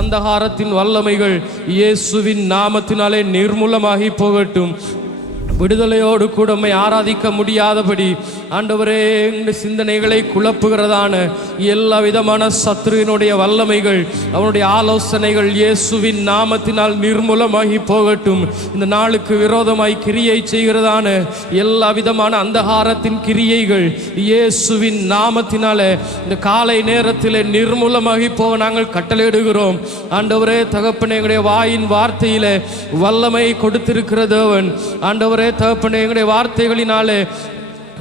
அந்தகாரத்தின் வல்லமைகள் இயேசுவின் நாமத்தினாலே நிர்மூலமாகி போகட்டும். விடுதலையோடு கூட உம்மை ஆராதிக்க முடியாதபடி ஆண்டவரே எங்கள் சிந்தனைகளை குழப்புகிறதான எல்லா விதமான சத்துருவினுடைய வல்லமைகள், அவனுடைய ஆலோசனைகள் இயேசுவின் நாமத்தினால் நிர்மூலமாகி போகட்டும். இந்த நாளுக்கு விரோதமாய் கிரியை செய்கிறதான எல்லா விதமான அந்தகாரத்தின் கிரியைகள் இயேசுவின் நாமத்தினாலே இந்த காலை நேரத்தில் நிர்மூலமாகி போக நாங்கள் கட்டளையிடுகிறோம். ஆண்டவரே தகப்பனே, எங்களுடைய வாயின் வார்த்தையிலே வல்லமை கொடுத்திருக்கிற தேவன். ஆண்டவரே தகப்பனே, எங்களுடைய வார்த்தைகளினாலே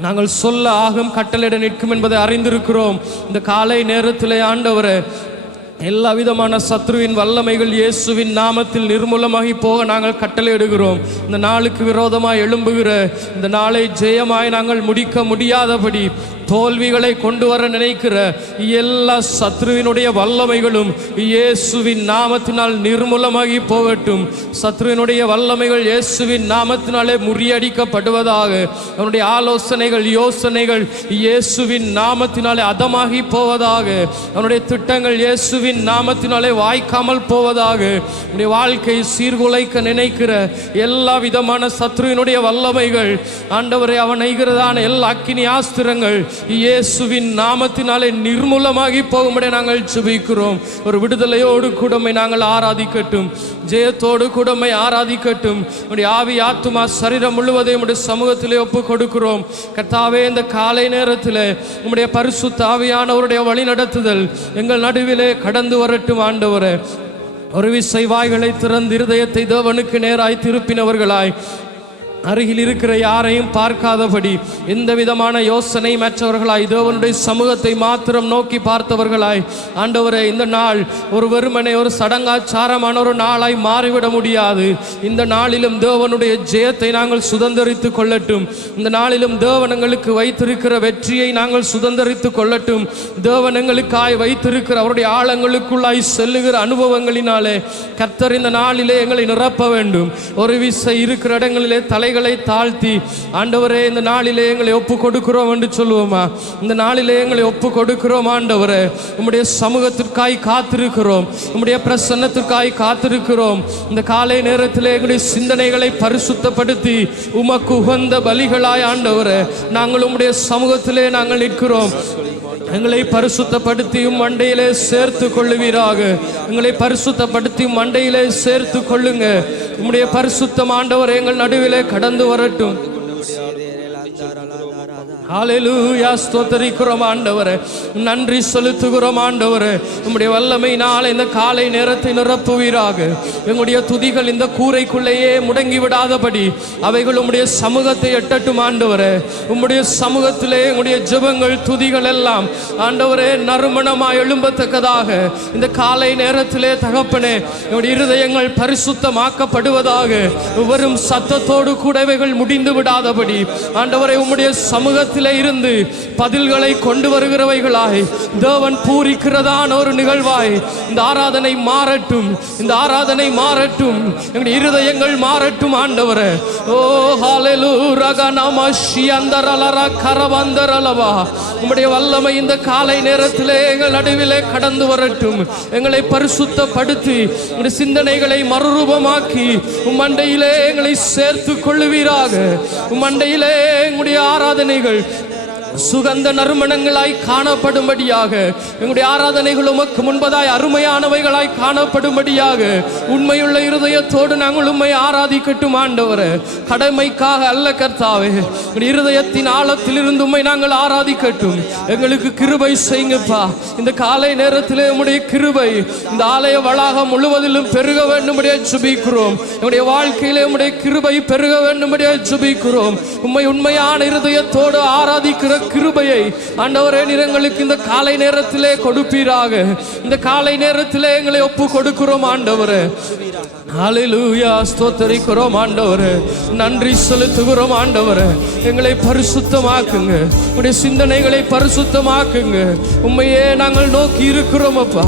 நாங்கள் சொல்ல ஆகும் கட்டளையிட நிற்கும் என்பதை அறிந்திருக்கிறோம். இந்த காலை நேரத்திலே ஆண்டவரே எல்லா விதமான சத்ருவின் வல்லமைகள் இயேசுவின் நாமத்தில் நிர்மூலமாகி போக நாங்கள் கட்டளையிடுகிறோம். இந்த நாளுக்கு விரோதமாய் எழும்புகிற இந்த நாளை ஜெயமாய் நாங்கள் முடிக்க முடியாதபடி தோல்விகளை கொண்டு வர நினைக்கிற எல்லா சத்ருவினுடைய வல்லமைகளும் இயேசுவின் நாமத்தினால் நிர்மூலமாகி போகட்டும். சத்ருவினுடைய வல்லமைகள் இயேசுவின் நாமத்தினாலே முறியடிக்கப்படுவதாக. அவனுடைய ஆலோசனைகள் யோசனைகள் இயேசுவின் நாமத்தினாலே அதமாகி போவதாக. அவனுடைய திட்டங்கள் இயேசுவின் நாமத்தினாலே வாய்க்காமல் போவதாக. அவனுடைய வாழ்க்கை சீர்குலைக்க நினைக்கிற எல்லா விதமான சத்ருவினுடைய வல்லமைகள் ஆண்டவரை அவன் நெய்கிறதான எல்லா அக்கினி ஆஸ்திரங்கள் இயேசுவின் நாமத்தினாலே நிர்மூலமாகி போகும்படி நாங்கள் ஜெபிக்கிறோம். ஒரு விடுதலையோடு கூடமை நாங்கள் ஆராதிக்கட்டும், ஜெயத்தோடு கூடமை ஆராதிக்கட்டும். உடைய ஆவி ஆத்துமா சரீரம் முழுவதையும் உடைய சமூகத்திலே ஒப்பு கொடுக்கிறோம். கர்த்தாவே, இந்த காலை நேரத்தில் உம்முடைய பரிசுத்த ஆவியானவருடைய வழி நடத்துதல் எங்கள் நடுவிலே கடந்து வரட்டும். ஆண்டவரே, ஒரு விசை வாய்களை திறந்து இருதயத்தை தேவனுக்கு நேராய் திருப்பினவர்களாய், அருகில் இருக்கிற யாரையும் பார்க்காதபடி எந்த விதமான யோசனை மற்றவர்களாய் தேவனுடைய சமூகத்தை மாத்திரம் நோக்கி பார்த்தவர்களாய், ஆண்டவரே, இந்த நாள் ஒரு வெறுமனை ஒரு சடங்காச்சாரமான ஒரு நாளாய் மாறிவிட முடியாது. இந்த நாளிலும் தேவனுடைய ஜெயத்தை நாங்கள் சுதந்திரித்து கொள்ளட்டும். இந்த நாளிலும் தேவனங்களுக்கு வைத்திருக்கிற வெற்றியை நாங்கள் சுதந்திரித்து கொள்ளட்டும். தேவனங்களுக்காய் வைத்திருக்கிற அவருடைய ஆழங்களுக்குள்ளாய் செல்லுகிற அனுபவங்களினாலே கர்த்தர் இந்த நாளிலே எங்களை நிரப்ப வேண்டும். ஒரு விசை இருக்கிற இடங்களிலே தலைகளை தாழ்த்தி, ஆண்டவரே, இந்த நாளிலே எங்களை ஒப்பு கொடுக்கிறோம் என்று சொல்லுவோமா? இந்த நாளிலே எங்களை ஒப்பு கொடுக்கிறோம். ஆண்டவரே, உம்முடைய சமூகத்திற்காய் காத்திருக்கிறோம், உம்முடைய பிரசன்னத்திற்காய் காத்திருக்கிறோம். இந்த காலை நேரத்திலே எங்களுடைய சிந்தனைகளை பரிசுத்தப்படுத்தி உமக்கு உகந்த பலிகளாய் ஆண்டவரே நாங்கள் உம்முடைய சமூகத்திலே நாங்கள் நிற்கிறோம். எங்களை பரிசுத்தப்படுத்தியும் மண்டையிலே சேர்த்து கொள்ளுவீராக. எங்களை பரிசுத்தப்படுத்தியும் மண்டையிலே சேர்த்து கொள்ளுங்க. உம்முடைய பரிசுத்தம் ஆண்டவர் எங்கள் நடுவிலே கடந்து வரட்டும். ஹல்லேலூயா, ஸ்தோத்திரிக்கிறோம் ஆண்டவரே, நன்றி செலுத்துகிறோம் ஆண்டவரே. உம்முடைய வல்லமையினால் இந்த காலை நேரத்தை நிரப்புவீராக. எங்களுடைய துதிகள் இந்த கூரைக்குள்ளேயே முடங்கி விடாதபடி அவைகள் உம்முடைய சமூகத்தை எட்டட்டும் ஆண்டவரே. உம்முடைய சமூகத்திலே எங்களுடைய ஜெபங்கள் துதிகள் எல்லாம் ஆண்டவரே நறுமணமாய் எழும்பத்தக்கதாக இந்த காலை நேரத்திலே தகப்பனே எங்களுடைய இருதயங்கள் பரிசுத்தமாக்கப்படுவதாக. வெறும் சத்தத்தோடு கூட இவைகள் முடிந்து விடாதபடி ஆண்டவரே உம்முடைய சமூகத்தில் இருந்து பதில்களை கொண்டு வருகிறவைகளாய் தேவன் பூரிக்கிறதான ஒரு நிகழ்வாய் இந்த ஆராதனை மாறட்டும். இந்த ஆராதனை மாறட்டும். எங்களுடைய இருதயங்கள் மாறட்டும் ஆண்டவரே. ஓ ஹல்லேலூயா, நமஷியந்தரலர கரவந்தரலவா. உம்முடைய வல்லமை இந்த காலை நேரத்திலே எங்கள் நடுவிலே கடந்து வரட்டும். எங்களை பரிசுத்தப்படுத்தி உம்முடைய சிந்தனைகளை மறுரூபமாக்கி உம்மண்டையிலே எங்களை சேர்த்து கொள்ளுவீராக. உம்மண்டையிலே எங்களுடைய ஆராதனைகள் சுகந்த நறுமணங்களாய் காணப்படும்படியாக, எங்களுடைய ஆராதனைகள் உமக்கு முன்பதாய் அருமையானவைகளாய் காணப்படும்படியாக உண்மையுள்ள இருதயத்தோடு நாங்கள் உம்மை ஆராதிக்கட்டும் ஆண்டவரே. கடமைக்காக அல்ல கர்த்தாவே, இருதயத்தின் ஆழத்திலிருந்து உம்மை நாங்கள் ஆராதிக்கட்டும். எங்களுக்கு கிருபை செய்யுங்கப்பா. இந்த காலை நேரத்தில் உம்முடைய கிருபை இந்த ஆலய வளாகம் முழுவதிலும் பெருக வேண்டும்படியாக ஜெபிக்கிறோம். எங்களுடைய வாழ்க்கையிலே உம்முடைய கிருபை பெருக வேண்டும்படியாக ஜெபிக்கிறோம். உம்மை உண்மையான இருதயத்தோடு ஆராதிக்கிற கிருபையை ஆண்டவரே நீர் எங்களுக்கு இந்த காலை நேரத்திலே கொடுப்பீராக. இந்த காலை நேரத்திலே எங்களை ஒப்பு கொடுக்கிறோம் ஆண்டவரே. ஹல்லேலூயா, ஸ்தோத்திரிக்கிறோம் ஆண்டவரே. நன்றி செலுத்துகிறோம் ஆண்டவரே. எங்களை பரிசுத்தமாக்குங்க. உடைய சிந்தனைகளை பரிசுத்தமாக்குங்க. உம்மையே நாங்கள் நோக்கி இருக்கிறோம் அப்பா.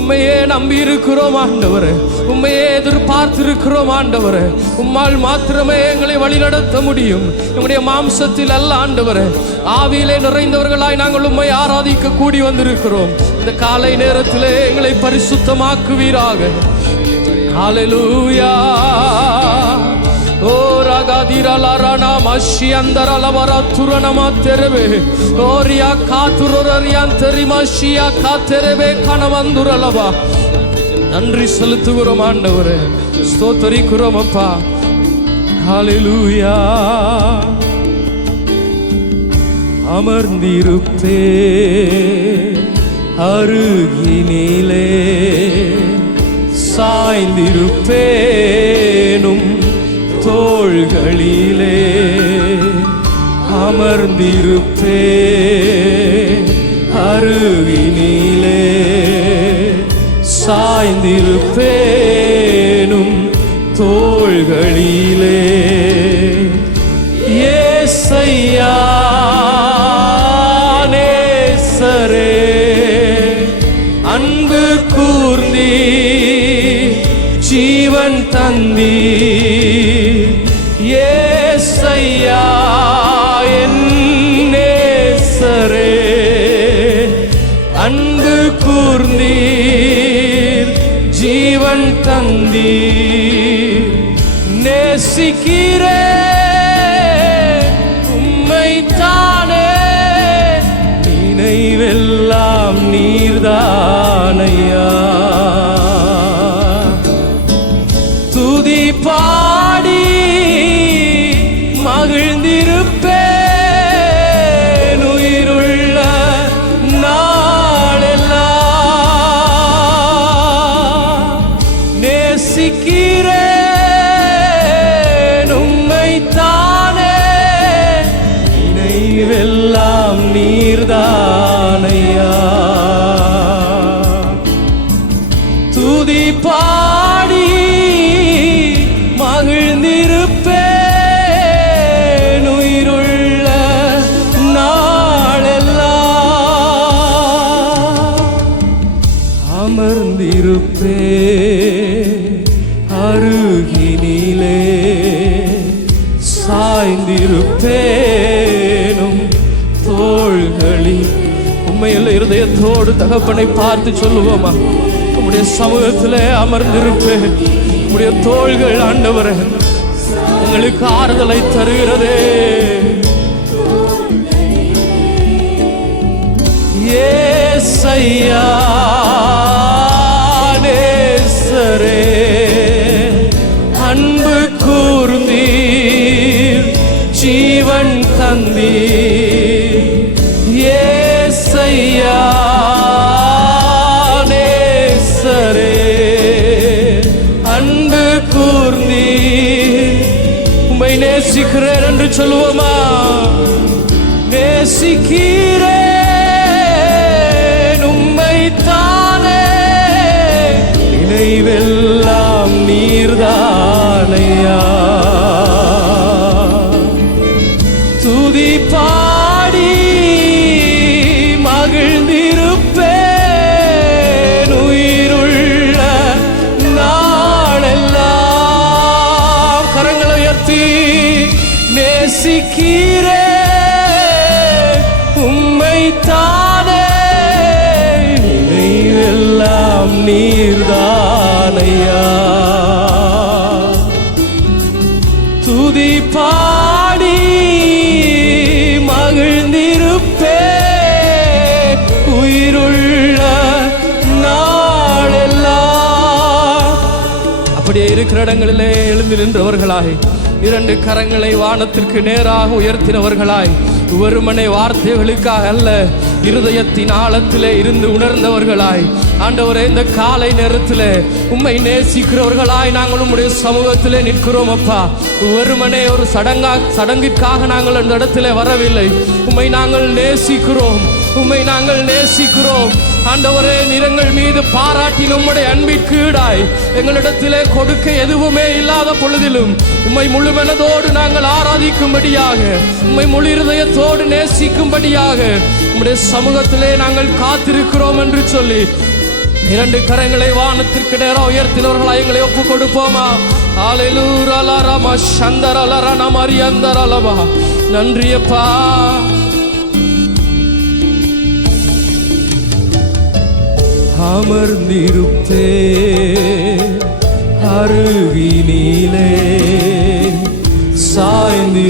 உம்மையே நம்பி இருக்கிறோம் ஆண்டவரே. உம்மையே எதிர்பார்த்திருக்கிறோம் ஆண்டவரே. உம்மால் மாத்திரமே எங்களை வழிநடத்த முடியும். நம்முடைய மாம்சத்தில் அல்ல ஆண்டவரே, ஆவியிலே நிறைந்தவர்களாய் நாங்கள் உம்மை ஆராதிக்க கூடி வந்திருக்கிறோம். இந்த காலை நேரத்திலே எங்களை பரிசுத்தமாக்குவீராக. ஹல்லேலூயா. ஓ ரகதிரலரனா மஷியந்தரலவர துரணமா தெரவே ஓரியா காத்துரரியாந்தரிமஷியா காத்தெரவே கனவந்துரலவா. நன்றி செலுத்துகிறோம் ஆண்டவரே, ஸ்தோத்திரிக்கிறோம் அப்பா. ஹல்லேலூயா. அமர்ந்திருப்பே அருகினிலே, சாய்ந்திருப்பேனும் தோள்களிலே. அமர்ந்திருப்பே அருகினிலே, சாய்ந்திருப்பேனும் தோள்களிலே. ஏசையா நேசரே, அன்பு கூர்ந்தீ ஜீவன் தந்தீ. ஏசையா என் நேசரே, அன்பு கூர்ந்தீர் ஜீவன் தந்தீர். நேசிக்கிறே உம்மைத்தானே, நினைவெல்லாம் நீர்தானையா. துதி பாடி மகிழ்ந்திருப்பேன் உயிருள்ள நாளெல்லாம். நேசிக்கிறேன் உம்மைத்தானே, நினைவெல்லாம் நீர்தானையா. துதி பாடி மகிழ்ந்திருப்பேன் உயிருள்ள நாளெல்லாம். அமர்ந்திருப்பே அருகினிலே, சாய்ந்திருப்பேனும் தோள்களில். உண்மையில் இருதயத்தோடு தகப்பனை பார்த்து சொல்லுவோமா? உம்முடைய சமூகத்திலே அமர்ந்திருப்பேன். உம்முடைய தோள்கள் ஆண்டவரே எங்களுக்கு ஆறுதலை தருகிறதே. ஏசையா நேசரே, அன்பு கூர்ந்தீர் ஜீவன் தந்தீர். ஏசையா நேசரே, அன்பு கூர்ந்தீர். உம்மை நேசிக்கிறேன் என்று சொல்லுவோமா? நேசிக்கிறேன் உம்மைத்தானே, நினைவெல்லாம் நீர்தானையா. துதி பாடி மகிழ்ந்திருப்பேன் உயிருள்ள நாளெல்லாம். கரங்களை உயர்த்தி நேசிக்கிறேன் உம்மைத்தானே, நினைவெல்லாம் நீர்தானையா. துதி பாடி மகிழ்ந்திருப்பேன் உயிருள்ள நாளெல்லாம். அப்படியே இருக்கிற இடங்களிலே எழுந்து நின்றவர்களாய், இரண்டு கரங்களை வானத்திற்கு நேராக உயர்த்தினவர்களாய், வெறுமனே வார்த்தைகளுக்காக அல்ல, இருதயத்தின் ஆழத்திலே இருந்து உணர்ந்தவர்களாய், ஆண்டவரே இந்த காலை நேரத்திலே உம்மை நேசிக்கிறவர்களாய் நாங்கள் உம்முடைய சமூகத்திலே நிற்கிறோம் அப்பா. வெறுமனே ஒரு சடங்கிற்காக நாங்கள் அந்த இடத்திலே வரவில்லை. உம்மை நாங்கள் நேசிக்கிறோம், உம்மை நாங்கள் நேசிக்கிறோம் ஆண்டவரே. நிறங்கள் மீது பாராட்டி உம்முடைய அன்பிற்கு ஈடாய் எங்களிடத்திலே கொடுக்க எதுவுமே இல்லாத பொழுதிலும் உம்மை முழு மனதோடு நாங்கள் ஆராதிக்கும்படியாக, உம்மை முழு இருதயத்தோடு நேசிக்கும்படியாக உம்முடைய சமூகத்திலே நாங்கள் காத்திருக்கிறோம் என்று சொல்லி இரண்டு கரங்களை வானத்திற்கு நேரம் உயர்த்தினவர்களாய் எங்களை ஒப்பு கொடுப்போமா? ஹல்லேலூயா சந்தரலரன மரியந்தரலவா. நன்றியப்பா. அமர்ந்திருப்பே அருகினிலே சாய்ந்திருப்பேனும்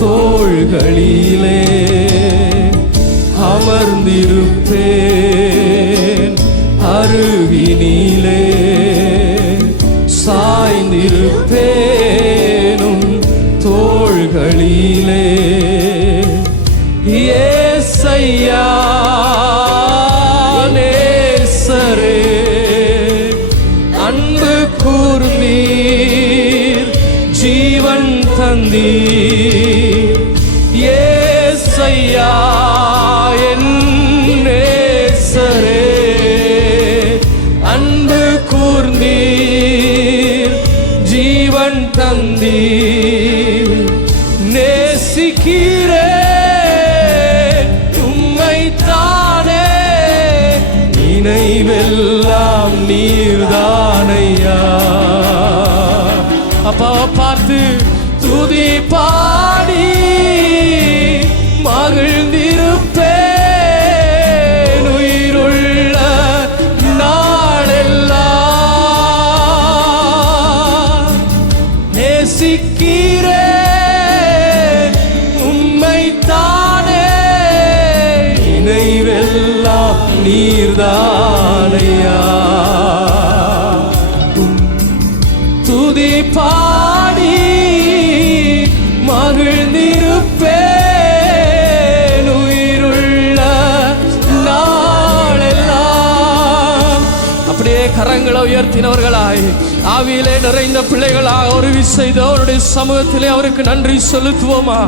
தோள்களிலே அமர்ந்திருப்பேன் அருகினிலே சாய்ந்திருப்பேனும் தோள்களிலே ஏசையா நேசரே அன்பு கூர்ந்தீர் ஜீவன் தந்தீர் ஏசையா என் நேசரே அன்பு கூர்ந்தீர் ஜீவன் தந்தீர் நேசிக்கிறேன் உம்மைத்தானே நினைவெல்லாம் நீர்தானையா அப்பாவை பார்த்து துதி பாடி மகிழ்ந்திருப்பேன் உயிருள்ள நாளெல்லாம் நேசிக்கிறேன் உம்மைத்தானே நினைவெல்லாம் நீர்தானையா துதி பாடி மகிழ்ந்திருப்பேன் உயிருள்ள நாளெல்லாம். அப்படியே கரங்களை உயர்த்தினவர்களாய் ஆவியிலே நிறைந்த பிள்ளைகளாக ஒரு விசைதோ அவருடைய சமூகத்திலே அவருக்கு நன்றி செலுத்துவோமா?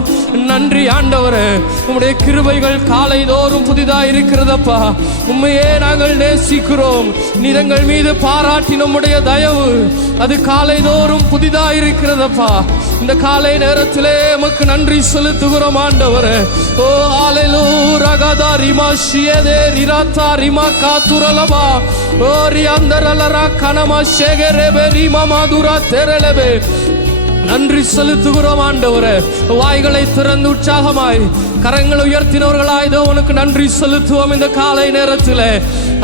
நன்றி ஆண்டவரே, உம்முடைய கிருபைகள் காலை தோறும் புதிதாக இருக்கிறதப்பா. உண்மையே நாங்கள் நேசிக்கிறோம். நீர் எங்கள் மீது பாராட்டின உம்முடைய தயவு அது காலை தோறும் புதிதாக இருக்கிறதப்பா. இந்த காலை நேரத்திலே உமக்கு நன்றி செலுத்துகிறோம் ஆண்டவரே. ஓ ஹalleluya ரகதா ரிமா ஷியதே ரிராதா ரிமா காதுரலபா ஓ ரியாந்தரலரா கனமா ஷேகரேபே ரிமா மாதுரா தெரலபே. நன்றி செலுத்துகிறோம் ஆண்டவரே. வாய்களை திறந்து உற்சாகமாய் கரங்களை உயர்த்தினவர்களாய் உனக்கு நன்றி செலுத்துவோம் இந்த காலை நேரத்தில்.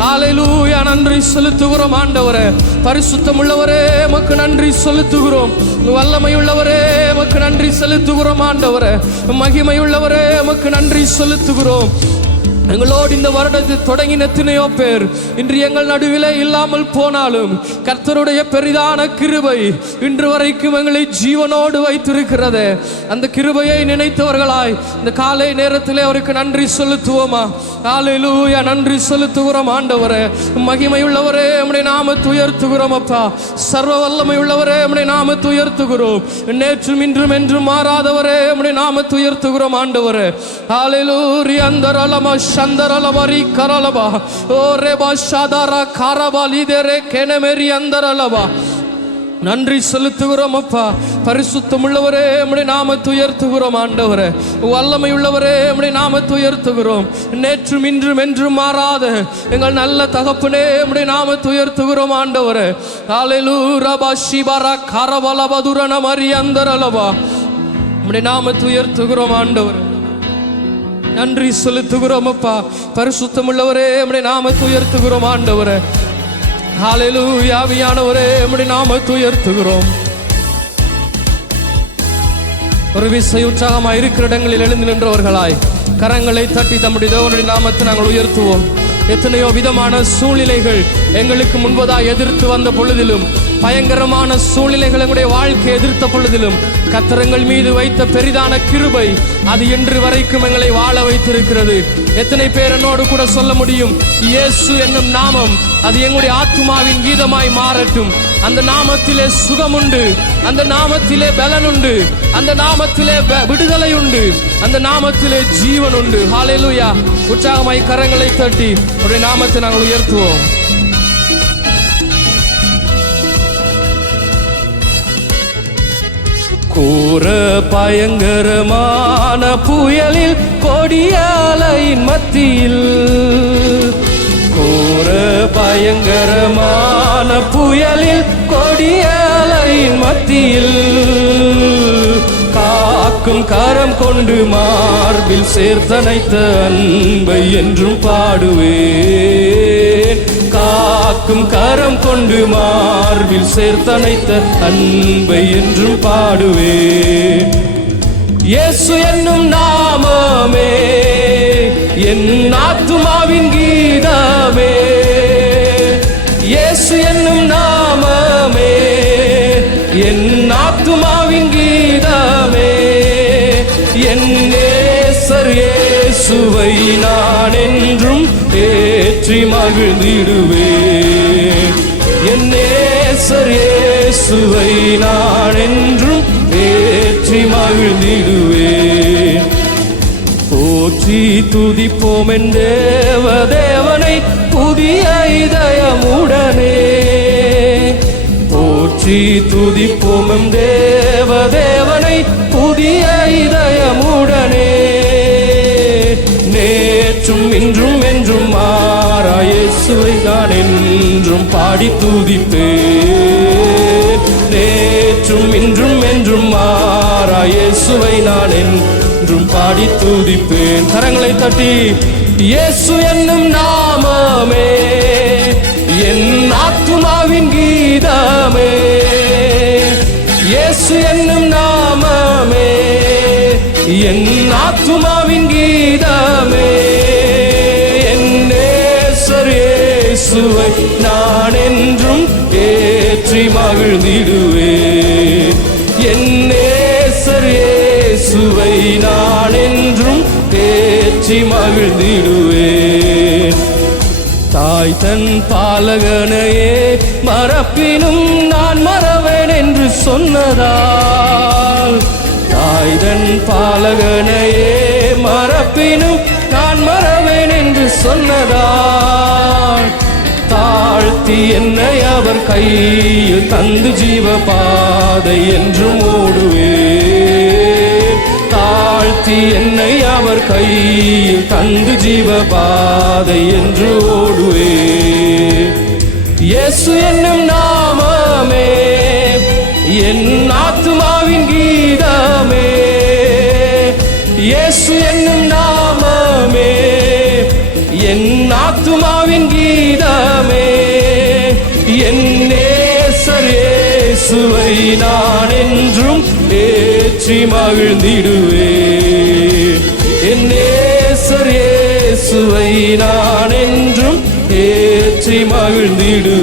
ஹalleluya நன்றி செலுத்துகிறோம் ஆண்டவரே. பரிசுத்தம் உள்ளவரே உமக்கு நன்றி செலுத்துகிறோம். வல்லமை உள்ளவரே உமக்கு நன்றி செலுத்துகிறோம் ஆண்டவரே. மகிமை உள்ளவரே உமக்கு நன்றி செலுத்துகிறோம். எங்களோடு இந்த வருடத்தை தொடங்கின எத்தனையோ பேர் இன்று எங்கள் நடுவிலே இல்லாமல் போனாலும் கர்த்தருடைய பெரிதான கிருபை இன்று வரைக்கும் எங்களை ஜீவனோடு வைத்திருக்கிறது. அந்த கிருபையை நினைத்தவர்களாய் இந்த காலை நேரத்திலே அவருக்கு நன்றி செலுத்துவோமா? ஹalleluya நன்றி செலுத்துகிறோம் ஆண்டவரே. மகிமை உள்ளவரே உம்முடைய நாமத்தை உயர்த்துகிறோம் அப்பா. சர்வ வல்லமை உள்ளவரே உம்முடைய நாமத்தை உயர்த்துகிறோம். நேற்றும் இன்றும் என்றும் மாறாதவரே உம்முடைய நாமத்தை உயர்த்துகிறோம் ஆண்டவரே. ஹalleluya அந்தரலமா சந்தரலபரி கரலபா ஓ ரெபா ஷாதாரா காரபாலி தேரே கெனமெரி அந்தரலபா. நன்றி செலுத்துகிறோம் அப்பா. பரிசுத்தம் உள்ளவரே உம்முடைய நாமத்தை உயர்த்துகிறோம் ஆண்டவரே. வல்லமை உள்ளவரே உம்முடைய நாமத்தை உயர்த்துகிறோம். நேற்றும் இன்றும் என்றும் மாறாத எங்கள் நல்ல தகப்பனே உம்முடைய நாமத்தை உயர்த்துகிறோம் ஆண்டவரே. ஹalleluya ரபா ஷிபாரா காரபலபதுரன மரி அந்தரலபா உம்முடைய நாமத்தை உயர்த்துகிறோம் ஆண்டவரே. நன்றி செலுத்துகிறோம் அப்பா. பரிசுத்தம் உள்ளவரே உம்முடைய நாமத்தை உயர்த்துகிறோம் ஆண்டவரே. ஹalleluya ஆவியானவரே உம்முடைய நாமத்தை உயர்த்துகிறோம். ஒரு விசை உற்சாகமாய் இருக்கிற இடங்களில் எழுந்து நின்றவர்களாய் கரங்களை தட்டி தம்முடைய தேவனுடைய நாமத்தை நாங்கள் உயர்த்துவோம். எத்தனையோ விதமான சூழ்நிலைகள் எங்களுக்கு முன்பதாக எதிர்த்து வந்த பொழுதிலும், பயங்கரமான சூழ்நிலைகள் எங்களுடைய வாழ்க்கை எதிர்த்த பொழுதிலும் கர்த்தர் மீது வைத்த பெரிதான கிருபை அது இன்று வரைக்கும் எங்களை வாழ வைத்திருக்கிறது. எத்தனை பேர் என்னோடு கூட சொல்ல முடியும், இயேசு என்னும் நாமம் அது எங்களுடைய ஆத்துமாவின் கீதமாய் மாறட்டும். அந்த நாமத்திலே சுகம் உண்டு, அந்த நாமத்திலே பலன் உண்டு, அந்த நாமத்திலே விடுதலை உண்டு, அந்த நாமத்திலே ஜீவன் உண்டு. ஹalleluya உற்சாகமாய் கரங்களை தட்டி அவருடைய நாமத்தை நாங்கள் உயர்த்துவோம். கோர பயங்கரமான புயலில் கொடியாலையின் மத்தியில், கோர பயங்கரமான புயலில் கொடியாலையின் மத்தியில் காக்கும் கரம் கொண்டு மார்பில் சேர்த்தனைத்த அன்பை என்றும் பாடுவேன். காக்கும் கரம் கொண்டு மார்பில் சேர்த்தனைத்த அன்பை என்றும் பாடுவேன். இயேசு என்னும் நாமமே என் ஆத்துமாவின் கீதமே. இயேசு என்னும் நாமமே என் ஆத்துமாவின் கீதமே. என் நேசர் இயேசுவை நான் என்றும் ஏற்றி மகிழ்ந்திடுவேன். என் நேசர் இயேசுவை நான் என்றும் ஏற்றி மகிழ்ந்திடுவேன். போற்றி துதிப்போம் என் தேவனை புதிய இதயமுடனே. போற்றி துதிப்போம் என் தேவனை புதிய இதயமுடனே. நேற்றும் இன்றும் என்றும் மாறா இயேசுவை நான் என்றும் பாடி துதிப்பேன். நேற்றும் இன்றும் என்றும் மாறா இயேசுவை நான் என்றும் பாடி துதிப்பேன். கரங்களை தட்டி இயேசு என்னும் நாமமே என் ஆத்துமாவின் கீதமே. இயேசு என்னும் நாமமே என் ஆத்துமாவின் கீதமே. என் நேசர் இயேசுவை நான் என்றும் ஏற்றி மகிழ்ந்திடுவேன். என் நேசர் இயேசுவை நான் என்றும் ஏற்றி மகிழ்ந்திடுவேன். தாய் தன் பாலகனையே மறப்பினும் நான் மறவேன் என்று சொன்னதால். தாய் தன் பாலகனையே மறப்பினும் நான் மறவேன் என்று சொன்னதால். தாழ்த்தி என்னை அவர் கையில் தந்து ஜீவ பாதை என்றும் ஓடுவேன். தாழ்த்தி என்னை அவர் கையில் தந்து ஜீவ பாதை என்று ஓடுவேன். இயேசு என்னும் நாமமே என் ஆத்துமாவின் கீதமே. இயேசு என்னும் நாமமே என் ஆத்துமாவின் கீதமே. என் நேசர் இயேசுவை நான் என்றும் ஏற்றி மகிழ்ந்திடுவேன். என் நேசர் இயேசுவை நான் என்றும் ஏற்றி மகிழ்ந்திடு.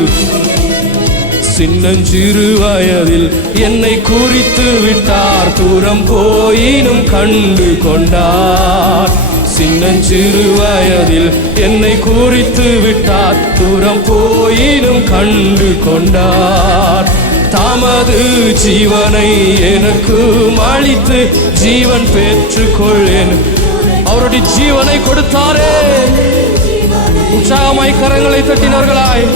சின்னஞ்சிறு வயதில் என்னை குறித்து விட்டார், தூரம் போயினும் கண்டு கொண்டார். சின்னஞ்சிறு வயதில் என்னை குறித்து விட்டார், தூரம் போயினும் கண்டு கொண்டார். தமது ஜீவனை எனக்கு அளித்து ஜீவன் பெற்றுக்கொள்ளேன். அவருடைய ஜீவனை கொடுத்தாரே. உற்சாகமாய் கரங்களை தட்டினார்களாய்.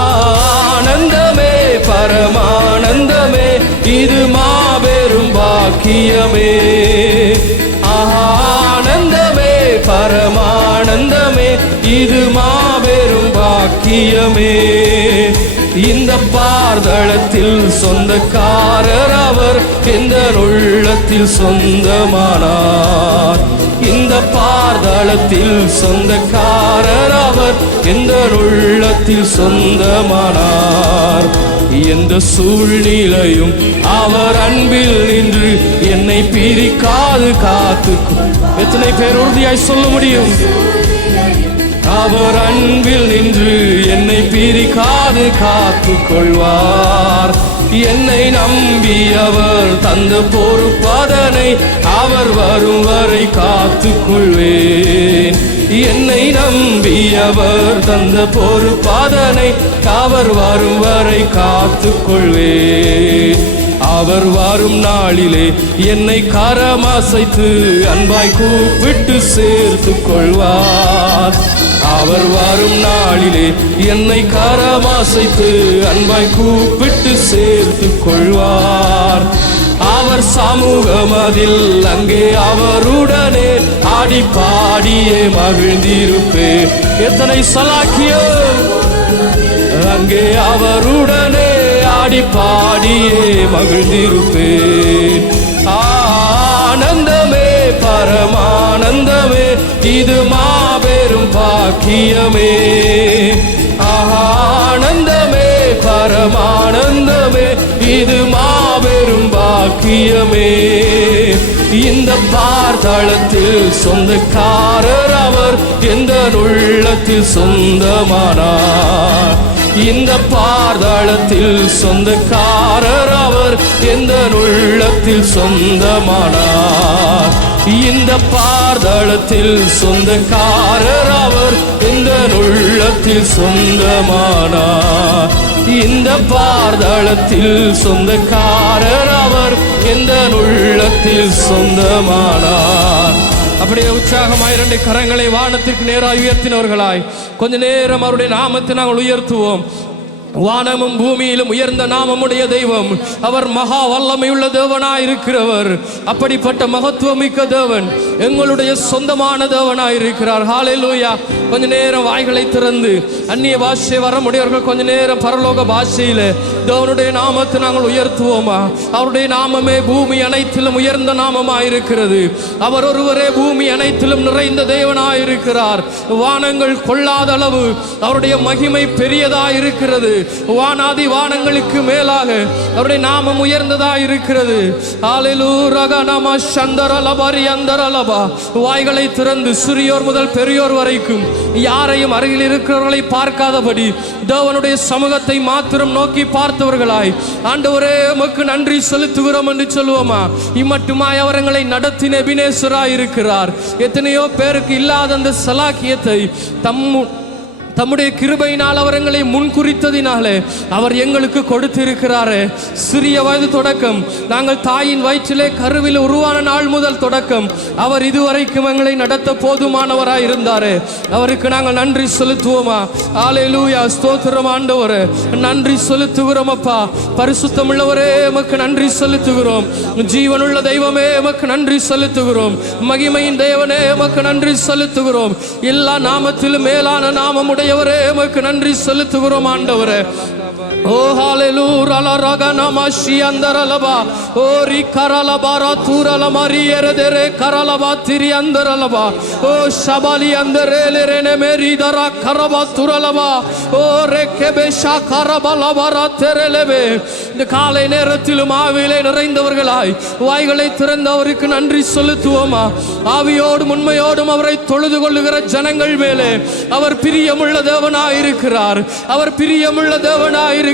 ஆனந்தமே பரமானந்தமே இது மாபெரும் பாக்கியமே. ஆனந்தமே பரமானந்தமே இது மாபெரும் பாக்கியமே. இந்த பார்தளத்தில் சொந்தக்காரர் அவர் எந்த உள்ளத்தில் சொந்தமானார். இந்த பார்தளத்தில் சொந்தக்காரர் அவர் எந்த உள்ளத்தில் சொந்தமானார். எந்த சூழ்நிலையும் அவர் அன்பில் நின்று என்னை பிரிக்காது காத்து. எத்தனை பேர் உறுதியாய் சொல்ல முடியும்? அவர் அன்பில் நின்று என்னை பிரிக்காது காத்து கொள்வார். என்னை நம்பி அவர் தந்த பொறுப்பதனை அவர் வரும் வரை காத்து கொள்வேன். என்னை நம்பி அவர் தந்த பொறுப்பதனை அவர் வரும் வரை காத்து கொள்வேன். அவர் வரும் நாளிலே என்னை கரமசைத்து அன்பாய் கூப்பிட்டு சேர்த்து கொள்வார். அவர் வரும் நாளிலே என்னை கரமசைத்து அன்பாய் கூப்பிட்டு சேர்த்து கொள்வார். அவர் சமூகம் அதில் அங்கே அவருடனே ஆடி பாடியே மகிழ்ந்திருப்பேன். எத்தனை சலாக்கியம்! அங்கே அவருடனே கொண்டாடி பாடியே மகிழ்ந்திருப்பேன். ஆனந்தமே பரமானந்தமே, இது மாபெரும் பாக்கியமே. ஆனந்தமே பரமானந்தமே, இது மாபெரும் பாக்கியமே. இந்த பார்தளத்தில் சொந்தக்காரர் அவர், எந்த உள்ளத்தில் சொந்தமானார். இந்த பார்தளத்தில் சொந்தக்காரர் அவர், எந்த உள்ளத்தில் சொந்தமானார். இந்த பார்தளத்தில் சொந்தக்காரர் அவர், எந்த உள்ளத்தில் சொந்தமானார். இந்த பார்தளத்தில் சொந்தக்காரர் அவர், எந்த உள்ளத்தில் சொந்தமானார். அப்படியே உற்சாகமாய் 2 கரங்களை வானத்திற்கு நேராக உயர்த்தினவர்களாய் கொஞ்ச நேரம் அவருடைய நாமத்தை நாங்கள் உயர்த்துவோம். வானமும் பூமியிலும் உயர்ந்த நாமமுடைய தெய்வம், அவர் மகா வல்லமையுள்ள தேவனாயிருக்கிறவர். அப்படிப்பட்ட மகத்துவமிக்க தேவன் எங்களுடைய சொந்தமான தேவனாயிருக்கிறார். ஹல்லேலூயா. கொஞ்ச நேரம் வாய்களை திறந்து அந்நிய பாஷை வர முடியவர்கள் கொஞ்ச நேரம் பரலோக பாஷையில தேவனுடைய நாமத்தை நாங்கள் உயர்த்துவோமா. அவருடைய நாமமே பூமி அனைத்திலும் உயர்ந்த நாமமாயிருக்கிறது. அவர் ஒருவரே பூமி அனைத்திலும் நிறைந்த தேவனாயிருக்கிறார். வானங்கள் கொள்ளாத அளவு அவருடைய மகிமை பெரியதாயிருக்கிறது. வானாதி வானங்களுக்கு மேலாக அவருடைய நாமம் உயர்ந்ததா இருக்கிறது. வாய்களை திறந்து சிறியோர் முதல் பெரியோர் வரைக்கும் யாரையும் அருகில் இருக்கிறவர்களை பார்க்காதபடி தேவனுடைய சமூகத்தை மாத்திரம் நோக்கி பார்த்தவர்களாய், ஆண்டவரே உமக்கு நன்றி செலுத்துகிறோம் என்று சொல்லுவோமா. இம்மட்டுமாய் அவர்களை நடத்தின எபினேசராய் இருக்கிறார். எத்தனையோ பேருக்கு இல்லாத அந்த சலாக்கியத்தை தம்முடைய கிருபையினால் அவர்களை முன்குறித்ததினாலே அவர் எங்களுக்கு கொடுத்திருக்கிறாரே. சிறிய வயது தொடக்கம் நாங்கள் தாயின் வயிற்றிலே கருவில் உருவான நாள் முதல் தொடக்கம் அவர் இதுவரைக்கும் எங்களை நடத்த போதுமானவராய் இருந்தாரே. அவருக்கு நாங்கள் நன்றி செலுத்துவோமா. ஹல்லேலூயா. ஸ்தோத்திரம் ஆண்டவரே, நன்றி செலுத்துகிறோம் அப்பா. பரிசுத்தமுள்ளவரே எமக்கு நன்றி செலுத்துகிறோம். ஜீவனுள்ள தெய்வமே எமக்கு நன்றி செலுத்துகிறோம். மகிமையின் தேவனே எமக்கு நன்றி செலுத்துகிறோம். எல்லா நாமத்திலும் மேலான நாமமுடைய எமக்கு நன்றி செலுத்துகிறோம் ஆண்டவரே. ஓ ஹalleluya ரகன மஷி அந்தரலபா ஓ ரிகரலபரா துரலமரியரதரே கரலபா திரி அந்தரலபா ஓ ஷபாலி அந்தரேலரேனே மேரிதர கரபா துரலபா ஓ ரெக்கெபே ஷகரபலபரா தெரலபே. இந்த காலை நேரத்திலும் ஆவியிலே நிறைந்தவர்களாய் வாய்களை திறந்தவருக்கு நன்றி செலுத்துவோமா. ஆவியோடும் உண்மையோடும் அவரை தொழுது கொள்ளுகிற ஜனங்கள் மேலே அவர் பிரியமுள்ள தேவனாயிருக்கிறார். அவர் பிரியமுள்ள தேவனாயிருக்கிறார்.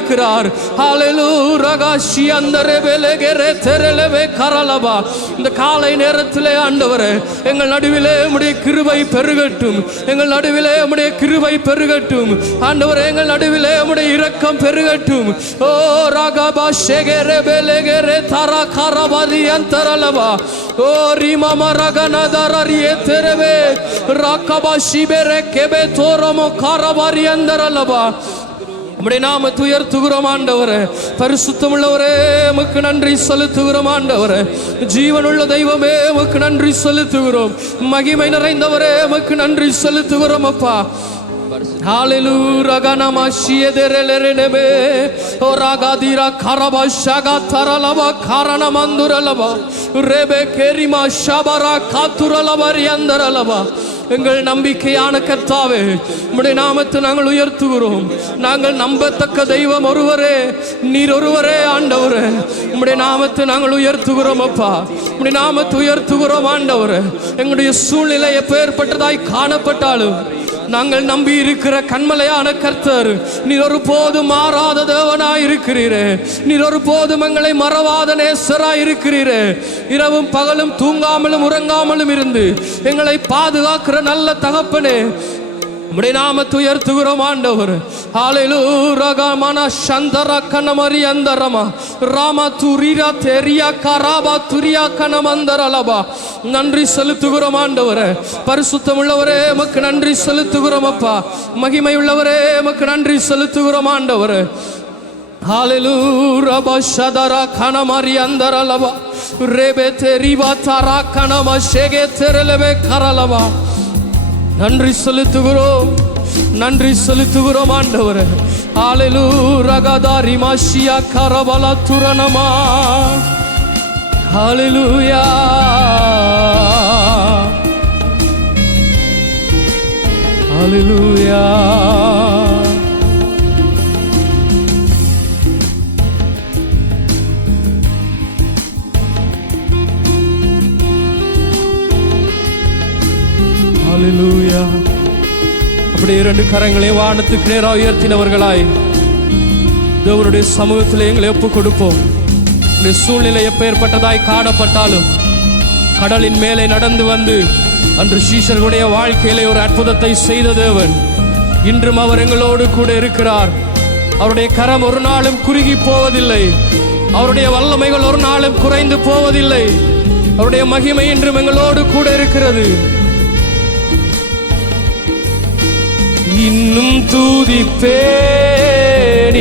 இந்த காலை நேரத்திலே ஆண்டவரே எங்கள் நடுவிலே உம்முடைய கிருபை பெருகட்டும். எங்கள் நடுவிலே உம்முடைய கிருபை பெருகட்டும் ஆண்டவரே. எங்கள் நடுவிலே உம்முடைய இரக்கம் பெருகட்டும். ஓ ராகபா ஷெகரே பெலெகரே தரா கரபதி அந்தரலபா ஓ ரிமம ரகனதரரியே தெரவே ராகபா ஷிபெரே கெபே தோரமோ கரபரி அந்தரலபா. உம்முடைய நாமத்தை உயர்த்துகிறோம் ஆண்டவரே. பரிசுத்தமுள்ளவரே உமக்கு நன்றி செலுத்துகிறோம் ஆண்டவரே. ஜீவனுள்ள தெய்வமே உமக்கு நன்றி செலுத்துகிறோம். மகிமை நிறைந்தவரே உமக்கு நன்றி செலுத்துகிறோம் அப்பா. ஹalleluya ரகனமா ஷியதெரலரெனமே ஓ ராகாதிரா கரபா ஷகா தரலபா கரணமந்துரலபா ரெபே கெரிமா ஷபரா காத்துரலபரி அந்தரலபா. எங்கள் நம்பிக்கையான கர்த்தாவே உம்முடைய நாமத்தை நாங்கள் உயர்த்துகிறோம். நாங்கள் நம்பத்தக்க தெய்வம் ஒருவரே, நீர் ஒருவரே ஆண்டவரே. உம்முடைய நாமத்தை நாங்கள் உயர்த்துகிறோம் அப்பா. உம்முடைய நாமத்தை உயர்த்துகிறோம் ஆண்டவரே. எங்களுடைய சூழ்நிலை எப்பேற்பட்டதாய் காணப்பட்டாலும் நாங்கள் நம்பி இருக்கிற கண்மலையான கர்த்தர் நீர் ஒரு போதும் மாறாத தேவனாய் இருக்கிறீரே. நீர் ஒரு போதும் எங்களை மறவாத நேசராய் இருக்கிறீரே. இரவும் பகலும் தூங்காமலும் உறங்காமலும் இருந்து எங்களை பாதுகாக்கிற நல்ல தகப்பனே உம்முடைய நாமத்தை உயர்த்துகிறோம் ஆண்டவர். ஹalleluya ரகமன சந்தர கனமரி அந்தரமா ராமா துரிரா தெரியா கராபா துரியா கனமந்தரலபா. நன்றி செலுத்துகிறோம் ஆண்டவரே. பரிசுத்தமுள்ளவரே உமக்கு நன்றி செலுத்துகிறோம் அப்பா. மகிமை உள்ளவரே உமக்கு நன்றி செலுத்துகிறோம் ஆண்டவரே. ஹalleluya ரபா ஷதரா கனமரி அந்தரலபா ரெபே தெரிபா தரா கனம ஷெகே தெரலபே கரலபா. நன்றி செலுத்துகிறோம், நன்றி செலுத்துகிறோம் ஆண்டவரே. Hallelujah, ragadari mashia karabala turanama. Hallelujah, hallelujah. Hallelujah. அப்படியே இரண்டு கரங்களை வானத்துக்கு நேராக உயர்த்தினவர்களாய் தேவனுடைய சமூகத்தில் எங்களை ஒப்பு கொடுப்போம். இந்த சூழ்நிலை எப்பேற்பட்டதாய் காணப்பட்டாலும் கடலின் மேலே நடந்து வந்து அன்று சீஷர்களுடைய வாழ்க்கையிலே ஒரு அற்புதத்தை செய்த தேவன் இன்றும் அவர் எங்களோடு கூட இருக்கிறார். அவருடைய கரம் ஒரு நாளும் குறுகி போவதில்லை. அவருடைய வல்லமைகள் ஒரு நாளும் குறைந்து போவதில்லை. அவருடைய மகிமை இன்றும் எங்களோடு கூட இருக்கிறது. இன்னும் தூதிப்பேன்,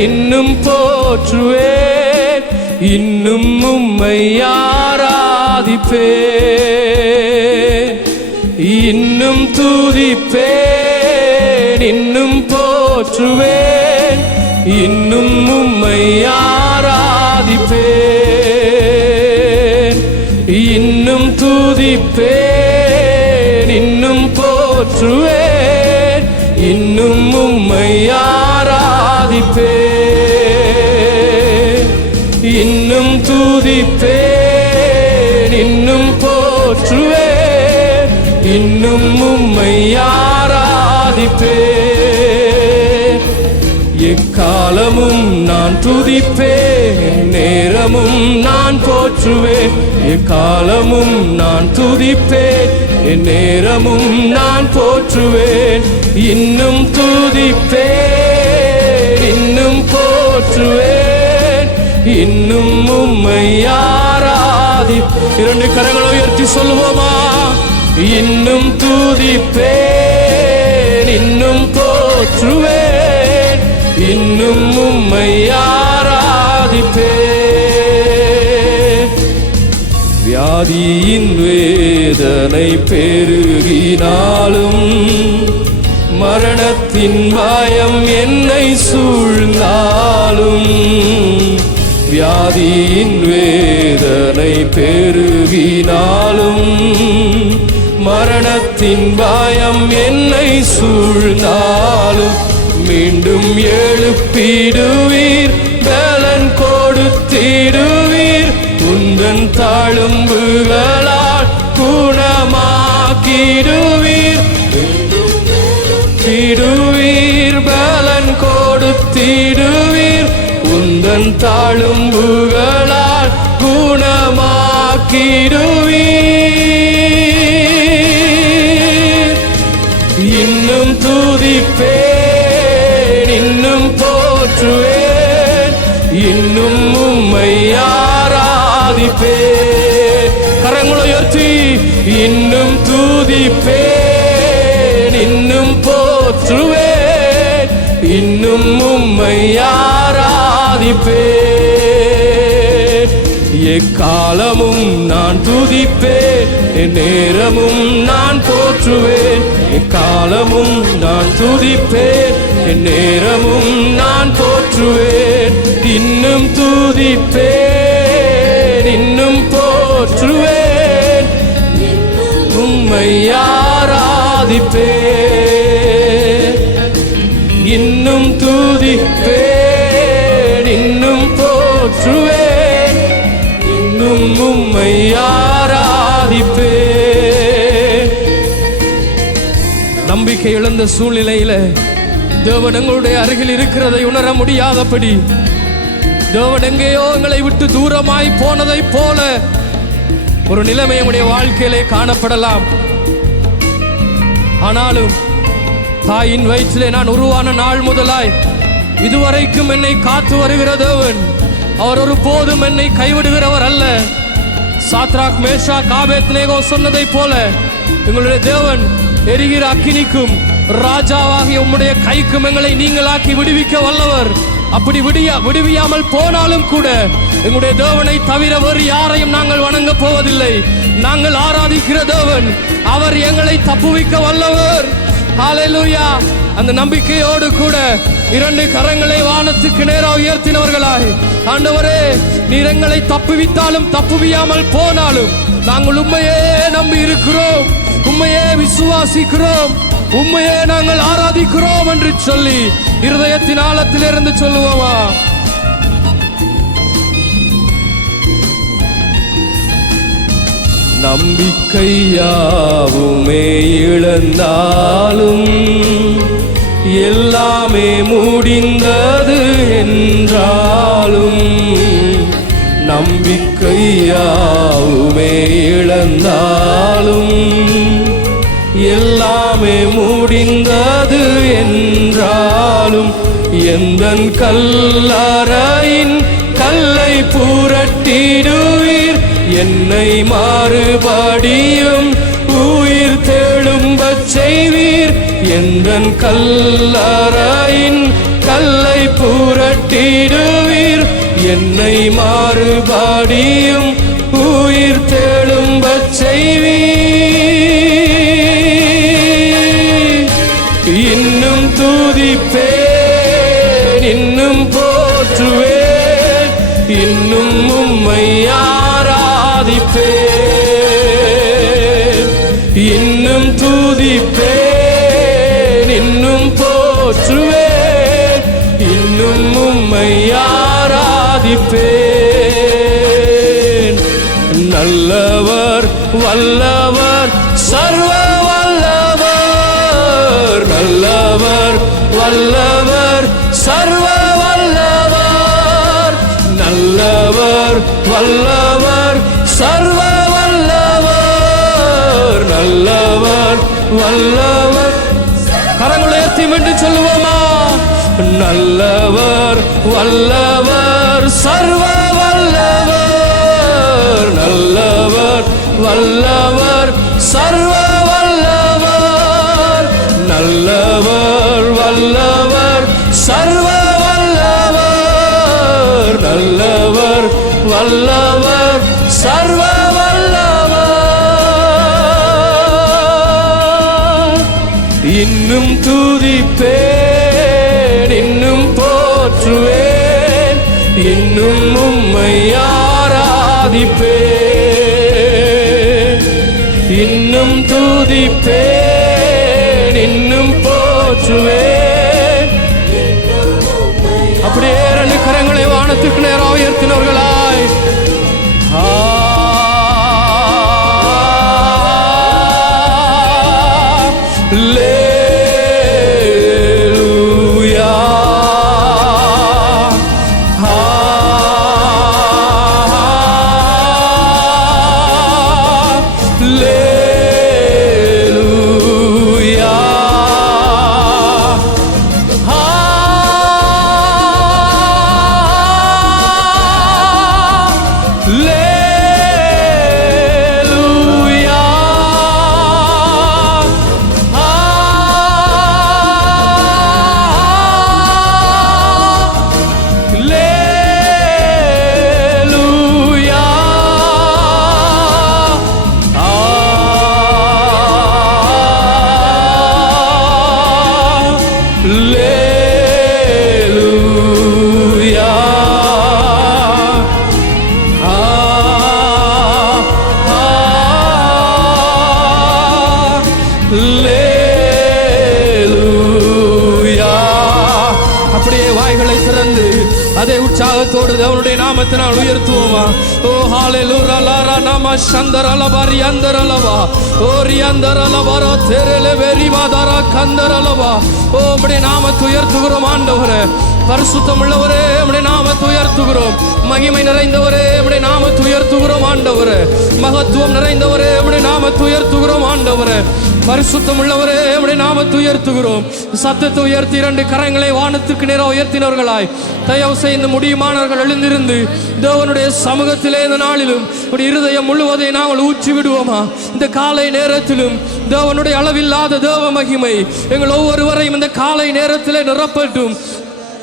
இன்னும் போற்றுவேன், இன்னும் உம்மை ஆராதிப்பேன். இன்னும் தூதிப்பேன், இன்னும் போற்றுவேன், இன்னும் உம்மை ஆராதிப்பேன். இன்னும் தூதிப்பேன், இன்னும் போற்றுவேன், இன்னும் உம்மை ஆராதிப்பேன். இன்னும் தூதிப்பேன், இன்னும் போற்றுவேன், இன்னும் உம்மை ஆராதிப்பேன். எக்காலமும் நான் துதிப்பேன், நேரமும் நான் போற்றுவேன். எக்காலமும் நான் துதிப்பேன், நேரமும் நான் போற்றுவேன். இன்னும் துதிப்பேன், இன்னும் போற்றுவேன், இன்னும் உம்மை ஆராதி. இரண்டு கரங்களை உயர்த்தி சொல்லுவோமா? இன்னும் துதிப்பேன், இன்னும் போற்றுவேன், இன்னும் உம்மை ஆராதிப்பேன். வியாதியின் வேதனை பெருகினாலும் மரணத்தின் பயம் என்னை சூழ்ந்தாலும், வியாதியின் வேதனை பெருகினாலும் மரணத்தின் பயம் என்னை சூழ்ந்தாலும், மீண்டும் எழுப்பிடுவீர், பலன் கொடுத்திடுவீர், உந்தன் தழும்புகளால் குணமாக்கிடுவீர். திடுவீர், பலன் கொடுத்திடுவீர், உந்தன் தழும்புகளால் குணமாக்கிடுவீர். இன்னும் துதிப்பேன், இன்னும் போற்றுவேன், இன்னும் உம்மை ஆராதிப்பேன். கரங்களை உயர்த்தி இன்னும் துதிப்பேன், இன்னும் போற்றுவேன், இன்னும் உம்மை ஆராதிப்பேன். எக்காலமும் நான் துதிப்பேன், நேரமும் நான் போற்றுவேன். எக்காலமும் நான் துதிப்பேன், நேரமும் நான் போற்றுவேன். இன்னும் துதிப்பேன், இன்னும் போற்றுவேன், உம்மை ஆராதிப்பேன். இன்னும் துதிப்பேன், இன்னும் போற்றுவேன், இன்னும் உம்மை ஆராதிப்பேன். நம்பிக்கை இழந்த சூழ்நிலையில தேவன் எங்களுடைய அருகில் இருக்கிறதை உணர முடியாதபடி, தேவன் எங்கேயோ எங்களை விட்டு தூரமாய் போனதை போல ஒரு நிலைமை நம்முடைய வாழ்க்கையிலே காணப்படலாம். ஆனாலும் தாயின் வயிற்றிலே நான் உருவான நாள் முதலாய் இதுவரைக்கும் என்னை காத்து வருகிற தேவன், அவர் ஒரு போதும் என்னை கைவிடுகிறவர் அல்ல. சாத்ராக், மேஷாக், ஆபேத்நேகோ சொன்னதை போல எங்களுடைய தேவன் எரிகிற அக்கினிக்கும் ராஜாவாகிய உம்முடைய கைக்கும் எங்களை நீங்களாக்கி விடுவிக்க வல்லவர். அப்படி விடுவியாமல் போனாலும் கூட எங்களுடைய தேவனை தவிர வேறு யாரையும் நாங்கள் வணங்க போவதில்லை. நாங்கள் ஆராதிக்கிற தேவன் அவர் எங்களை தப்புவிக்க வல்லவர். ஹல்லேலூயா. அந்த நம்பிக்கையோடு கூட 2 கரங்களை வானத்துக்கு நேராக உயர்த்தினவர்களாய், ஆண்டவரே நீர் எங்களை தப்புவித்தாலும் தப்புவியாமல் போனாலும் நாங்கள் உம்மையே நம்பி இருக்கிறோம், உம்மையே விசுவாசிக்கிறோம், உம்மையே நாங்கள் ஆராதிக்கிறோம் என்று சொல்லி இருதயத்தின் ஆழத்திலிருந்து சொல்லுவோமா? நம்பிக்கையாவுமே இழந்தாலும் எல்லாமே முடிந்தது என்றாலும், நம்பிக்கையாவுமே இழந்தாலும் எல்லாமே முடிந்தது என்றாலும், எந்தன் கல்லறையின் கல்லை புரட்டிடுவீர், என்னை மறுபடியும் உயிர் தெழும்பச் செய்வீர். எந்தன் கல்லறையின் கல்லை புரட்டிடுவீர், என்னை மறுபடியும் உயிர் தெழும்பச் செய்வீர். இன்னும் துதிப்பேன், இன்னும் போற்றுவேன், இன்னும் உம்மை ஆராதிப்பேன். இன்னும் துதிப்பேன், இன்னும் போற்றுவேன், இன்னும் உம்மை ஆராதிப்பேன். நல்லவர் வல்லவர் சர்வ வல்லவர், நல்லவர் வல்லவர் சர்வ வல்லவர், நல்லவர் வல்லவர் சர்வ வல்லவர், நல்லவர் வல்லவர். கரங்களை உயர்த்தி மீண்டும் சொல்லுவோமா? நல்லவர் வல்லவர் சர்வ வல்லவர், நல்லவர் வல்லவர் சர்வ வல்லவர், நல்லவர் வல்லவர் சர்வ வல்லவர், நல்லவர் வல்லவர் சர்வ வல்லவர். இன்னும் துதிப்பேன், இன்னும் போற்றுவேன், இன்னும் உம்மை ஆராதிப்பேன். இன்னும் துதிப்பேன், இன்னும் போற்றுவேன். அப்படியே 2 கரங்களை வானத்துக்கு நேராக உயர்த்தினவர்களாய், அப்படியே வாய்களை திறந்து அதே உற்சாகத்தோடு அவனுடைய நாமத்தினால் உயர்த்துவோமா? ஓ ஹalleluya லாரா நாம சந்தரலபரி அந்தரலவா ஓரி அந்தரலவரோ தெரலே வெரிவாதரா கந்தரலவா. ஓ உம்முடைய நாமத்தை உயர்த்துகிறோம் ஆண்டவரே, பரிசுத்தம் உள்ளவரே உம்முடைய நாமத்தை உயர்த்துகிறோம். மகிமை நிறைந்தவரே உம்முடைய நாமத்தை உயர்த்துகிறோம் ஆண்டவரே, மகத்துவம் நிறைந்தவரே உம்முடைய நாமத்தை உயர்த்துகிறோம் ஆண்டவரே, பரிசுத்தம் உள்ளவரே உம்முடைய நாமத்தை உயர்த்துகிறோம். சத்தத்தை உயர்த்தி 2 கரங்களை வானத்துக்கு நேராக உயர்த்தினவர்களாய் தயவு செய்து முடியுமானவர்கள் எழுந்திருந்து தேவனுடைய சமூகத்திலே இந்த நாளிலும் இருதயம் முழுவதை நாங்கள் ஊற்றி விடுவோமா? இந்த காலை நேரத்திலும் தேவனுடைய அளவில்லாத தேவ மகிமை எங்கள் ஒவ்வொருவரையும் இந்த காலை நேரத்திலே நிரப்பட்டும்.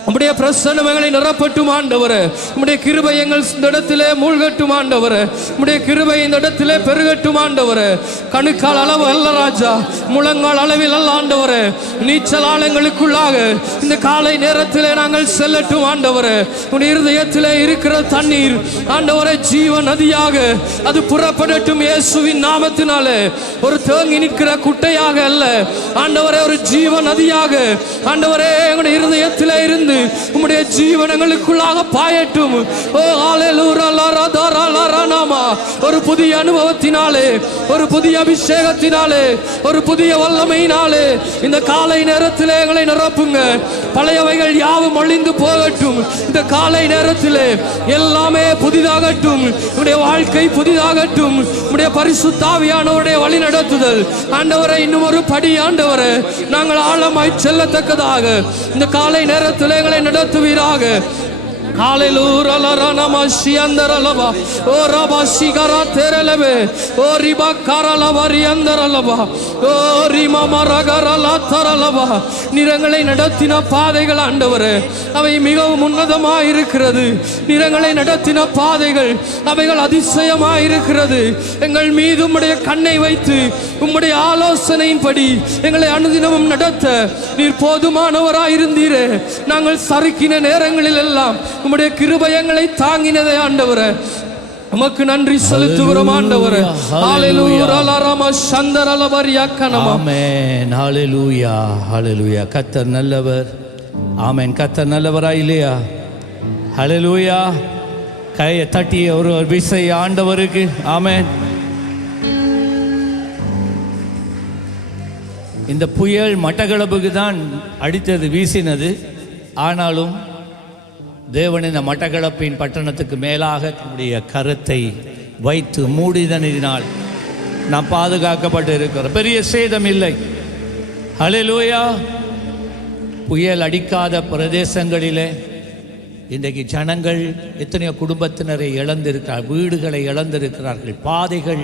உம்முடைய பிரசன்னம் எங்களை நிரப்பட்டும் ஆண்டவரே. உம்முடைய கிருபை எங்கள் இந்த இடத்திலே மூழ்கட்டும் ஆண்டவரே. உம்முடைய கிருபை இந்த இடத்திலே பெருகட்டும் ஆண்டவரே. கணுக்கால் அளவு அல்ல ராஜா, முழங்கால் அளவில் அல்ல ஆண்டவரே. நீச்சல் ஆழங்களுக்குள்ளாக இந்த காலை நேரத்திலே நாங்கள் செல்லட்டும் ஆண்டவரே. உம்முடைய இருதயத்திலே இருக்கிற தண்ணீர் ஆண்டவரே ஜீவ நதியாக அது புறப்படட்டும் இயேசுவின் நாமத்தினாலே. ஒரு தேங்கி நிற்கிற குட்டையாக அல்ல ஆண்டவரே, ஒரு ஜீவ நதியாக ஆண்டவரே எங்களுடைய இருதயத்திலே இருந்து உம்முடைய ஜீவனங்களுக்குள்ளாக பாயட்டும். ஓ ஹalleluya லரதரலரநாமா. ஒரு புதிய அனுபவத்தினாலே, ஒரு புதிய அபிஷேகத்தினாலே, ஒரு புதிய வல்லமையினாலே இந்த காலை நேரத்திலே எங்களை நிரப்புங்க. பழையவைகள் யாவும் ஒழிந்து போகட்டும். இந்த காலை நேரத்திலே எல்லாமே புதிதாகட்டும். உம்முடைய வாழ்க்கை புதிதாகட்டும். உம்முடைய பரிசுத்த ஆவியானவருடைய வழி நடத்துதல் ஆண்டவரே இன்னும் ஒரு படி ஆண்டவரே நாங்கள் ஆழமாய் செல்லத்தக்கதாக இந்த காலை நேரத்திலே எங்களை நடத்துவீராக. ஹalleluya லரனமா ஷியந்தரலபா ஓ ரபா சிகரா தெரலபே ஓ ரிபா கரலவரி அந்தரலபா ஓ ரிமா மரகரலா தரலபா. நிறங்களை நடத்தின பாதைகள் ஆண்டவரே அவை மிகவும் உன்னதமாய் இருக்கிறது. நிறங்களை நடத்தின பாதைகள் அவைகள் அதிசயமாய் இருக்கிறது. எங்கள் மீது உம்முடைய கண்ணை வைத்து உம்முடைய ஆலோசனையின்படி எங்களை அனுதினமும் நடத்த நீர் போதுமானவராய் இருந்தீரே. நாங்கள் சறுக்கின நேரங்களில் எல்லாம் உம்முடைய கிருபை எங்களை தாங்கினதே ஆண்டவரே. உமக்கு நன்றி செலுத்துகிறோம் ஆண்டவரே. ஹalleluya லரமா சந்தரலபரியா கனமா. ஆமென். ஹalleluya ஹalleluya. கர்த்தர் நல்லவர். ஆமென். கர்த்தர் நல்லவரா இல்லையா? ஹalleluya. கையை தட்டி ஒரு விசை ஆண்டவருக்கு. ஆமென். இந்த புயல் மட்டக்களப்புக்கு தான் அடித்தது, வீசினது. ஆனாலும் தேவன் இந்த மட்டக்களப்பின் பட்டணத்துக்கு மேலாக தன்னுடைய கரத்தை வைத்து மூடிதனினால் நாம் பாதுகாக்கப்பட்டு இருக்கிறோம். பெரிய சேதம் இல்லை. ஹல்லேலூயா. புயல் அடிக்காத பிரதேசங்களிலே இன்றைக்கு ஜனங்கள் எத்தனையோ குடும்பத்தினரை இழந்திருக்கிறார், வீடுகளை இழந்திருக்கிறார்கள். பாதைகள்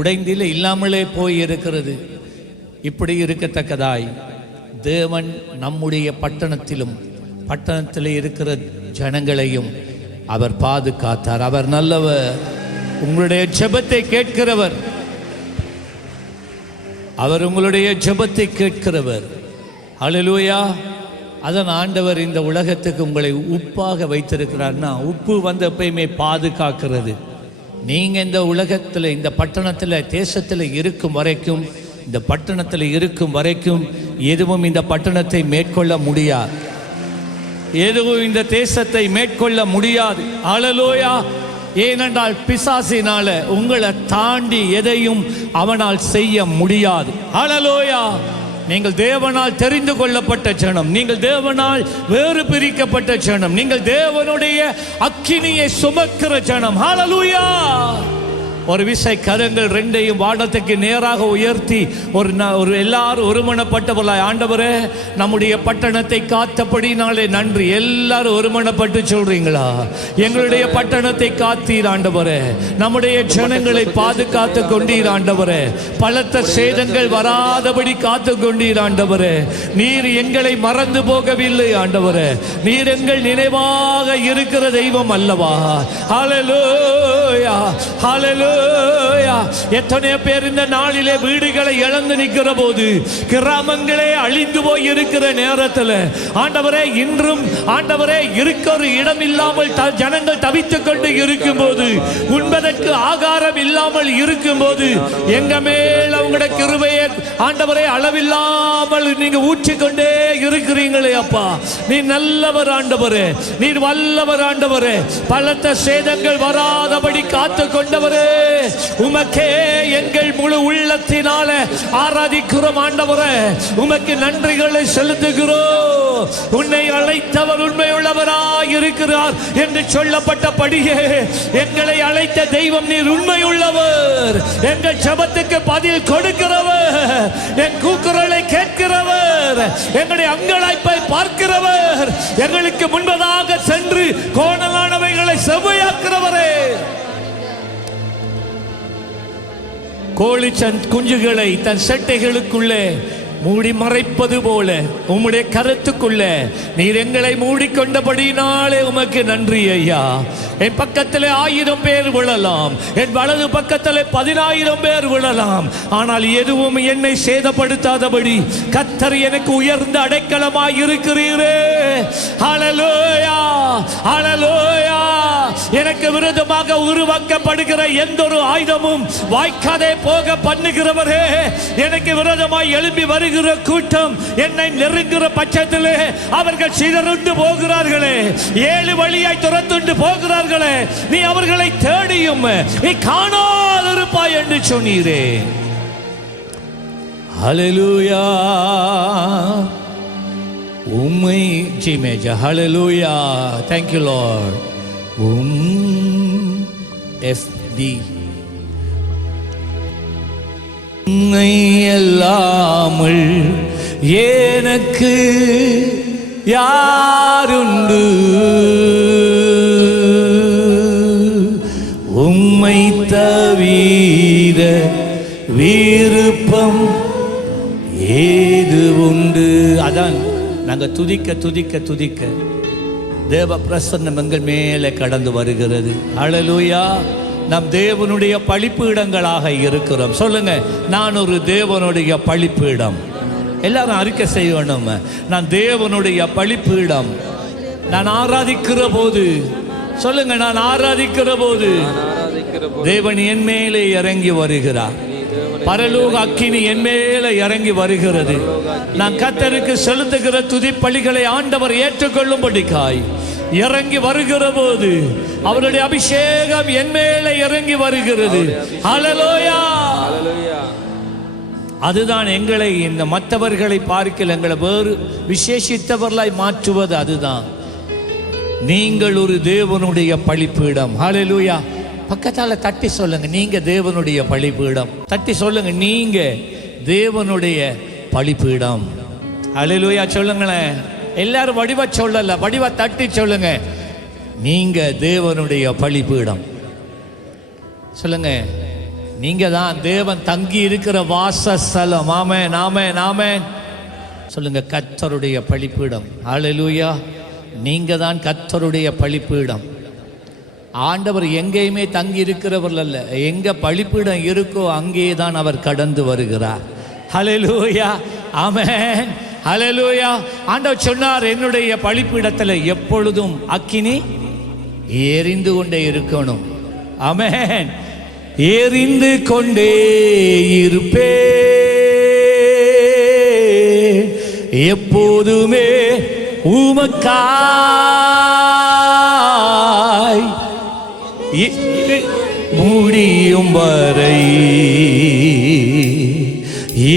உடைந்தில் இல்லாமலே போய் இருக்கிறது. இப்படி இருக்கத்தக்கதாய் தேவன் நம்முடைய பட்டணத்தில் இருக்கிற ஜனங்களையும் அவர் பாதுகாத்தார். அவர் நல்லவர். உங்களுடைய ஜெபத்தை கேட்கிறவர். அவர் உங்களுடைய ஜெபத்தை கேட்கிறவர். ஹல்லேலூயா. அதன் ஆண்டவர் இந்த உலகத்துக்கு உங்களை உப்பாக வைத்திருக்கிறார்னா, உப்பு வந்து எப்பயுமே பாதுகாக்கிறது. நீங்கள் இந்த உலகத்தில், இந்த பட்டணத்தில், தேசத்தில் இருக்கும் வரைக்கும், இந்த பட்டணத்தில் இருக்கும் வரைக்கும் எதுவும் இந்த பட்டணத்தை மேற்கொள்ள முடியாது. எதுவும் இந்த தேசத்தை மேற்கொள்ள முடியாது. ஹல்லேலூயா. ஏனென்றால் பிசாசினால உங்களை தாண்டி எதையும் அவனால் செய்ய முடியாது. ஹல்லேலூயா. நீங்கள் தேவனால் தெரிந்து கொள்ளப்பட்ட ஜனம், நீங்கள் தேவனால் வேறு பிரிக்கப்பட்ட ஜனம், நீங்கள் தேவனுடைய அக்கினியை சுமக்கிற ஜனம். ஹல்லேலூயா. ஒரு விசை கரங்கள் ரெண்டையும் வானத்துக்கு நேராக உயர்த்தி ஒரு எல்லாரும் ஒருமனப்பட்டவர்களாய், ஆண்டவரே நம்முடைய பட்டணத்தை காத்தபடினாலே நன்றி. எல்லாரும் ஒருமனப்பட்டு சொல்றீங்களா? எங்களுடைய பட்டணத்தை காத்தீர் ஆண்டவரே, நம்முடைய ஜனங்களை பாதுகாத்து கொண்டீர் ஆண்டவரே, பலத்த சேதங்கள் வராதபடி காத்து கொண்டீர் ஆண்டவரே. நீர் எங்களை மறந்து போகவில்லை ஆண்டவரே, நீர் எங்கள் நினைவாக இருக்கிற தெய்வம் அல்லவா? ஹல்லேலூயா ஹல்லேலூயா. எத்தனையோ பேர் இந்த நாளிலே வீடுகளை இழந்து நிற்கிற போது, கிராமங்களே அழிந்து போய் இருக்கிற நேரத்தில் ஆண்டவரே, இன்றும் ஆண்டவரே இருக்க ஒரு இடம் இல்லாமல் ஜனங்கள் தவித்துக் கொண்டு இருக்கும் போது, உண்பதற்கு ஆகாரம் இல்லாமல் இருக்கும் போது, எங்க மேல் அவங்களுடைய கிருபையை ஆண்டவரே அளவில்லாமல் நீங்க ஊற்றிக்கொண்டே இருக்கிறீங்களே அப்பா. நீ நல்லவர் ஆண்டவரே, நீர் வல்லவர் ஆண்டவரே, பலத்த சேதங்கள் வராதபடி காத்து கொண்டவரே, உமக்கே எங்கள் முழு உள்ளத்தினால ஆராதிக்கிறோம் ஆண்டவரே. உமக்கு நன்றிகளை செலுத்துகிறோம். உன்னை அழைத்தவர் உண்மையுள்ளவராய் இருக்கிறார் என்று சொல்லப்பட்டபடியே எங்களை அழைத்த தெய்வம் நீர் உண்மையுள்ளவர். எங்கள் ஜெபத்துக்கு பதில் கொடுக்கிறவர், என் கூக்குரலை கேட்கிறவர், எங்களுடைய அங்கலாய்ப்பை பார்க்கிறவர், எங்களுக்கு முன்பதாக சென்று கோணலானவைகளை செவ்வையாக்கிறவரே. கோழி குஞ்சுகளை தன் செட்டைகளுக்குள்ளே மூடி மறைப்பது போல உம்முடைய கருத்துக்குள்ள நீர் எங்களை மூடிக்கொண்டபடினாலே உமக்கு நன்றி ஐயா. என் பக்கத்திலே 1000 பேர் விழலாம், என் வலது பக்கத்திலே 10,000 பேர் விழலாம், ஆனால் எதுவும் என்னை சேதப்படுத்தாதபடி கர்த்தர் எனக்கு உயர்ந்த அடைக்கலமாய் இருக்கிறீரே. ஹல்லேலூயா, ஹல்லேலூயா. எனக்கு விரோதமாக உருவாக்கப்படுகிற எந்த ஒரு ஆயுதமும் வாய்க்காதே போக பண்ணுகிறவரே, எனக்கு விரோதமாய் எழும்பி வருகிற கூட்டம் என்னை நெருங்குகிற பட்சத்திலே அவர்கள் சிதறுண்டு போகிறார்களே, 7 வழியாய் துரத்துண்டு போகிறார்களே, நீ அவர்களை தேடியும் நீ காணாதிருப்பாய் என்று சொன்னீரே. ஹல்லேலூயா. உம்மை ஜிமேஜா. ஹல்லேலூயா. Thank you Lord. FD உம்மை அல்லாமல் எனக்கு யாருண்டு, உம்மை தவிர விருப்பம் ஏது உண்டு. அதான் நாங்கள் துதிக்க துதிக்க துதிக்க தேவ பிரசன்னம் எங்கள் மேலே கடந்து வருகிறது. ஹல்லேலூயா. நாம் தேவனுடைய பலிப்பீடங்களாக இருக்கிறோம். சொல்லுங்க, நான் ஒரு தேவனுடைய பலிப்பீடம். எல்லாரும் அறிக்கை செய்யணும், நான் தேவனுடைய பலிப்பீடம். நான் ஆராதிக்கிற போது சொல்லுங்க, நான் ஆராதிக்கிற போது தேவன் என் மேலே இறங்கி வருகிறார். பரலோக அக்கினி என் மேலே இறங்கி வருகிறது. நான் கர்த்தருக்கு செலுத்துகிற துதி பலிகளை ஆண்டவர் ஏற்றுக்கொள்ளும்படிக்காய் இறங்கி வருகிற போது அவருடைய அபிஷேகம் என் மேலே இறங்கி வருகிறது. ஹல்லேலூயா. அதுதான் எங்களை இந்த மற்றவர்களை பார்க்கல எங்களை வேறு விசேஷித்தவர்களாய் மாற்றுவது. அதுதான் நீங்கள் ஒரு தேவனுடைய பலிப்பீடம். ஹல்லேலூயா. பக்கத்தால தட்டி சொல்லுங்க, நீங்க தேவனுடைய பலிப்பீடம். தட்டி சொல்லுங்க, நீங்க தேவனுடைய பலிப்பீடம். ஹல்லேலூயா சொல்லுங்களேன். எல்லாரும் வடிவ சொல்லல, வடிவ தட்டி சொல்லுங்க, நீங்க தேவனுடைய பலிப்பீடம். சொல்லுங்க, நீங்க தான் தேவன் தங்கி இருக்கிற வாசஸ்தலம். ஆமென், ஆமென், ஆமென். சொல்லுங்க, கர்த்தருடைய பலிப்பீடம். ஹல்லேலூயா. நீங்க தான் கர்த்தருடைய பலிப்பீடம். ஆண்டவர் எங்கேயுமே தங்கி இருக்கிறவர் அல்ல. எங்க பலிப்பீடம் இருக்கோ அங்கே தான் அவர் கடந்து வருகிறார். ஹல்லேலூயா, ஆமென், ஹல்லேலூயா. ஆண்டவர் சொன்னார், என்னுடைய பலிப்பீடத்தில் எப்பொழுதும் அக்கினி எரிந்து கொண்டே இருக்கணும். ஆமென். எரிந்து கொண்டே இருப்பே எப்போதுமே உமக்காய் முடியும் வரை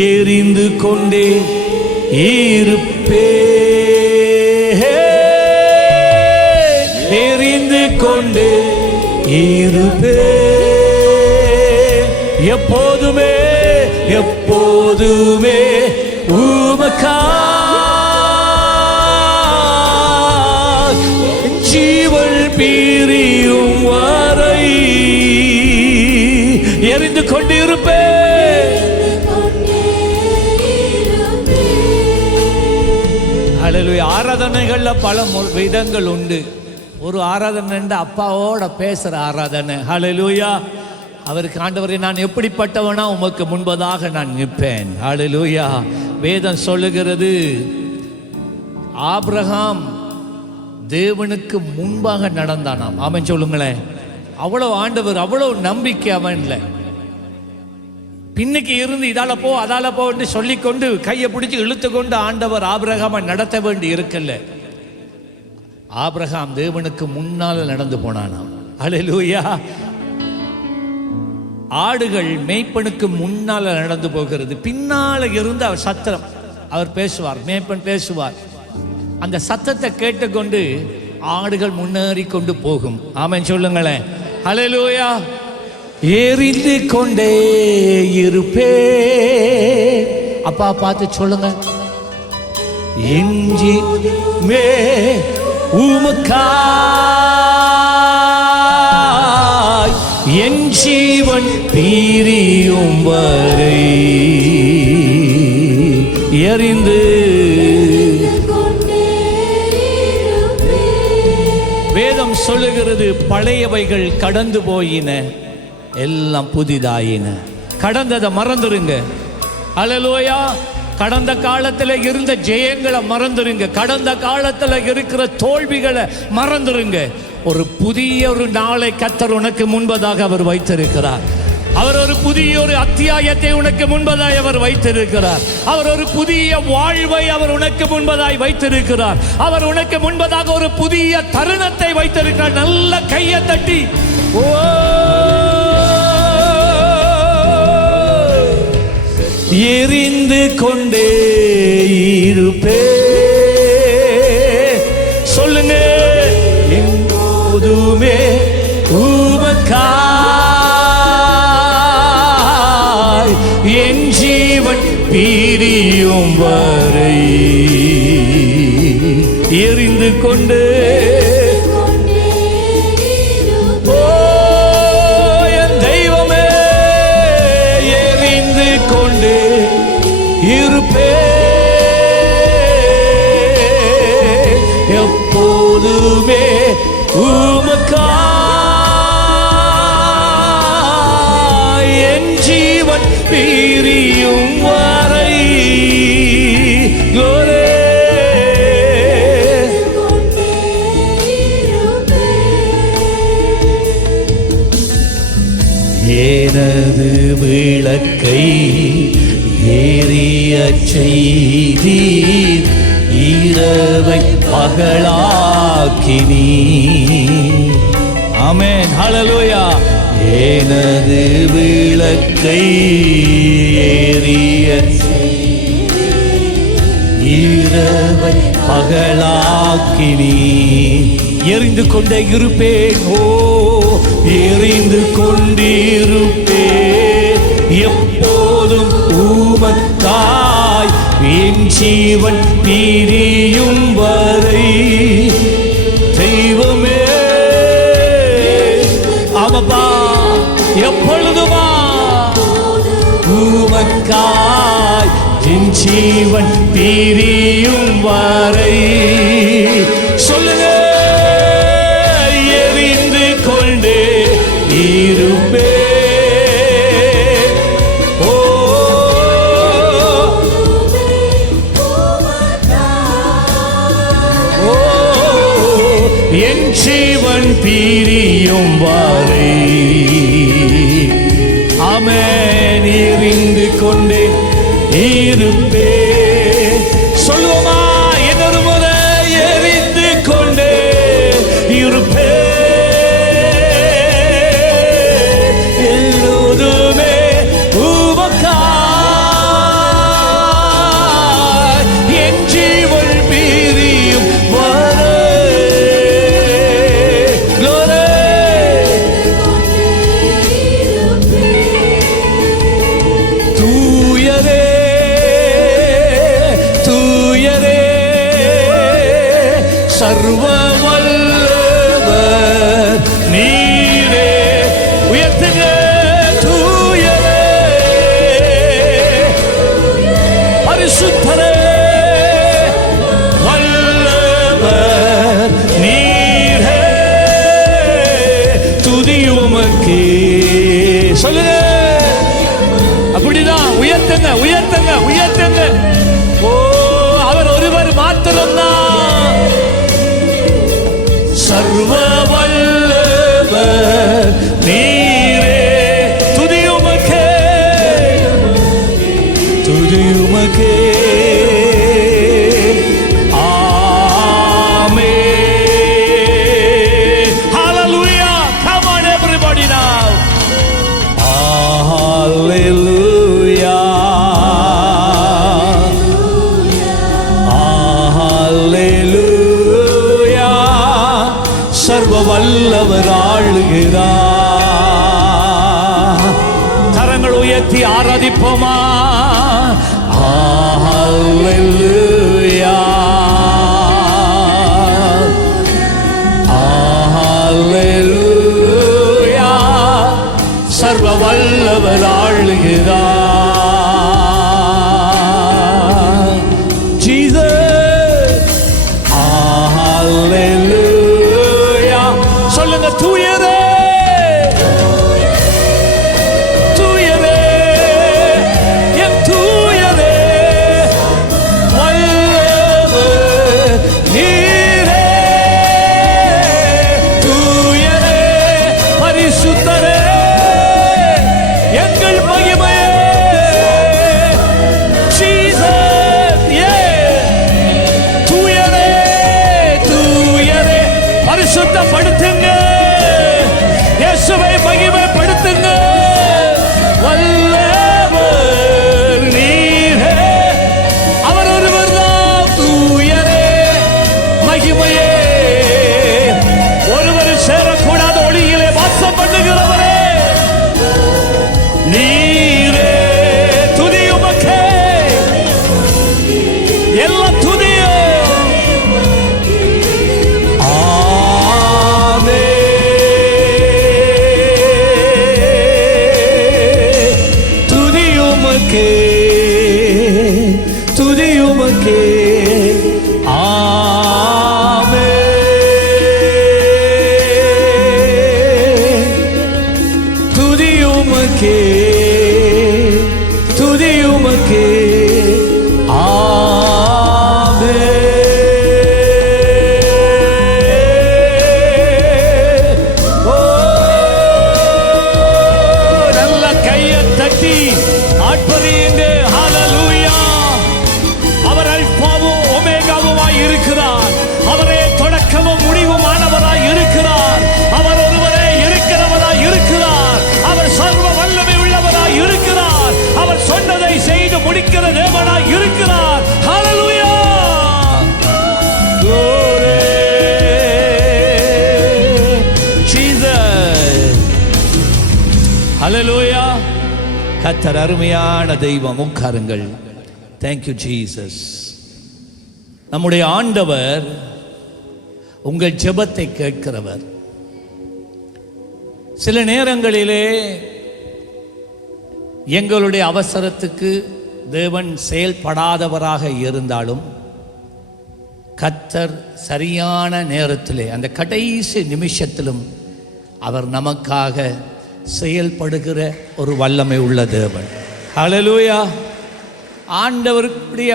எரிந்து கொண்டே இருப்பே, எரிந்து கொண்டே இருப்பே எப்போதுமே, எப்போதுமே உமக்காய் ஜீவன் பிரியும் வரை எரிந்து கொண்டிருப்பே. ஹல்லேலூயா. ஆராதனைகள்ல பல விதங்கள் உண்டு. ஒரு ஆராதனை அப்பாவோட பேசுற ஆராதனை. ஹல்லேலூயா. அவருக்கு, ஆண்டவரே நான் எப்படிப்பட்டவனா உமக்கு முன்பதாக நான் நிற்பேன். ஹல்லேலூயா. வேதம் சொல்லுகிறது, ஆபிரகாம் தேவனுக்கு முன்பாக நடந்தானாம். ஆமென் சொல்லுங்களேன். அவ்வளவு ஆண்டவர், அவ்வளவு நம்பிக்கை அவன்ல. பின்னுக்கு இருந்து இதால போ அதால போ என்று சொல்லிக்கொண்டு கையை பிடிச்சி இழுத்து கொண்டு ஆண்டவர் ஆபிரகாமை நடத்த வேண்டி இருக்கல. ஆபிரகாம் தேவனுக்கு முன்னால நடந்து போனானாம். ஹல்லேலூயா. ஆடுகள் மேய்ப்பனுக்கு முன்னால நடந்து போகிறது. பின்னால இருந்து அவர் சத்தம், அவர் பேசுவார், மேய்ப்பன் பேசுவார். அந்த சத்தத்தை கேட்டுக்கொண்டு ஆடுகள் முன்னேறி கொண்டு போகும். ஆமென் சொல்லுங்களேன். ஹல்லேலூயா. எரிந்து கொண்டே இருப்பே. அப்பா பார்த்து சொல்லுங்க, எஞ்சி மே உமக்காய் என் ஜீவன் பிரியும் வரை எரிந்து வேதம் சொல்லுகிறது, பழையவைகள் கடந்து போயின, எல்லாம் புதிதாயின. கடந்ததை மறந்துருங்க. அல்லேலூயா. கடந்த காலத்தில் இருந்த ஜெயங்களை மறந்துருங்க. கடந்த காலத்தில் இருக்கிற தோல்விகளை மறந்துருங்க. ஒரு புதிய ஒரு நாளை கர்த்தர் உனக்கு முன்பதாக அவர் வைத்திருக்கிறார். அவர் ஒரு புதிய ஒரு அத்தியாயத்தை உனக்கு முன்பதாய் அவர் வைத்திருக்கிறார். அவர் ஒரு புதிய வாழ்வை அவர் உனக்கு முன்பதாய் வைத்திருக்கிறார். அவர் உனக்கு முன்பதாக ஒரு புதிய தருணத்தை வைத்திருக்கிறார். நல்ல கையை தட்டி ஓ எரிந்து கொண்டே இருப்பே சொல்லுங்க. எப்போதுமே உமக்காய் என் ஜீவன் பிரியும் வரை எரிந்து கொண்டே இருப்பே. எப்போதுமே உமக்காய் என் ஜீவன் பிரியும் வரை எனது விளக்கை ஏறிய செய்தீர், இரவை பகலாக்கினீ. ஆமென், ஹல்லேலூயா. எனது விளக்கை ஏறிய இரவை பகலாக்கினீ. எரிந்து கொண்டே இருப்பேன். ஓ எரிந்து கொண்டிருப்பேன். எப்போதும் உமக்காய் என் ஜீவன் பிரியும் வரை. தெய்வமே ஆமாப்பா, எப்பொழுதுமா உமக்காய் என் ஜீவன் பிரியும் வரை. சொல்லுங்க. எரிந்து கொண்டே இருப்பே. என் ஜீவன் பிரியும் வரை. ஆமென். எரிந்து கொண்டே இருப்பே. சொல்லுவோமா? இன்னொரு முறை எரிந்து கொண்டே இருப்பே. எழுதுமே உமக்காய் என் ஜீவன் பிரியும் வரை. சர்வ வல்லவர் நீரே. உயர்த்துங்க. தூயரே பரிசுத்தரே வல்லவர் நீரே. துதி உமக்கே. சொல்லுங்க. அப்படிதான். உயர்த்துங்க, உயர்த்துங்க, உயர்த்துங்க. ஓ அவர் ஒருவர் மாத்திரம்தான். சர்வ வல்லவர் நீரே. துதி உமக்கே, துதி உமக்கே. ஆமென். ஹல்லேலூயா. Come on everybody now. Hallelujah. Hallelujah. சர்வ வல்லவர் ஆளுகிறார். கரங்கள் உயர்த்தி ஆராதிப்போமா? ஹல்லேலூயா. ஹல்லேலூயா. சர்வ வல்லவர் ஆளுகிறார். உமக்கே, துதி உமக்கே. ஆமென். துதி உமக்கே, துதி உமக்கே. முடிக்கிற தேவனாய் இருக்கிறார். ஹல்லேலூயா, glory Jesus, ஹல்லேலூயா. கர்த்தர் அருமையான தெய்வம். உட்காருங்கள். Thank you Jesus. நம்முடைய ஆண்டவர் உங்கள் ஜெபத்தை கேட்கிறவர். சில நேரங்களிலே எங்களுடைய அவசரத்துக்கு தேவன் செயல்படாதவராக இருந்தாலும் கர்த்தர் சரியான நேரத்திலே அந்த கடைசி நிமிஷத்திலும் அவர் நமக்காக செயல்படுகிற ஒரு வல்லமை உள்ள தேவன். ஹல்லேலூயா. ஆண்டவருடைய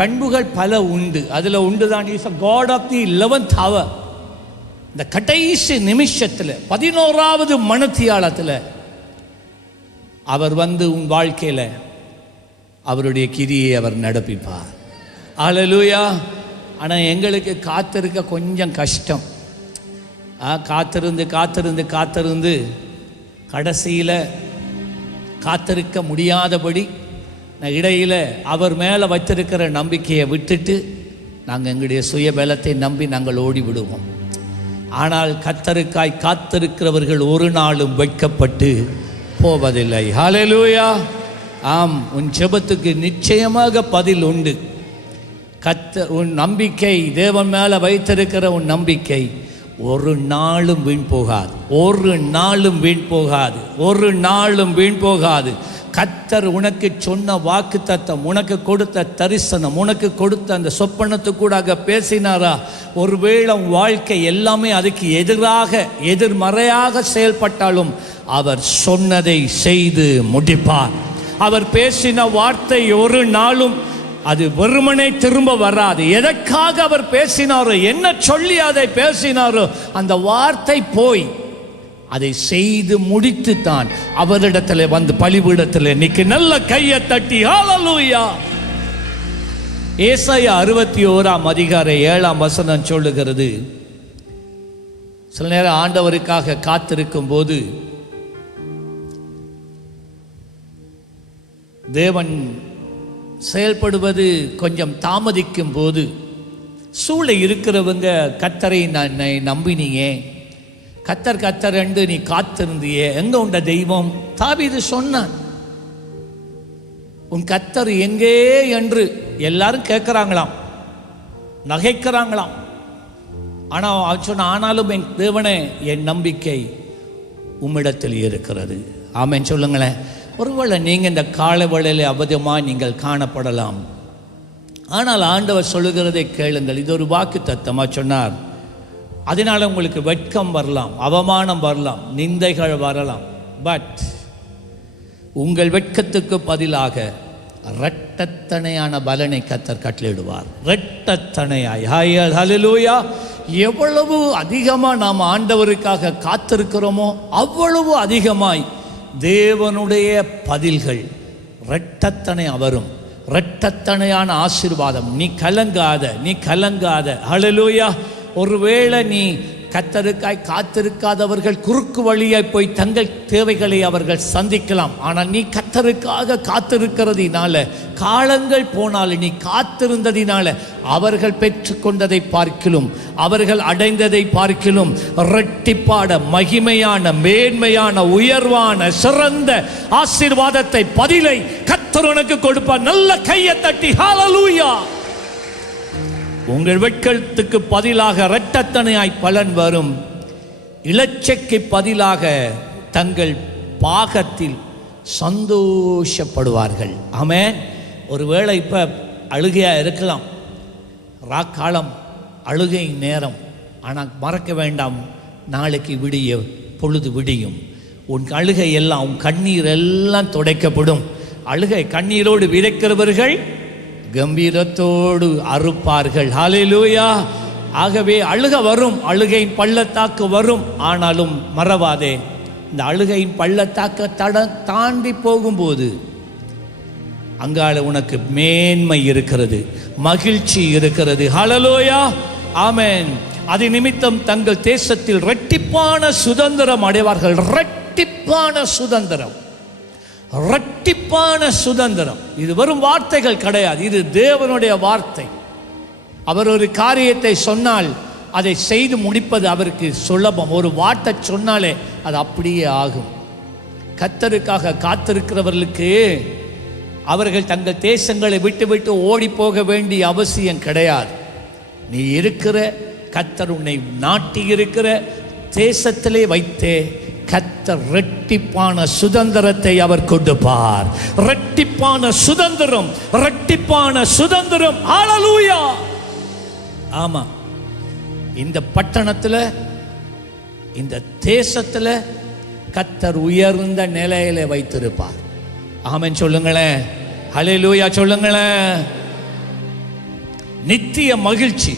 பண்புகள் பல உண்டு. அதில் உண்டுதான் is a God of the 11th hour. இந்த கடைசி நிமிஷத்தில் 11வது மணித்தியாலத்தில் அவர் வந்து உன் வாழ்க்கையில் அவருடைய கிரியை அவர் நடப்பிப்பார். ஹல்லேலூயா. ஆனால் எங்களுக்கு காத்திருக்க கொஞ்சம் கஷ்டம். காத்திருந்து காத்திருந்து காத்திருந்து கடைசியில் காத்திருக்க முடியாதபடி இடையில் அவர் மேலே வைத்திருக்கிற நம்பிக்கையை விட்டுட்டு நாங்கள் எங்களுடைய சுய பலத்தை நம்பி நாங்கள் ஓடி விடுவோம். ஆனால் கர்த்தருக்காய் காத்திருக்கிறவர்கள் ஒரு நாளும் வெட்கப்பட்டு போவதில்லை. ஹல்லேலூயா. ஆம், உன் ஜெபத்துக்கு நிச்சயமாக பதில் உண்டு. கர்த்தர் உன் நம்பிக்கை, தேவன் மேலே வைத்திருக்கிற உன் நம்பிக்கை ஒரு நாளும் வீண் போகாது. ஒரு நாளும் வீண் போகாது. ஒரு நாளும் வீண் போகாது. கர்த்தர் உனக்கு சொன்ன வாக்குத்தத்தம், உனக்கு கொடுத்த தரிசனம், உனக்கு கொடுத்த அந்த சொப்பனத்துக்கூடாக பேசினாரா? ஒருவேளை வாழ்க்கை எல்லாமே அதுக்கு எதிராக எதிர்மறையாக செயல்பட்டாலும் அவர் சொன்னதை செய்து முடிப்பார். அவர் பேசின வார்த்தை ஒரு நாளும் அது வெறுமனே திரும்ப வராது. எதற்காக அவர் பேசினாரோ, என்ன சொல்லி அதை பேசினாரோ, அந்த வார்த்தை போய் அதை செய்து முடித்து தான் அவரிடத்தில் வந்து பலிபீடத்தில் நிற்க. நல்ல கையை தட்டி ஹல்லேலூயா. ஏசாயா 61:7 சொல்லுகிறது, சில நேரம் ஆண்டவருக்காக காத்திருக்கும் போது தேவன் செயல்படுவது கொஞ்சம் தாமதிக்கும் போது சூழ இருக்கிறவங்க கர்த்தரை நம்பினீங்க, கர்த்தர் கர்த்தர் என்று நீ காத்திருந்தியே, எங்க உண்ட தெய்வம்? தாவீது சொன்னான், உன் கர்த்தர் எங்கே என்று எல்லாரும் கேட்கிறாங்களாம், நகைக்கிறாங்களாம். ஆனால் அவன் சொன்ன, ஆனாலும் என் தேவனே, என் நம்பிக்கை உம்மிடத்தில் இருக்கிறது. ஆமென் சொல்லுங்களேன். ஒருவேளை நீங்கள் இந்த கால வேளையில் அபதமாக நீங்கள் காணப்படலாம். ஆனால் ஆண்டவர் சொல்லுகிறதை கேளுங்கள். இது ஒரு வாக்கு தத்தமாக சொன்னார். அதனால் உங்களுக்கு வெட்கம் வரலாம், அவமானம் வரலாம், நிந்தைகள் வரலாம். பட் உங்கள் வெட்கத்துக்கு பதிலாக இரட்டத்தனையான பலனை கர்த்தர் கட்டளையிடுவார். இரட்டத்தனையாய். ஹல்லேலூயா. எவ்வளவு அதிகமாக நாம் ஆண்டவருக்காக காத்திருக்கிறோமோ அவ்வளவு அதிகமாய் தேவனுடைய பதில்கள் இரட்டத்தனை வரும். இரட்டத்தனையான ஆசீர்வாதம். நீ கலங்காத, நீ கலங்காத. ஹல்லேலூயா. ஒருவேளை நீ கர்த்தருக்காய் காத்திருக்காதவர்கள் குறுக்கு வழியாய் போய் தங்கள் தேவைகளை அவர்கள் சந்திக்கலாம். ஆனால் நீ கர்த்தருக்காக காத்திருக்கிறதினால, காலங்கள் போனாலும் நீ காத்திருந்ததினால அவர்கள் பெற்றுக்கொண்டதை பார்க்கிலும், அவர்கள் அடைந்ததை பார்க்கிலும் இரட்டிப்பாட மகிமையான, மேன்மையான, உயர்வான, சிறந்த ஆசீர்வாதத்தை, பதிலை கர்த்தர் உனக்கு கொடுப்பார். நல்ல கையை தட்டி ஹல்லேலூயா. உங்கள் வெட்கத்துக்கு பதிலாக இரட்டத்தனையாய் பலன் வரும். இலச்சைக்கு பதிலாக தங்கள் பாகத்தில் சந்தோஷப்படுவார்கள். ஆமென். ஒருவேளை இப்போ அழுகையாக இருக்கலாம், ராக்காலம் அழுகை நேரம். ஆனால் மறக்க வேண்டாம், நாளைக்கு விடிய பொழுது விடியும். உன் அழுகை எல்லாம், உன் கண்ணீர் எல்லாம் துடைக்கப்படும். அழுகை கண்ணீரோடு விதைக்கிறவர்கள் கம்பீரத்தோடு அறுப்பார்கள். ஹல்லேலூயா. ஆகவே அழுக வரும், அழுகையின் பள்ளத்தாக்கு வரும். ஆனாலும் மறவாதே, இந்த அழுகையின் பள்ளத்தாக்க தாண்டி போகும்போது அங்கால உனக்கு மேன்மை இருக்கிறது, மகிழ்ச்சி இருக்கிறது. ஹல்லேலூயா. ஆமென். அது நிமித்தம் தங்கள் தேசத்தில் இரட்டிப்பான சுதந்திரம் அடைவார்கள். இரட்டிப்பான சுதந்திரம், இரட்டிப்பான சுதந்திரம். இது வெறும் வார்த்தைகள் கிடையாது, இது தேவனுடைய வார்த்தை. அவர் ஒரு காரியத்தை சொன்னால் அதை செய்து முடிப்பது அவருக்கு சுலபம். ஒரு வார்த்தை சொன்னாலே அது அப்படியே ஆகும். கர்த்தருக்காக காத்திருக்கிறவர்களுக்கு அவர்கள் தங்கள் தேசங்களை விட்டு விட்டு ஓடி போக வேண்டிய அவசியம் கிடையாது. நீ இருக்கிற கர்த்தர் உன்னை நாட்டி இருக்கிற தேசத்திலே வைத்தே கர்த்தர் இரட்டிப்பான சுதந்திரத்தை அவர் கொடுப்பார். இரட்டிப்பான சுதந்திரம், இரட்டிப்பான சுதந்திரம். ஹல்லேலூயா. ஆமா, இந்த பட்டணத்தில், இந்த தேசத்தில் கர்த்தர் உயர்ந்த நிலையில வைத்திருப்பார். ஆமென் சொல்லுங்களேன். ஹல்லேலூயா சொல்லுங்களேன். நித்திய மகிழ்ச்சி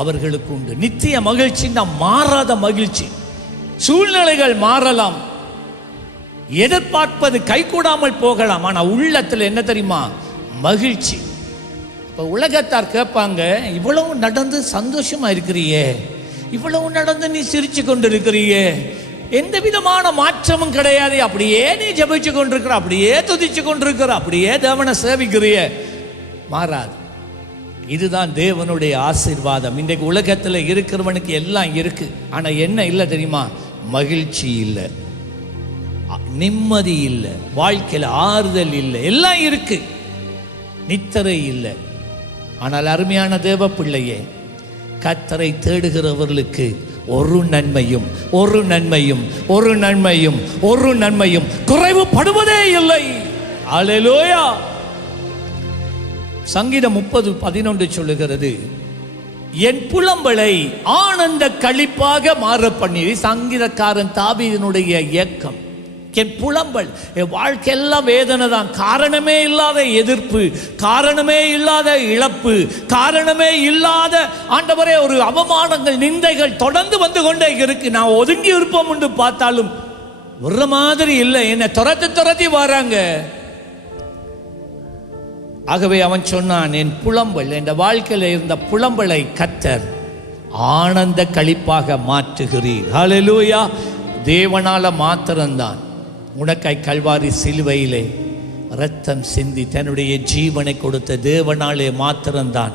அவர்களுக்கு உண்டு. நித்திய மகிழ்ச்சின்னா மாறாத மகிழ்ச்சி. சூழ்நிலைகள் மாறலாம், எதிர்பார்ப்பது கைகூடாமல் போகலாம், ஆனால் உள்ளத்தில் என்ன தெரியுமா? மகிழ்ச்சி. இப்போ உலகத்தார் கேட்பாங்க, இவ்வளவு நடந்து சந்தோஷமா இருக்கிறியே, இவ்வளவு நடந்து நீ சிரிச்சு கொண்டு இருக்கிறியே, எந்த விதமான மாற்றமும் கிடையாது, அப்படியே நீ ஜெபிச்சு கொண்டிருக்கிற, அப்படியே துதிச்சு கொண்டிருக்கிற, அப்படியே தேவனை சேவிக்கிறிய. மாறாது. இதுதான் தேவனுடைய ஆசீர்வாதம். இன்றைக்கு உலகத்தில் இருக்கிறவனுக்கு எல்லாம் இருக்கு, ஆனால் என்ன இல்லை தெரியுமா? மகிழ்ச்சி இல்லை, நிம்மதி இல்லை, வாழ்க்கையில் ஆறுதல் இல்லை. எல்லாம் இருக்கு, நித்திரை இல்லை. ஆனால் அருமையான தேவ பிள்ளையே, கர்த்தரை தேடுகிறவர்களுக்கு ஒரு நன்மையும் ஒரு நன்மையும் ஒரு நன்மையும் ஒரு நன்மையும் குறைவுபடுவதே இல்லை. அல்லேலூயா. சங்கீதம் 30:11 சொல்லுகிறது, என் புலம்பலை ஆனந்த களிப்பாக மாற பண்ணி. சங்கீதக்காரன் தாவீதினுடைய இயக்கம். என் புலம்பல், என் வாழ்க்கையெல்லாம் வேதனை தான், காரணமே இல்லாத எதிர்ப்பு, காரணமே இல்லாத இழப்பு, காரணமே இல்லாத ஆண்டவரே ஒரு அவமானங்கள், நிந்தைகள் தொடர்ந்து வந்து கொண்டே இருக்கு. நான் ஒதுங்கி இருப்போம் என்று பார்த்தாலும் ஒரு மாதிரி இல்லை, என்னை துரத்தி வராங்க. ஆகவே அவன் சொன்னான், என் புலம்பல், என் வாழ்க்கையில் இருந்த புலம்பலை கர்த்தர் ஆனந்த களிப்பாக மாற்றுகிறீர். ஹல்லேலூயா. தேவனால மாத்திரம்தான் உனக்காய் கல்வாரி சிலுவையிலே இரத்தம் சிந்தி தன்னுடைய ஜீவனை கொடுத்த தேவனாலே மாத்திரம்தான்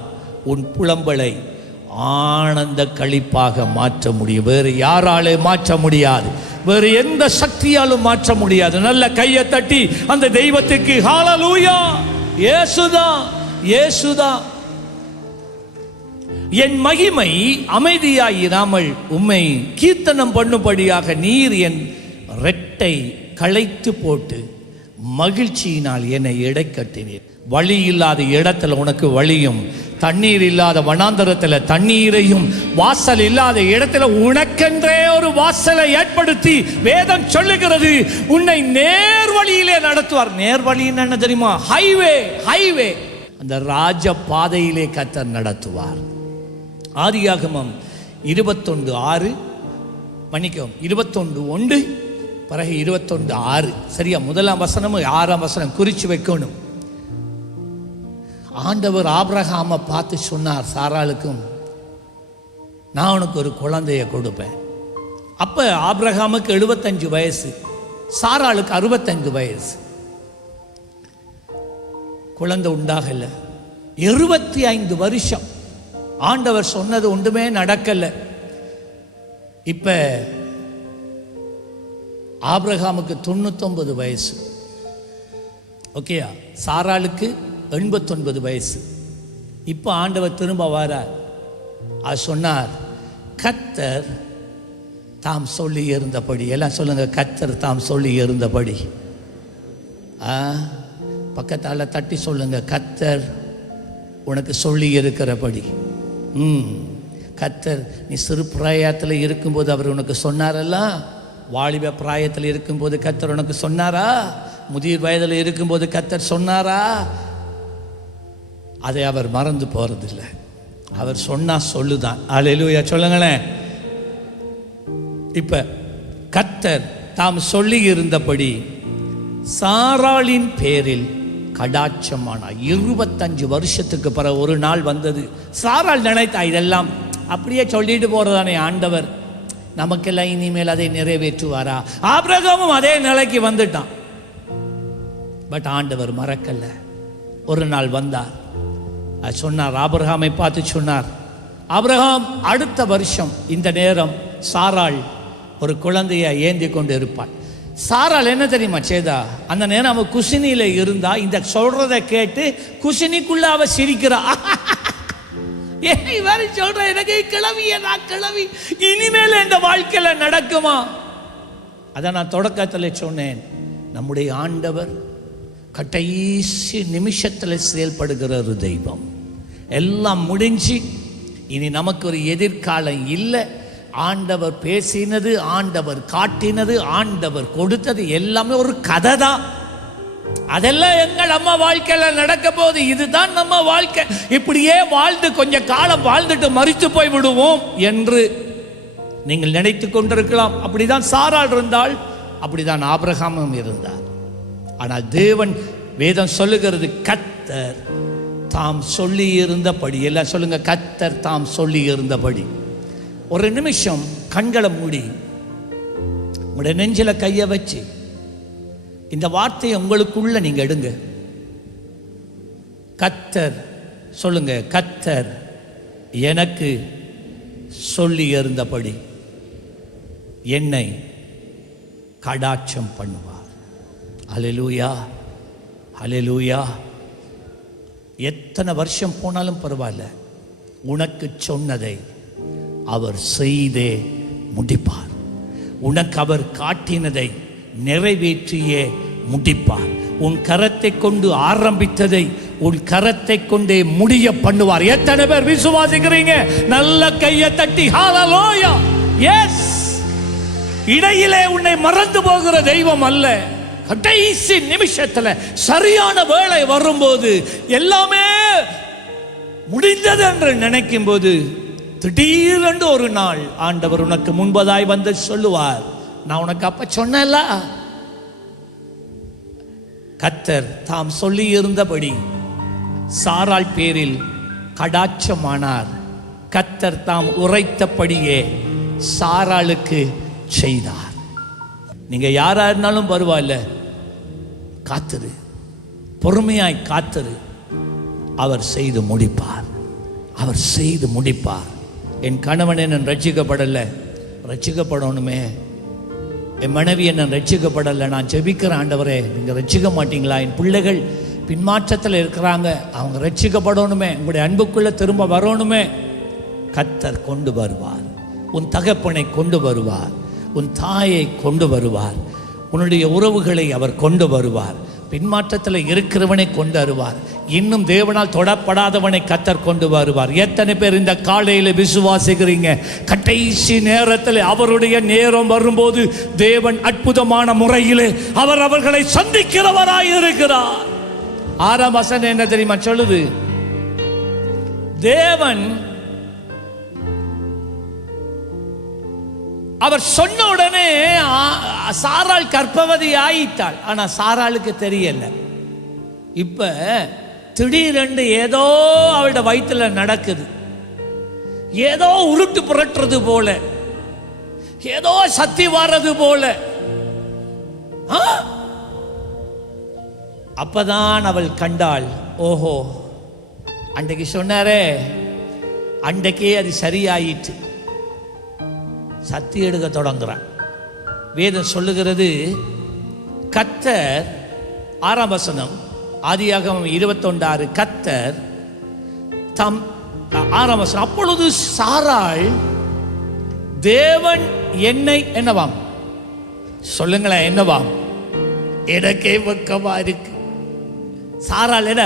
உன் புலம்பலை ஆனந்த களிப்பாக மாற்ற முடியும். வேறு யாராலே மாற்ற முடியாது, வேறு எந்த சக்தியாலும் மாற்ற முடியாது. நல்ல கையை தட்டி அந்த தெய்வத்துக்கு ஹல்லேலூயா. இயேசுதான், இயேசுதான். என் மகிமை அமைதியாயிராமல் உம்மை கீர்த்தனம் பண்ணும்படியாக நீர் என் ரெட்டை களைத்து போட்டு மகிழ்ச்சியினால் என்னை எடை கட்டினீர். வழி இல்லாத இடத்துல உனக்கு வழியும், தண்ணீர் இல்லாத வனாந்தரத்தில் தண்ணீரையும், வாசல் இல்லாத இடத்துல உனக்கென்றே ஒரு வாசலை ஏற்படுத்தி வேதம் சொல்லுகிறது, உன்னை நேர்வழியிலே நடத்துவார். நேர்வழின்னு என்ன தெரியுமா? Highway, highway. அந்த ராஜ பாதையிலே கர்த்தர் நடத்துவார். ஆதியாகமம் 21:6 மன்னிக்கவும் 21:1 பிறகு 21:6 சரியா? 1ஆம் வசனமும் 6ஆம் வசனம் குறிச்சு வைக்கணும். ஆண்டவர் ஆபிரகாமை பார்த்து சொன்னார், சாராளுக்கும் நான் உனக்கு ஒரு குழந்தைய கொடுப்பேன். அப்ப ஆபிரகாமுக்கு 75 வயசு, சாராளுக்கு 65 வயசு. குழந்தை உண்டாகல. 25 வருஷம் ஆண்டவர் சொன்னது ஒன்றுமே நடக்கல. இப்ப ஆபிரகாமுக்கு 99 வயசு. ஓகேயா? சாராளுக்கு 89 வயசு. இப்போ ஆண்டவர் திரும்ப வரார். அது சொன்னார், கர்த்தர் தாம் சொல்லி இருந்தபடி. எல்லாம் சொல்லுங்க, கர்த்தர் தாம் சொல்லி இருந்தபடி. பக்கத்தால் தட்டி சொல்லுங்க, கர்த்தர் உனக்கு சொல்லி இருக்கிறபடி. கர்த்தர் நீ சிறு பிராயத்தில் இருக்கும்போது அவர் உனக்கு சொன்னாரல்ல, வாலிப பிராயத்தில் இருக்கும்போது கர்த்தர் உனக்கு சொன்னாரா, முதிர் வயதில் இருக்கும்போது கர்த்தர் சொன்னாரா, அதை அவர் மறந்து போறதில்லை. அவர் சொன்னா சொல்லுதான். அல்லேலூயா சொல்லுங்களேன். இப்ப கர்த்தர் தாம் சொல்லி இருந்தபடி சாராளின் பேரில் கடாட்சமானார். 25 வருஷத்துக்கு பிறகு ஒரு நாள் வந்தது. சாராள் நினைத்தா இதெல்லாம் அப்படியே சொல்லிட்டு போறதானே ஆண்டவர், நமக்கெல்லாம் இனிமேல் அதை நிறைவேற்றுவாரா? ஆபிரகாமும் அதே நிலைக்கு வந்துட்டான். பட் ஆண்டவர் மறக்கல. ஒரு நாள் வந்தார், சொன்னார், ஆபிரகாமை பார்த்து சொன்னார், ஆபிரகாம் அடுத்த வருஷம் இந்த நேரம் சாராள் ஒரு குழந்தையை ஏந்தி கொண்டு இருப்பாள். சாராள் என்ன தெரியுமா செய்தா? அந்த நேரம் அவ குசினியில இருந்தா, இந்த சொல்றதை கேட்டு குசினிக்குள்ள அவ சிரிக்கிறா. சொல்ற எனக்கு கிளவிய, நான் கிளவி, இனிமேல் இந்த வாழ்க்கையில நடக்குமா? அதான் நான் தொடக்கத்தில் சொன்னேன், நம்முடைய ஆண்டவர் கடைசி நிமிஷத்தில் செயல்படுகிற ஒரு தெய்வம். எல்லாம் முடிஞ்சு இனி நமக்கு ஒரு எதிர்காலம் இல்லை. ஆண்டவர் பேசினது, ஆண்டவர் காட்டினது, ஆண்டவர் கொடுத்தது எல்லாமே ஒரு கதை தான். அதெல்லாம் எங்கள் நம்ம வாழ்க்கையில நடக்க போது. இதுதான் நம்ம வாழ்க்கை, இப்படியே வாழ்ந்து கொஞ்ச காலம் வாழ்ந்துட்டு மரித்து போய் விடுவோம் என்று நீங்கள் நினைத்து கொண்டிருக்கலாம். அப்படிதான் சாராள் இருந்தால், அப்படிதான் ஆபிரகாமும் இருந்தார். ஆனால் தேவன் வேதம் சொல்லுகிறது, கர்த்தர் தாம் சொல்லி இருந்தபடி. எல்லாம் சொல்லுங்க, கர்த்தர் தாம் சொல்லி இருந்தபடி. ஒரு நிமிஷம் கண்களை மூடி உங்களுடைய நெஞ்சில கையை வச்சு இந்த வார்த்தையை உங்களுக்குள்ள நீங்க எடுங்க. கர்த்தர் சொல்லுங்க, கர்த்தர் எனக்கு சொல்லி இருந்தபடி என்னை கடாட்சம் பண்ணுவார். அல்லேலூயா, அல்லேலூயா. எத்தனை வருஷம் போனாலும் பரவாயில்ல, உனக்கு சொன்னதை அவர் செய்தே முடிப்பார். உனக்கு அவர் காட்டினதை நிறைவேற்றியே முடிப்பார். உன் கரத்தை கொண்டு ஆரம்பித்ததை உன் கரத்தை கொண்டே முடிய பண்ணுவார். எத்தனை பேர் விசுவாசிக்கிறீங்க? நல்ல கையை தட்டி ஹalleluya. எஸ், இடையிலே உன்னை மறந்து போகிற தெய்வம் அல்ல. கடைசி நிமிஷத்துல சரியான வேளை வரும்போது, எல்லாமே முடிந்தது என்று நினைக்கும் போது, திடீரென்று ஒரு நாள் ஆண்டவர் உனக்கு முன்பதாய் வந்து சொல்லுவார், நான் உனக்கு அப்ப சொன்னேன்ல. கர்த்தர் தாம் சொல்லி இருந்தபடி சாராள் பேரில் கடாட்சமானார். கர்த்தர் தாம் உரைத்தபடியே சாராளுக்கு செய்தார். நீங்க யாரா இருந்தாலும் பரவாயில்ல, காத்திரு, பொறுமையாய் காத்திரு. அவர் செய்து முடிப்பார், அவர் செய்து முடிப்பார். என் கணவன் என்ன ரட்சிக்கப்படலை, ரட்சிக்கப்படணுமே. என் மனைவி என்ன ரட்சிக்கப்படலை, நான் ஜெபிக்கிறேன், ஆண்டவரே நீங்கள் ரட்சிக்க மாட்டீங்களா? என் பிள்ளைகள் பின்மாற்றத்தில் இருக்கிறாங்க, அவங்க ரட்சிக்கப்படணுமே, உங்களுடைய அன்புக்குள்ளே திரும்ப வரணுமே. கர்த்தர் கொண்டு வருவார். உன் தகப்பனை கொண்டு வருவார், உன் தாயை கொண்டு வருவார், உன்னுடைய உறவுகளை அவர் கொண்டு வருவார். பின்மாற்றத்தில் இருக்கிறவனை கொண்டு வருவார். இன்னும் தேவனால் தொடப்படாதவனை கர்த்தர் கொண்டு வருவார். எத்தனை பேர் இந்த காலையில் விசுவாசிக்கிறீங்க? கடைசி நேரத்தில் அவருடைய நேரம் வரும்போது தேவன் அற்புதமான முறையிலே அவர் அவர்களை சந்திக்கிறவராய் இருக்கிறார். 6ஆம் வசனம் என்ன தெரியுமா சொல்லுது? தேவன் அவர் சொன்ன உடனே சாராள் கர்ப்பவதி ஆயிட்டாள். ஆனா சாராளுக்கு தெரியல. இப்ப திடீரென்று ஏதோ அவளோட வயிற்றுல நடக்குது, ஏதோ உருட்டு புரட்டுறது போல, ஏதோ சக்தி வர்றது போல. அப்பதான் அவள் கண்டாள், ஓஹோ, அன்றைக்கு சொன்னாரே, அன்றைக்கே அது சரியாயிற்று. சக்தி எடுக்க தொடங்குறான். வேதம் சொல்லுகிறது, கர்த்தர் 6ஆம் வசனம், ஆதியாகமம் 21:6, கர்த்தர் தம் 6ஆம் வசனம், அப்பொழுது சாராள் தேவன் என்னை என்னவாம், சொல்லுங்களேன், என்னவாம், எனக்கே வெக்கமா இருக்கு. சாராள் என்ன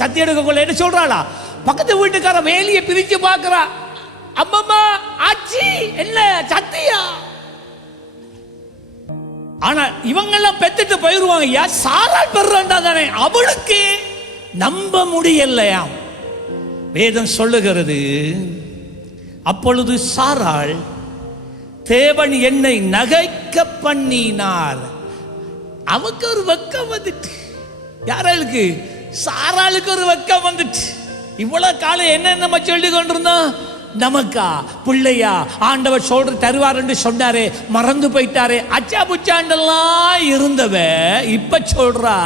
சத்தியம் எடுக்கக்குள்ள என்ன சொல்றாளா? பக்கத்து வீட்டுக்கார வேலியை பிரிச்சு பார்க்கிறா. அம்மம்மா ஆச்சி என்ன சத்தியா? ஆனா இவங்க எல்லாம் பெத்துட்டு போயிருவாங்க. சாராள் பெறாண்டா தானே, அவளுக்கு நம்ப முடியலையாம். வேதம் சொல்லுகிறது, அப்பொழுது சாராள், தேவன் என்னை நகைக்க பண்ணினார். அவக்கு ஒரு வெக்கம் வந்துட்டு. யாராளுக்கு? சாராளுக்கு ஒரு வெக்கம் வந்துட்டு. இவ்வளவு காலம் என்ன நம்ம சொல்லி கொண்டிருந்தோம்? நமக்கா பிள்ளையா ஆண்டவர் சொல்ற தருவார் என்று சொன்னாரே, மறந்து போயிட்டாரே, அச்சா புச்சாண்டெல்லாம் இருந்தவ இப்ப சொல்றா,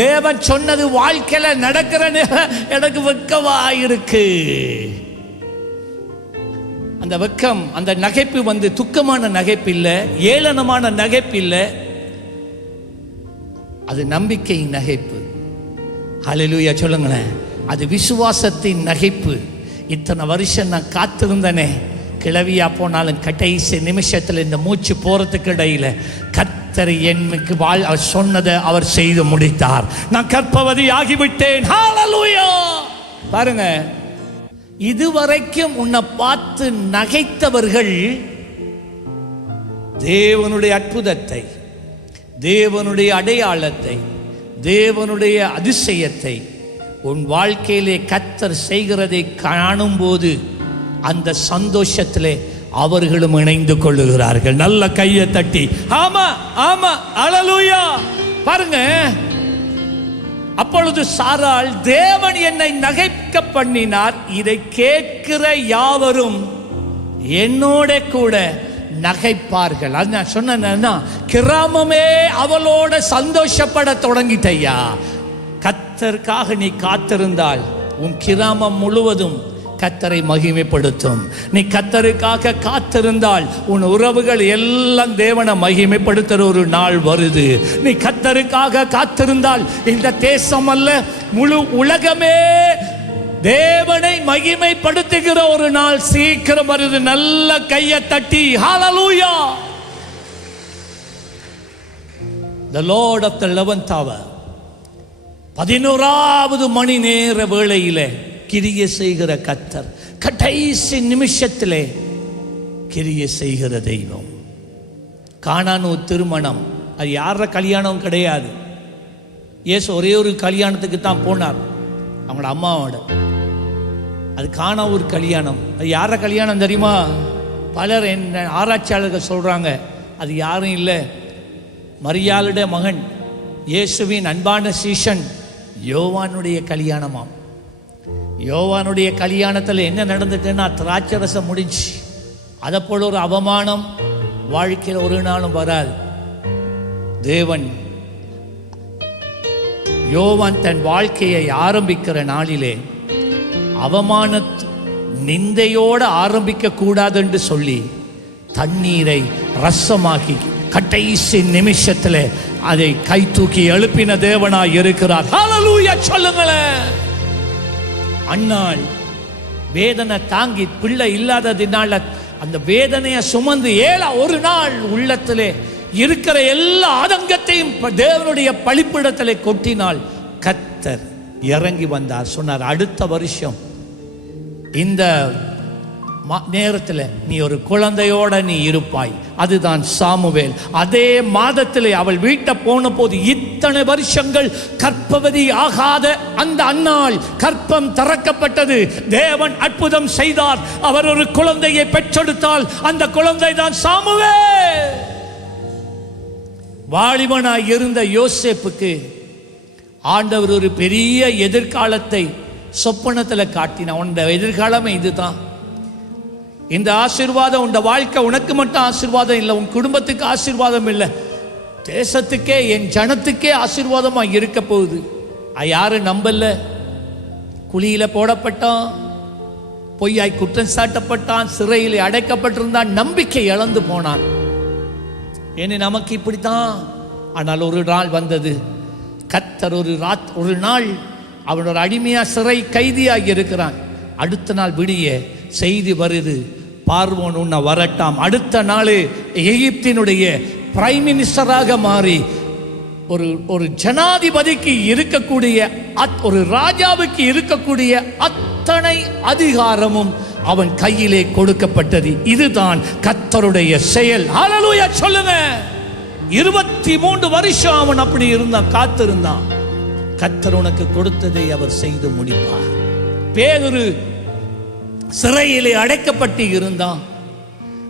தேவன் சொன்னது வாழ்க்கையில நடக்கிற எனக்கு வெக்கமா இருக்கு. அந்த வெக்கம், அந்த நகைப்பு வந்து துக்கமான நகைப்பு இல்லை, ஏளனமான நகைப்பு இல்லை, அது நம்பிக்கையின் நகைப்பு. ஹல்லேலூயா சொல்லுங்களேன். அது விசுவாசத்தின் நகைப்பு. இத்தனை வருஷம் நான் காத்திருந்தனே, கிளவியா போனாலும் கடைசி நிமிஷத்தில் இந்த மூச்சு போறதுக்கு இடையில கர்த்தர் எனக்கு அவர் சொன்னதை அவர் செய்து முடித்தார். நான் கர்ப்பவதி ஆகிவிட்டேன். ஹல்லேலூயா. பாருங்க, இதுவரைக்கும் உன்னை பார்த்து நகைத்தவர்கள் தேவனுடைய அற்புதத்தை, தேவனுடைய அடையாளத்தை, தேவனுடைய அதிசயத்தை உன் வாழ்க்கையிலே கர்த்தர் செய்கிறதை காணும் போது அந்த சந்தோஷத்திலே அவர்களும் இணைந்து கொள்ளுகிறார்கள். நல்ல கையை தட்டி ஆமா ஆமா ஹல்லேலூயா. பாருங்க, அப்பொழுது சாராள், தேவன் என்னை நகைக்க பண்ணினார், இதை கேட்கிற யாவரும் என்னோட கூட நகைப்பார்கள். அது நான் சொன்னா, கிராமமே அவளோட சந்தோஷப்பட தொடங்கிட்டையா. கர்த்தருக்காக நீ காத்திருந்தால் உன் கிராமம் முழுவதும் கர்த்தரை மகிமைப்படுத்தும். நீ கர்த்தருக்காக காத்திருந்தால் உன் உறவுகள் எல்லாம் தேவனை மகிமைப்படுத்துற ஒரு நாள் வருது. நீ கர்த்தருக்காக காத்திருந்தால் இந்த தேசம் அல்ல, முழு உலகமே தேவனை மகிமைப்படுத்துகிற ஒரு நாள் சீக்கிரம் வருது. நல்ல கையை தட்டி ஹல்லேலூயா. The Lord of the 11th hour, 11வது மணி நேர வேளையிலே கிரியை செய்கிற கர்த்தர், கடைசி நிமிஷத்திலே கிரியை செய்கிற தெய்வம். கானானூர் திருமணம், அது யார கல்யாணம் கிடையாது. இயேசு ஒரே ஒரு கல்யாணத்துக்கு தான் போனார், அவங்களோட அம்மாவோட. அது கானாவூர் கல்யாணம். அது யார கல்யாணம் தெரியுமா? பலர் என்ன ஆராய்ச்சியாளர்கள் சொல்றாங்க, அது யாரும் இல்லை, மரியாளுடைய மகன் இயேசுவின் அன்பான சீஷன் யோவானுடைய கல்யாணமாம். யோவானுடைய கல்யாணத்தில் என்ன நடந்துட்டுன்னா, திராட்சை ரசம் முடிஞ்சு. அதை போல ஒரு அவமானம் வாழ்க்கையில் ஒரு நாளும் வராது. தேவன் யோவான் தன் வாழ்க்கையை ஆரம்பிக்கிற நாளிலே அவமான நிந்தையோடு ஆரம்பிக்க கூடாது என்று சொல்லி தண்ணீரை ரசமாக்கி கடைசி நிமிஷத்தில் அதை கை தூக்கி எழுப்பின தேவனாய் இருக்கிறார். ஹல்லேலூயா சொல்லுங்களேன். அன்னாள் வேதனை தாங்கி பிள்ளை இல்லாததினால அந்த வேதனையை சுமந்து ஒரு நாள் உள்ளத்திலே இருக்கிற எல்லா ஆதங்கத்தையும் தேவனுடைய பலிப்பிடத்திலே கொட்டினால் கர்த்தர் இறங்கி வந்தார். சொன்னார், அடுத்த வருஷம் இந்த நேரத்தில் நீ ஒரு குழந்தையோட நீ இருப்பாய். அதுதான் சாமுவேல். அதே மாதத்திலே அவள் வீட்டை போன போது இத்தனை வருஷங்கள் கர்ப்பவதி ஆகாத அந்த அன்னாள் கர்ப்பம் திறக்கப்பட்டது. தேவன் அற்புதம் செய்தார். அவர் ஒரு குழந்தையை பெற்றெடுத்தால் அந்த குழந்தை தான் சாமுவேல். வாலிபனாய் இருந்த யோசேப்புக்கு ஆண்டவர் ஒரு பெரிய எதிர்காலத்தை சொப்பனத்தில் காட்டினார். உன்னோட எதிர்காலமே இதுதான். இந்த ஆசீர்வாதம், உன் வாழ்க்கை உனக்கு மட்டும் ஆசீர்வாதம் இல்லை, உன் குடும்பத்துக்கு ஆசீர்வாதம் இல்லை, தேசத்துக்கே என் ஜனத்துக்கே ஆசீர்வாதமா இருக்க போகுது. யாரும் நம்பல. குழியில போடப்பட்டான், பொய்யாய் குற்றம் சாட்டப்பட்டான், சிறையில் அடைக்கப்பட்டிருந்தான், நம்பிக்கை இழந்து போனான். ஏன்னு நமக்கு இப்படித்தான். ஆனால் ஒரு நாள் வந்தது, கர்த்தர் ஒரு நாள் அவன் ஒரு அடிமையா சிறை கைதியாகி இருக்கிறான். அடுத்த நாள் விடிய செய்தி வருது, பார்வோன் உன்னை வரட்டாம். அடுத்த நாள் எகிப்தினுடைய பிரைம் மினிஸ்டராக மாறி ஒரு ஒரு ஜனாதிபதிக்கு இருக்கக்கூடிய ஒரு ராஜாவுக்கு இருக்கக்கூடிய அத்தனை அதிகாரமும் அவன் கையிலே கொடுக்கப்பட்டது. இதுதான் கர்த்தருடைய செயல். ஹல்லேலூயா சொல்லுங்க. 23 வருஷம் அவன் அப்படி இருந்தான், காத்திருந்தான். கர்த்தர் உனக்கு கொடுத்ததை அவர் செய்து முடிப்பார். பேதுரு சிறையிலே அடைக்கப்பட்டு இருந்தான்.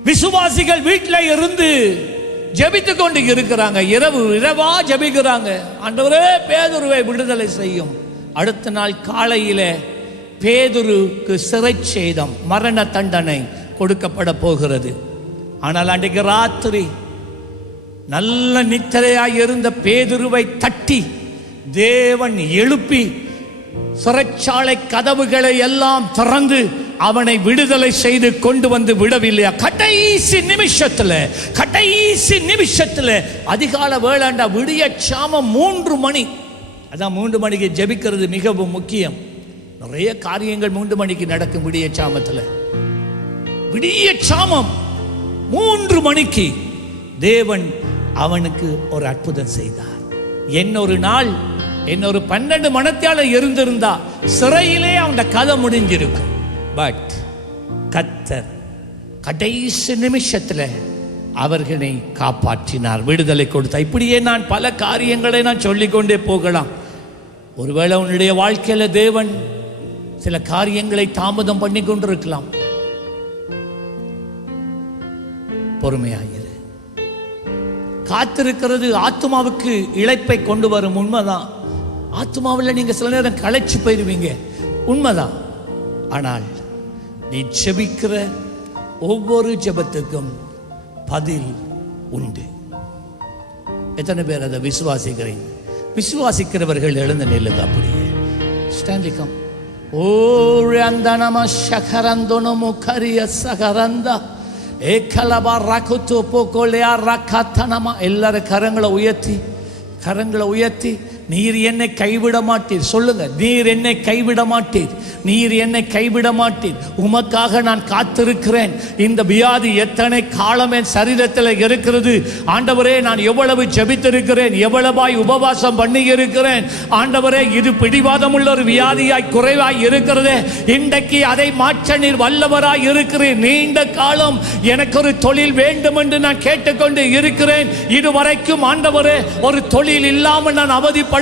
விசுவாசிகள் வீட்டில் இருந்து ஜெபித்து கொண்டு இருக்கிறாங்க. இரவா ஜெபிக்கிறாங்க, ஆண்டவரே பேதுருவை விடுதலை செய்யும். அடுத்த நாள் காலையிலே பேதுருக்கு சிறைச்சேதம், மரண தண்டனை கொடுக்கப்பட போகிறது. ஆனால் அன்றைக்கு ராத்திரி நல்ல நித்திரையாய் இருந்த பேதுருவை தட்டி தேவன் எழுப்பி சிறைச்சாலை கதவுகளை எல்லாம் திறந்து அவனை விடுதலை செய்து கொண்டு வந்து விடவில்லையா? கடைசி நிமிஷத்துல அதிகால வேளாண்டா விடிய சாமம் 3 மணி. அதான் 3 மணிக்கு ஜெபிக்கிறது மிகவும் முக்கியம். நிறைய காரியங்கள் 3 மணிக்கு நடக்கும். விடிய சாமம் 3 மணிக்கு தேவன் அவனுக்கு ஒரு அற்புதம் செய்தார். இன்னொரு நாள் 12 மணித்தால இருந்திருந்தா சிறையிலே அவன் கதை முடிஞ்சிருக்கும். பட் கர்த்தர் கடைசி நிமிஷத்துல அவர்களை காப்பாற்றினார், விடுதலை கொடுத்தார். இப்படியே நான் பல காரியங்களை நான் சொல்லிக்கொண்டே போகலாம். ஒருவேளை உன்னுடைய வாழ்க்கையில தேவன் சில காரியங்களை தாமதம் பண்ணி கொண்டிருக்கலாம். பொறுமையாயிரு. காத்திருக்கிறது ஆத்மாவுக்கு இளைப்பை கொண்டு வரும், உண்மைதான். ஆத்மாவில் நீங்க சில நேரம் களைச்சு போயிருவீங்க, உண்மைதான். ஆனால் நீ ஜெபிக்கிற ஒவ்வொரு ஜெபத்துக்கும் பதில் உண்டு. எத்தனை பேர் அதை விசுவாசிக்கிறீங்க? விசுவாசிக்கிறவர்கள் எழுந்து நில்லுங்க. அப்படியே ஸ்டாண்டிகம். ஓ ரந்தனம சகரந்தனமு கரிய சகரந்தா ஏகலபா ரகுத்து போகோலையா ரகத்தனமா. எல்லாரும் கரங்களை உயர்த்தி நீர் என்னை கைவிட மாட்டீர். சொல்லுங்க, நீர் என்னை கைவிட மாட்டீர், நீர் என்னை கைவிட மாட்டீர். உமக்காக நான் காத்திருக்கிறேன். இந்த வியாதி எத்தனை காலம் என் சரீரத்தில் இருக்கிறது ஆண்டவரே, நான் எவ்வளவு ஜெபித்திருக்கிறேன், எவ்வளவாய் உபவாசம் பண்ணி இருக்கிறேன் ஆண்டவரே. இது பிடிவாதம் உள்ள ஒரு வியாதியாய் குறைவாய் இருக்கிறதே, இன்றைக்கு அதை மாற்ற நீர் வல்லவராய் இருக்கிறீர். நீண்ட காலம் எனக்கு ஒரு தொழில் வேண்டும் என்று நான் கேட்டுக்கொண்டு இருக்கிறேன். இதுவரைக்கும் ஆண்டவரே ஒரு தொழில் இல்லாமல் நான் அவதிப்படுகிறேன்.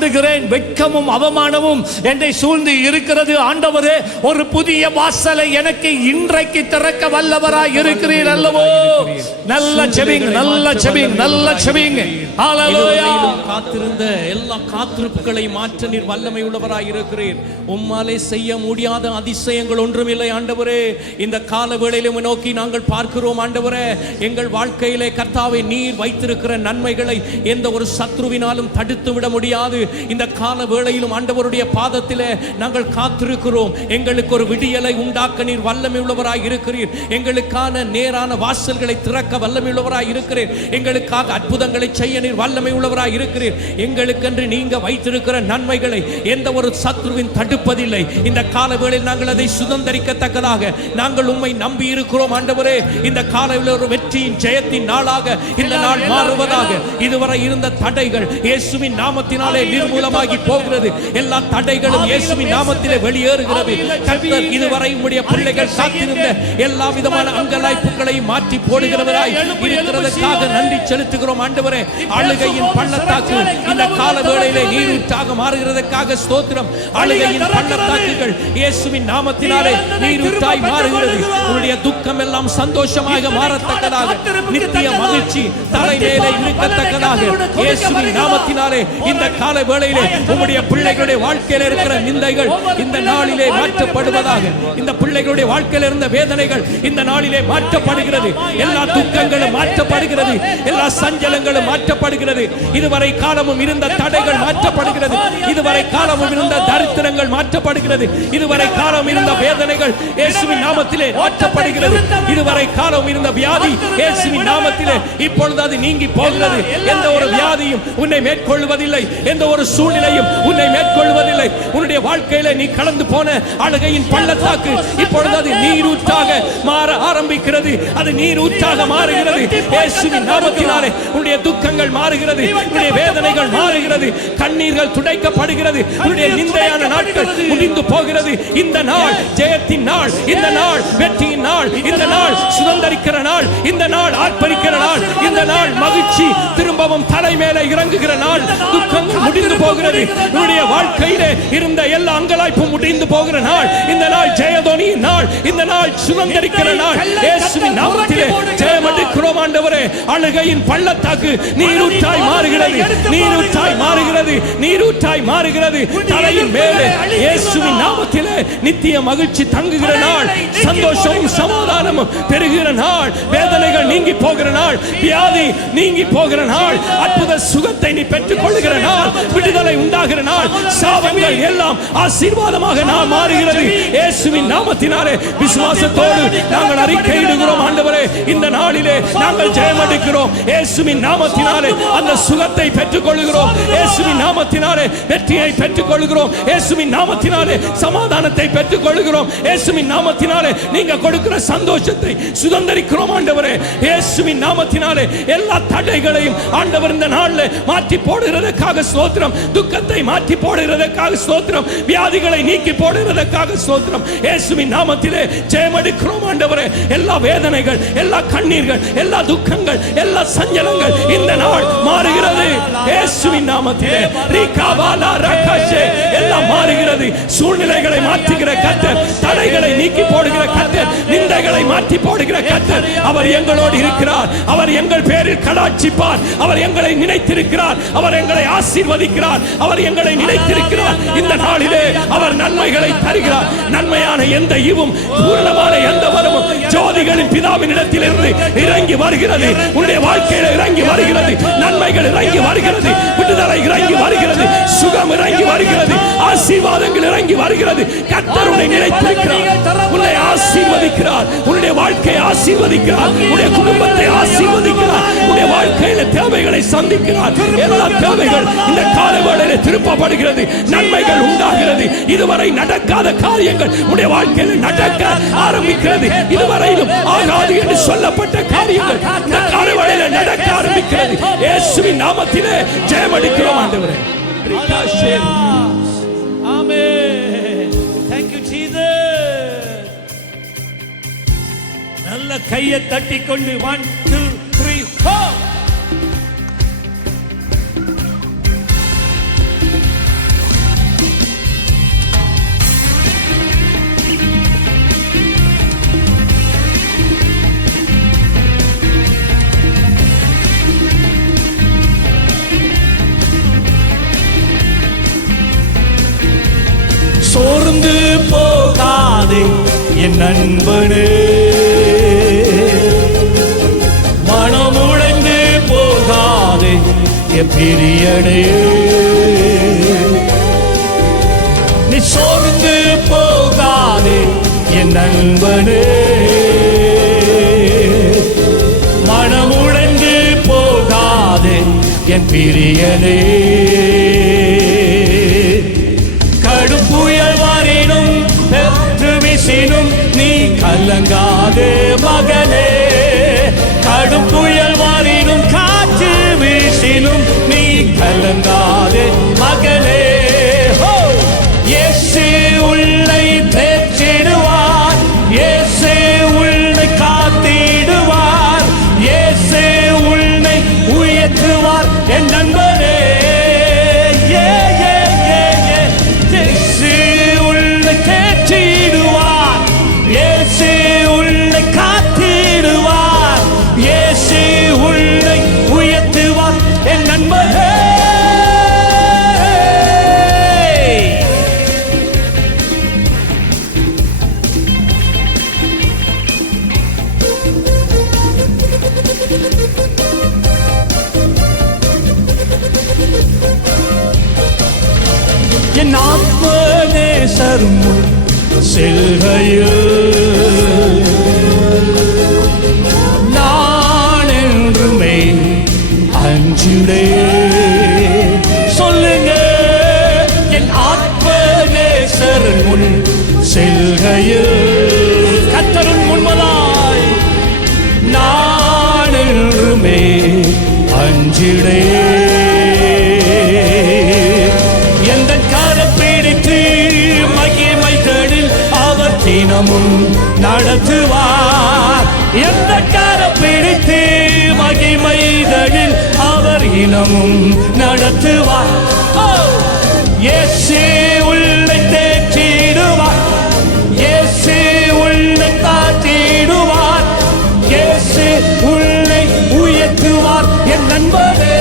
வெட்கமும் அவமானமும் என்னை சூழ்ந்து இருக்கிறது ஆண்டவரே. ஒரு புதிய வாசலை எனக்கு இன்றைக்கு திறக்க வல்லவராய் இருக்கிறீர் அல்லவோ. நல்ல செபிங்க. ஹல்லேலூயா. காத்திருந்த எல்லா காத்திருப்புகளை மாற்ற நீர் வல்லமை உள்ளவராய் இருக்கிறீர். உம்மாலே செய்ய முடியாத அதிசயங்கள் ஒன்றுமில்லை ஆண்டவரே. இந்த கால வேளையிலும் நோக்கி நாங்கள் பார்க்கிறோம் ஆண்டவரே. எங்கள் வாழ்க்கையிலே கர்த்தாவே நீர் வைத்திருக்கிற நன்மைகளை எந்த ஒரு சத்ருவினாலும் தடுத்து விட முடியாது. இந்த கால வேளையிலும் ஆண்டவருடைய பாதத்திலே நாங்கள் காத்திருக்கிறோம். எங்களுக்கு ஒரு விடியலை உண்டாக்க நீர் வல்லமை உள்ளவராய் இருக்கிறீர். எங்களுக்கான நேரான வாசல்களை திறக்க வல்லமை உள்ளவராய் இருக்கிறீர். எங்களுக்காக அற்புதங்களை செய்ய நீர் வல்லமை உள்ளவராய் இருக்கிறீர். எங்களுக்கென்று நீங்க வைத்திருக்கிற நன்மைகளை எந்த ஒரு சத்ருவின் தடுப்பதில்லை. இந்த கால வேளையில் நாங்கள் அதை சுதந்தரிக்கத்தக்கதாக நாங்கள் உம்மை நம்பி இருக்கிறோம் ஆண்டவரே. இந்த காலையில் ஒரு வெற்றியின் ஜெயத்தின் நாளாக இந்த நாள் மாறுவதாக. இதுவரை இருந்த தடைகள் இயேசுவின் நாமத்தினாலே நிர்மூலமாகி போகிறது. எல்லா தடைகளும் இயேசுவின் நாமத்திலே வெளியேறுகிறது. கர்த்தர் இதுவரை உம்முடைய பிள்ளைகள் காத்திருந்த எல்லா விதமான அங்கலாய்ப்புகளை மாற்றி போடுகிறவராய் இருக்கிறதற்காக நன்றி செலுத்துகிறோம் ஆண்டவரே. அழுகையின் பள்ளத்தாக்கு இந்த கால வேளையிலே நீரூற்றாக மாறுகிறதற்காக ஸ்தோத்திரம். அழுகையின் பள்ளத்தாக்குகள் இயேசுவின் நாமத்தினாலே நீரூற்றாய் மாறுகிறது. உன்னுடைய துக்கம் எல்லாம் சந்தோஷமாக மாறத்தக்கதாக, நித்திய மகிழ்ச்சி தலைமையிலே இருக்கத்தக்கதாக இயேசுவின் நாமத்தினாலே இந்த கால வேளையிலே உம்முடைய பிள்ளைகளுடைய வாழ்க்கையில் இருக்கிற நிந்தைகள் இந்த நாளிலே மாற்றப்படுவதாக. இந்த பிள்ளைகளுடைய வாழ்க்கையில் இருந்த வேதனைகள் இந்த நாளிலே மாற்றப்படுகிறது. எல்லா துக்கங்களும் மாற்றப்படுகிறது. எல்லா சஞ்சலங்களும் மாற்றப்படுகிறது. இதுவரை காலமும் இருந்த தடைகள் மாற்றப்படுகிறது. இதுவரை காலமும் இருந்த தரித்திரங்கள் மாற்றப்படுகிறது. இதுவரை காலம் இருந்த வேதனைகள் இயேசுவின் நாமத்திலே மாற்றப்படுகிறது. இதுவரை காலம் இருந்த வியாதி இயேசுவின் நாமத்திலே இப்பொழுது அது நீங்கி போகிறது. எந்த ஒரு வியாதியும் உன்னை மேற்கொள்வதில்லை. எந்த ஒரு சூழ்நிலையும் உன்னை மேற்கொள்வதில்லை. உன்னுடைய வாழ்க்கையில நீ கடந்து போன அழுகையின் பள்ளத்தாக்கு இப்பொழுது அது நீரூற்றாக மாற ஆரம்பிக்கிறது. அது நீரூற்றாக மாறுகிறது. இயேசுவின் நாமத்தினாலே உன்னுடைய துக்கங்கள் துக்கங்கள் மாறுகிறது, உன்னுடைய வேதனைகள் மாறுகிறது, கண்ணீர்கள் துடைக்கப்படுகிறது, உன்னுடைய நிந்தையான நாட்கள் முடிந்து போகிறது. இந்த நாள் ஜெயத்தின் நாள், இந்த நாள் வெற்றியின் நாள், இந்த நாள் சுதந்திரிக்கிற நாள், இந்த நாள் ஆர்ப்பரிக்கிற நாள், இந்த நாள் மகிழ்ச்சி திரும்பவும் தலை மேலே இறங்குகிற நாள். துக்கங்கள் முடிந்து போகிறது, உன்னுடைய வாழ்க்கையிலே இருந்த எல்லா அங்கலாய்ப்பும் முடிந்து போகிற நாள். இந்த நாள் ஜெயதொனியின் நாள், இந்த நாள் சுதந்திரிக்கிற நாள். இயேசுவின் நாமத்திலே ஜெயமளிக்கிறோம் ஆண்டவரே. அழுகையின் பள்ளத்தாக்கு நீரூற்றாய் மாறுகிறது, நீரூற்றாய் மாறுகிறது, நீரூற்றாய் மாறுகிறது. தலையின் மேலே இயேசுவின் நாமத்திலே நித்திய மகிழ்ச்சி தங்குகிற நாள், சந்தோஷமும் சமாதானமும் பெறுகிற நாள், வேதனைகள் நீங்கி போகிற நாள், வியாதி நீங்கி போகிற நாள், அற்புத சுகத்தை நீ பெற்றுக் கொள்ளுகிற நாள், விடுதலை உண்டாகிற நாள், சாபங்கள் எல்லாம் ஆசீர்வாதமாக நாம் மாறுகிறது. இயேசுவின் நாமத்தினாலே விசுவாசத்தோடு நாங்கள் அறிக்கையிடுகிறோம் ஆண்டவரே. இந்த நாளிலே நாங்கள் ஜெயமளிக்கிறோம். இயேசுவின் நாமத்தினாலே அந்த சுகத்தை பெற்றுக் கொள்கிறோம். இயேசுவின் நாமத்தினாலே வெற்றியை பெற்றுக் கொள்கிறோம். இயேசுவின் நாமத்தினாலே சமாதானத்தை பெற்றுக் கொள்கிறோம். இயேசுவின் நாமத்தினாலே நீங்க கொடுக்கிற சந்தோஷத்தை சுதந்திரிக்கிறோம் ஆண்டவரே. இயேசுவின் நாமத்தினாலே எல்லா தடைகளையும் ஆண்டவர் இந்த நாளிலே மாற்றி போடுகிறதற்காக ஸ்தோத்திரம். துக்கத்தை மாற்றி போடுகிறதற்காக ஸ்தோத்திரம். வியாதிகளை நீக்கி போடுகிறதற்காக ஸ்தோத்திரம். இயேசுவின் நாமத்திலே ஜெயமளிக்கிறோம் ஆண்டவரே. எல்லா வேதனைகள், எல்லா கண்ணீர்கள், எல்லா துக்கங்கள், எல்லா சஞ்சலங்கள் இந்த நாள் மாறுகிறது. இயேசுவின் நாமத்திலே ரிகாபாலா ரகாஷே எல்லாம் மாறுகிறது. சூழ்நிலைகளை மாற்றுகிற கர்த்தர், தடைகளை நீக்கி போடுகிற கர்த்தர், நிந்தைகளை மாற்றி போடுகிற கர்த்தர் அவர் எங்களோடு இருக்கிறார். அவர் எங்கள் பேரில் கடாட்சிப்பார். அவர் எங்களை நினைத்திருக்கிறார். அவர் எங்களை ஆசீர்வதிக்கிறார். அவர் எங்களை நினைத்திருக்கிறார். இந்த நாளிலே அவர் நன்மைகளை தருகிறார். நன்மையான எந்த ஈவும், பூரணமான எந்த வரமும் ஜோதிகளின் பிதாவின் இடத்திலிருந்து இறங்கி வருகிறது. உன்னுடைய வாழ்க்கையில இறங்கி வருகிறது. நன்மைகள் இறங்கி வருகிறது. விடுதலை இறங்கி வருகிறது. சுகம் இறங்கி வருகிறது. ஆசீர்வாதங்கள் இறங்கி வருகிறது. கர்த்தர் உன்னை நினைத்திருக்கிறார். உன்னை ஆசீர்வதிக்கிறார். உன்னுடைய வாழ்க்கையை ஆசீர்வதிக்கிறார். உன்னுடைய குடும்பத்தை ஆசீர்வதிக்கிறார். உன்னுடைய வாழ்க்கையில தேவைகளை சந்திக்கிறார். எல்லா தேவைகள் இந்த காலவேளையிலே திருப்பப்படுகிறது. நன்மைகள் உண்டாகிறது. இதுவரை நடக்காத காரியங்கள் உன்னுடைய வாழ்க்கையில நடக்க ஆரம்பிக்கிறது. இதுவரையிலும் ஆகாது என்று சொல்லப்பட்ட காரியங்கள் இந்த காலவேளையில நடக்க ஆரம்பிக்கிறது. இயேசுவின் நாமத்திலே ஜெயமளிக்கிறோம் ஆண்டவரே. ஆமென். Thank you Jesus. நல்ல கையை தட்டிக்கொண்டு 1 2 3 4 சோர்ந்து போகாதே என் நண்பனே, மனமுடைந்து போகாதே என் பிரியனே. நீ சோர்ந்து போகாதே என் நண்பனே, மனமுடைந்து போகாதே என் பிரியனே. புயல் வாரினும் பெற்று வீசினும் நீ கலங்காதே மகனே. கடும் புயல் வாரினும் காற்று வீசினும் நீ கலங்காதே மகனே. இயேசு உன்னை தேற்றிடுவார். இயேசு உன்னை காத்திடுவார். இயேசு உன்னை உயர்த்துவார் என் நண்பனே. என் ஆத்மநேசரும் செல்கையில் நான் என்றுமே அஞ்சுடே. சொல்லுங்க, என் ஆத்மநேசரும் முன் செல்கையில் கர்த்தரின் முன்பதாய் நான் என்றுமே அஞ்சு நெஞ்சிலே எந்த கரம் பிடித்து மகிமைகளில் அவர் தினமும் நடத்துவார். எந்த கரம் பிடித்து மகிமைகளில் அவர் இனமும் நடத்துவார். இயேசு உள்ளே தேற்றிடுவார், இயேசு உள்ளே தாத்திடுவார், இயேசு உள்ளே உயர்த்துவார். என் நண்பரே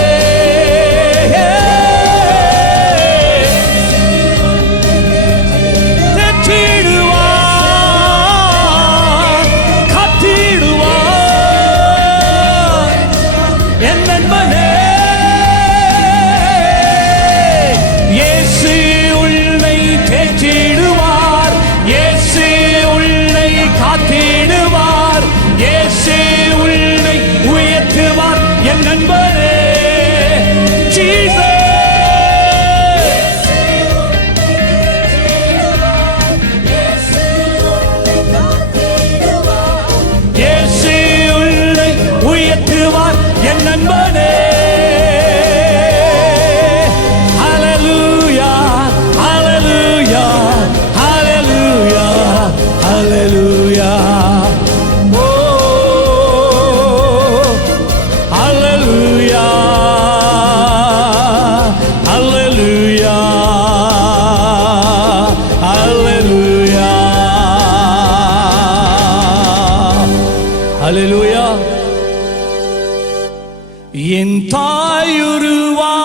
என் தாயுருவாகு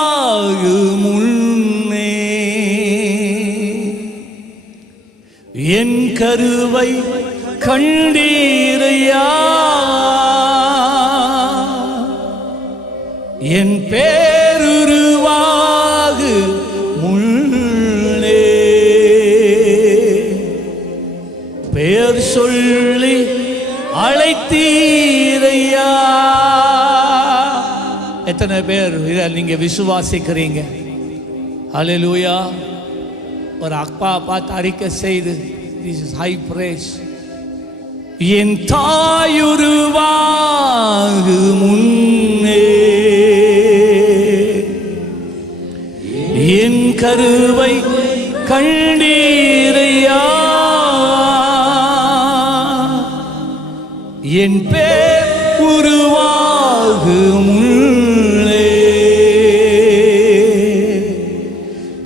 முன்னே என் கருவை கண்டீரையா, என் பேருருவாகு முன்னே பெயர் சொல்லி அழைத்தீரையா. எத்தனை பேர் இதை நீங்க விசுவாசிக்கிறீங்க? ஹல்லேலூயா. ஒரு அப்பா பார்த்து அறிக்கை செய்து, this is high praise. என் தாயுருவாகு முன்னே என் கருவை கண்டீரையா, என் பேர் உருவாகு முன்னே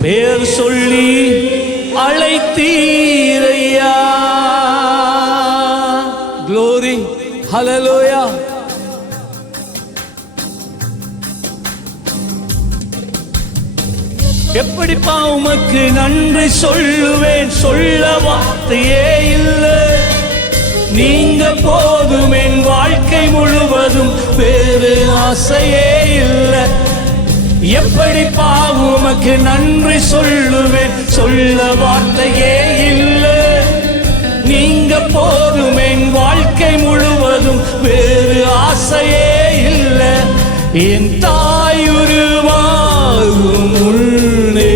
பேர் சொல்லி அழைத்தீரையா. Glory, hallelujah. எப்படிப்பா உமக்கு நன்றி சொல்லுவேன், சொல்ல வார்த்தையே இல்லை. நீங்க போதும் என் வாழ்க்கை முழுவதும், வேறு ஆசையே இல்லை. எப்படிப்பா உமக்கு நன்றி சொல்லுவேன், சொல்ல வார்த்தையே இல்லை. நீங்க போதும் என் வாழ்க்கை முழுவதும், வேறு ஆசையே இல்லை. என் தாயுருவாகும் முன்னே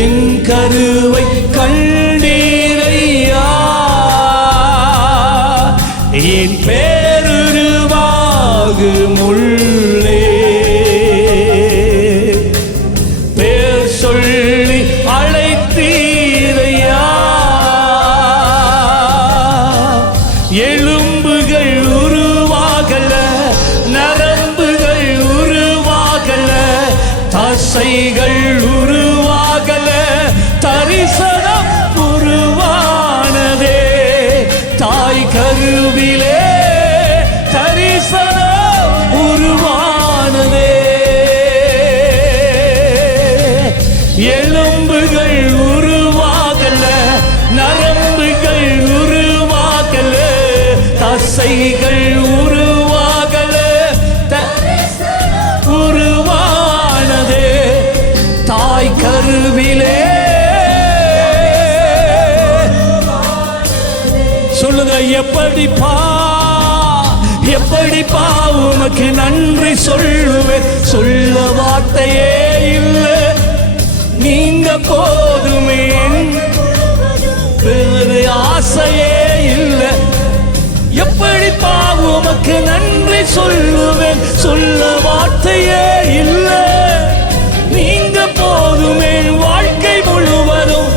என் கருவை கண்டீரையா, என் பேருருவாகும் முன்னே பேர் சொல்லி அழைத்தீரையா. எலும்புகள் உருவாகல, நரம்புகள் உருவாகல, தசைகள் உருவாகல, தரிசனம் உருவானதே. தாய் கருவிலே தரிசனம் உருவானதே. எலும்புகள் உருவாகல, நரம்புகள் உருவாகல, தசைகள் உருவாகல, உருவானதே. தாய் கருவிலே சொல்லுங்க, எப்படிப்பா எப்படிப்பா உமக்கு நன்றி சொல்லுவேன், சொல்ல வார்த்தையே இல்லை. நீங்க போதுமே, வேறு ஆசையே இல்லை. எப்படிப்பா உமக்கு நன்றி நன்றி சொல்லுவேன், சொல்ல வார்த்தையே இல்லை. நீங்க போதுமே வாழ்க்கை முழுவதும்.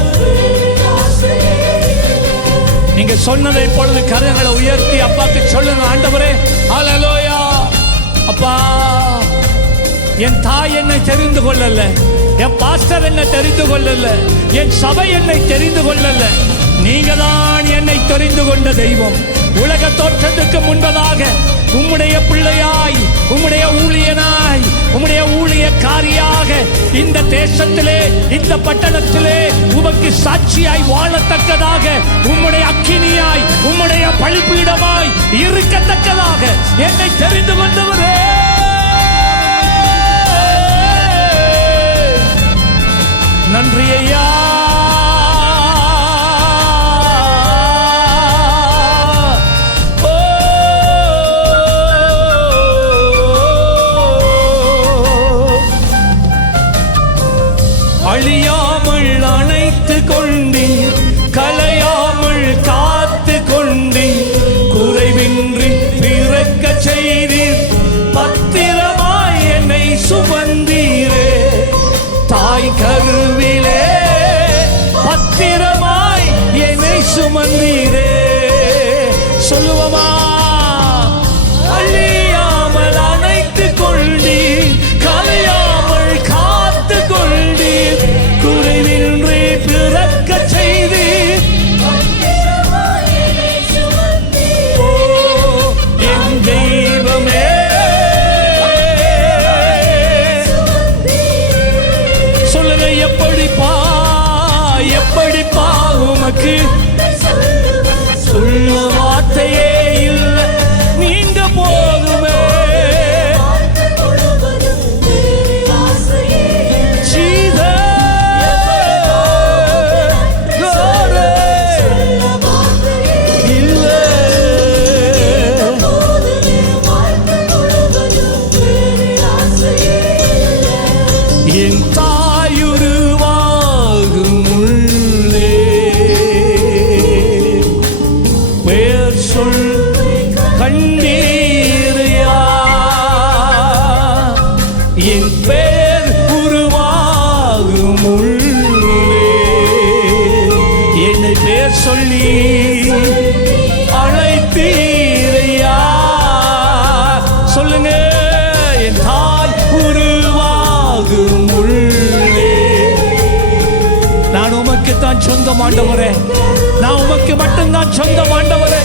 நீங்க சொன்னதை பொழுது கரங்களை உயர்த்தி அப்பாக்கு சொல்லுங்க, ஆண்டவரே ஹல்லேலூயா. அப்பா, என் தாய் என்னை தெரிந்து கொள்ளல, என் பாஸ்டர் என்னை தெரிந்து கொள்ளல, என் சபை என்னை தெரிந்து கொள்ளல. நீங்க தான் என்னை தெரிந்து கொண்ட தெய்வம். உலக தோற்றத்துக்கு முன்பதாக உம்முடைய பிள்ளையாய், உம்முடைய ஊழியனாய், உம்முடைய ஊழியக்காரியாக இந்த தேசத்திலே, இந்த பட்டணத்திலே உமக்கு சாட்சியாய் வாழத்தக்கதாக, உம்முடைய அக்கினியாய், உம்முடைய பலிபீடமாய் இருக்கத்தக்கதாக என்னை தெரிந்து கொண்டவரே, நன்றி ஐயா. அழியாமல் அணைத்து கொண்டு, கலையாமல் காத்து கொண்டு, குறைவின்றி பிறக்க செய்தீர், பத்திரமாய் என்னை சுமந்தீரே. தாய் கருவிலே பத்திரமாய் என்னை சுமந்தீரே. சொல்லுவமா, அழியாமல் அணைத்து கொண்டீர், கலையாமல் காத்து கொண்டீர், குறைவின்றி பிறக்க செய்தீர். ஓ என் தெய்வமே, சொல்லுங்க, எப்படிப்பா எப்படிப்பா உமக்கு சொல்ல வார்த்தையே இல்லை. நீங்க போதுமே என் தாயுருவாகும் உள்ளே பேர் சொல் கண்டீரையா. என் பேர் உருவாகும் உள்ளே என்னை பேர் சொல்லி அழைத்தீரையா. சொல்லுங்க, என் தாய் உருவாகும் உள்ளே. நான் உமக்கு தான் சொந்தம் ஆண்டவரே, நான் உமக்கு மட்டும்தான் சொந்தம் ஆண்டவரே.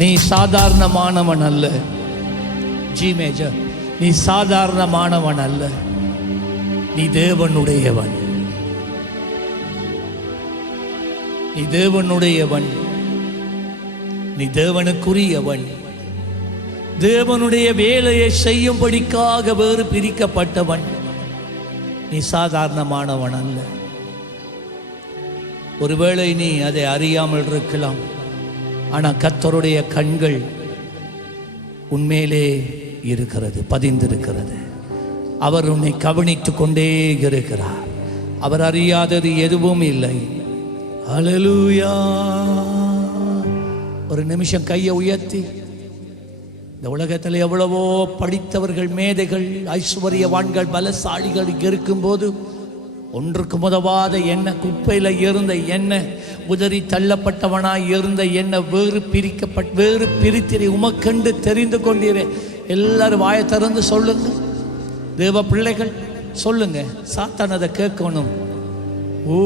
நீ சாதாரணமானவன் அல்ல. ஜி மேஜர், நீ சாதாரணமானவன் அல்ல, நீ தேவனுடையவன். நீ தேவனுடையவன், நீ தேவனுக்குரியவன். தேவனுடைய வேலையை செய்யும்படிக்காக வேறு பிரிக்கப்பட்டவன். நீ சாதாரணமானவன் அல்ல. ஒருவேளை நீ அதை அறியாமல் இருக்கலாம். ஆனால் கர்த்தருடைய கண்கள் உன்மேலே இருக்கிறது, பதிந்திருக்கிறது. அவர் உன்னை கவனித்துக் கொண்டே இருக்கிறார். அவர் அறியாதது எதுவும் இல்லை. ஹல்லேலூயா. ஒரு நிமிஷம் கையை உயர்த்தி, இந்த உலகத்தில் எவ்வளவோ படித்தவர்கள், மேதைகள், ஐஸ்வர்யவான்கள், பலசாலிகள் இருக்கும்போது ஒன்றுக்கு முதவாத என்ன, குப்பையில் இருந்த என்ன, உதறி தள்ளப்பட்டவனாய் இருந்த என்ன, வேறு பிரித்திரை உமக்கண்டு தெரிந்து கொண்டீரே. எல்லாரும் வாயை திறந்து சொல்லுங்க. தேவ பிள்ளைகள் சொல்லுங்க. சாத்தான் அதை கேட்கணும். ஓ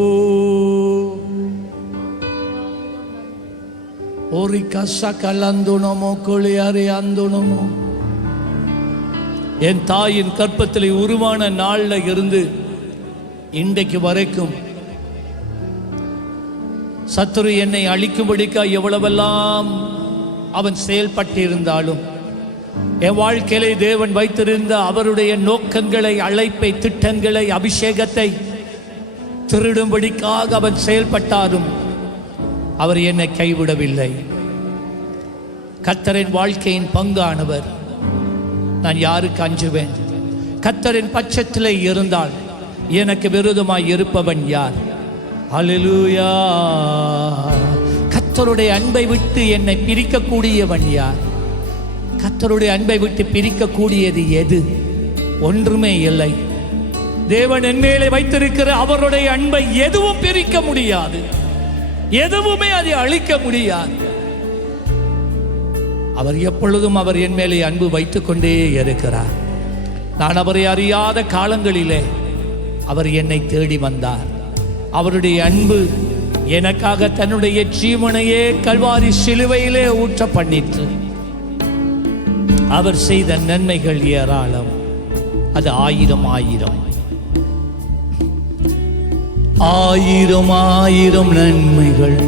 ஒரு கச கலந்துனமோ கொளியாரி அந்துனமோ. என் தாயின் கற்பத்தில் உருவான நாள்ல இருந்து இன்றைக்கு வரைக்கும் சத்துரு என்னை அழிக்கும்படிக்கா எவ்வளவெல்லாம் அவன் செயல்பட்டிருந்தாலும், என் வாழ்க்கையிலே தேவன் வைத்திருந்த அவருடைய நோக்கங்களை, அழைப்பை, திட்டங்களை, அபிஷேகத்தை திருடும்படிக்காக அவன் செயல்பட்டாலும் அவர் என்னை கைவிடவில்லை. கர்த்தரின் வாழ்க்கையின் பங்கானவர். நான் யாருக்கு அஞ்சுவேன்? கர்த்தரின் பட்சத்திலே இருந்தால் எனக்கு விரோதமாய் இருப்பவன் யார்? ஹல்லேலூயா. கர்த்தருடைய அன்பை விட்டு என்னை பிரிக்கக்கூடியவன் யார்? கர்த்தருடைய அன்பை விட்டு பிரிக்கக்கூடியது எது? ஒன்றுமே இல்லை. தேவன் என் மேலே வைத்திருக்கிற அவருடைய அன்பை எதுவும் பிரிக்க முடியாது. எதுவுமே அதை அழிக்க முடியாது. அவர் எப்பொழுதும் அவர் என் மேலே அன்பு வைத்துக் கொண்டே இருக்கிறார். நான் அவரை அறியாத காலங்களிலே அவர் என்னை தேடி வந்தார். அவருடைய அன்பு எனக்காக தன்னுடைய ஜீவனையே கல்வாரி சிலுவையிலே ஊற்ற பண்ணிற்று. அவர் செய்த நன்மைகள் ஏராளம். அது ஆயிரம் ஆயிரம் ஆயிரம் ஆயிரம் நன்மைகள்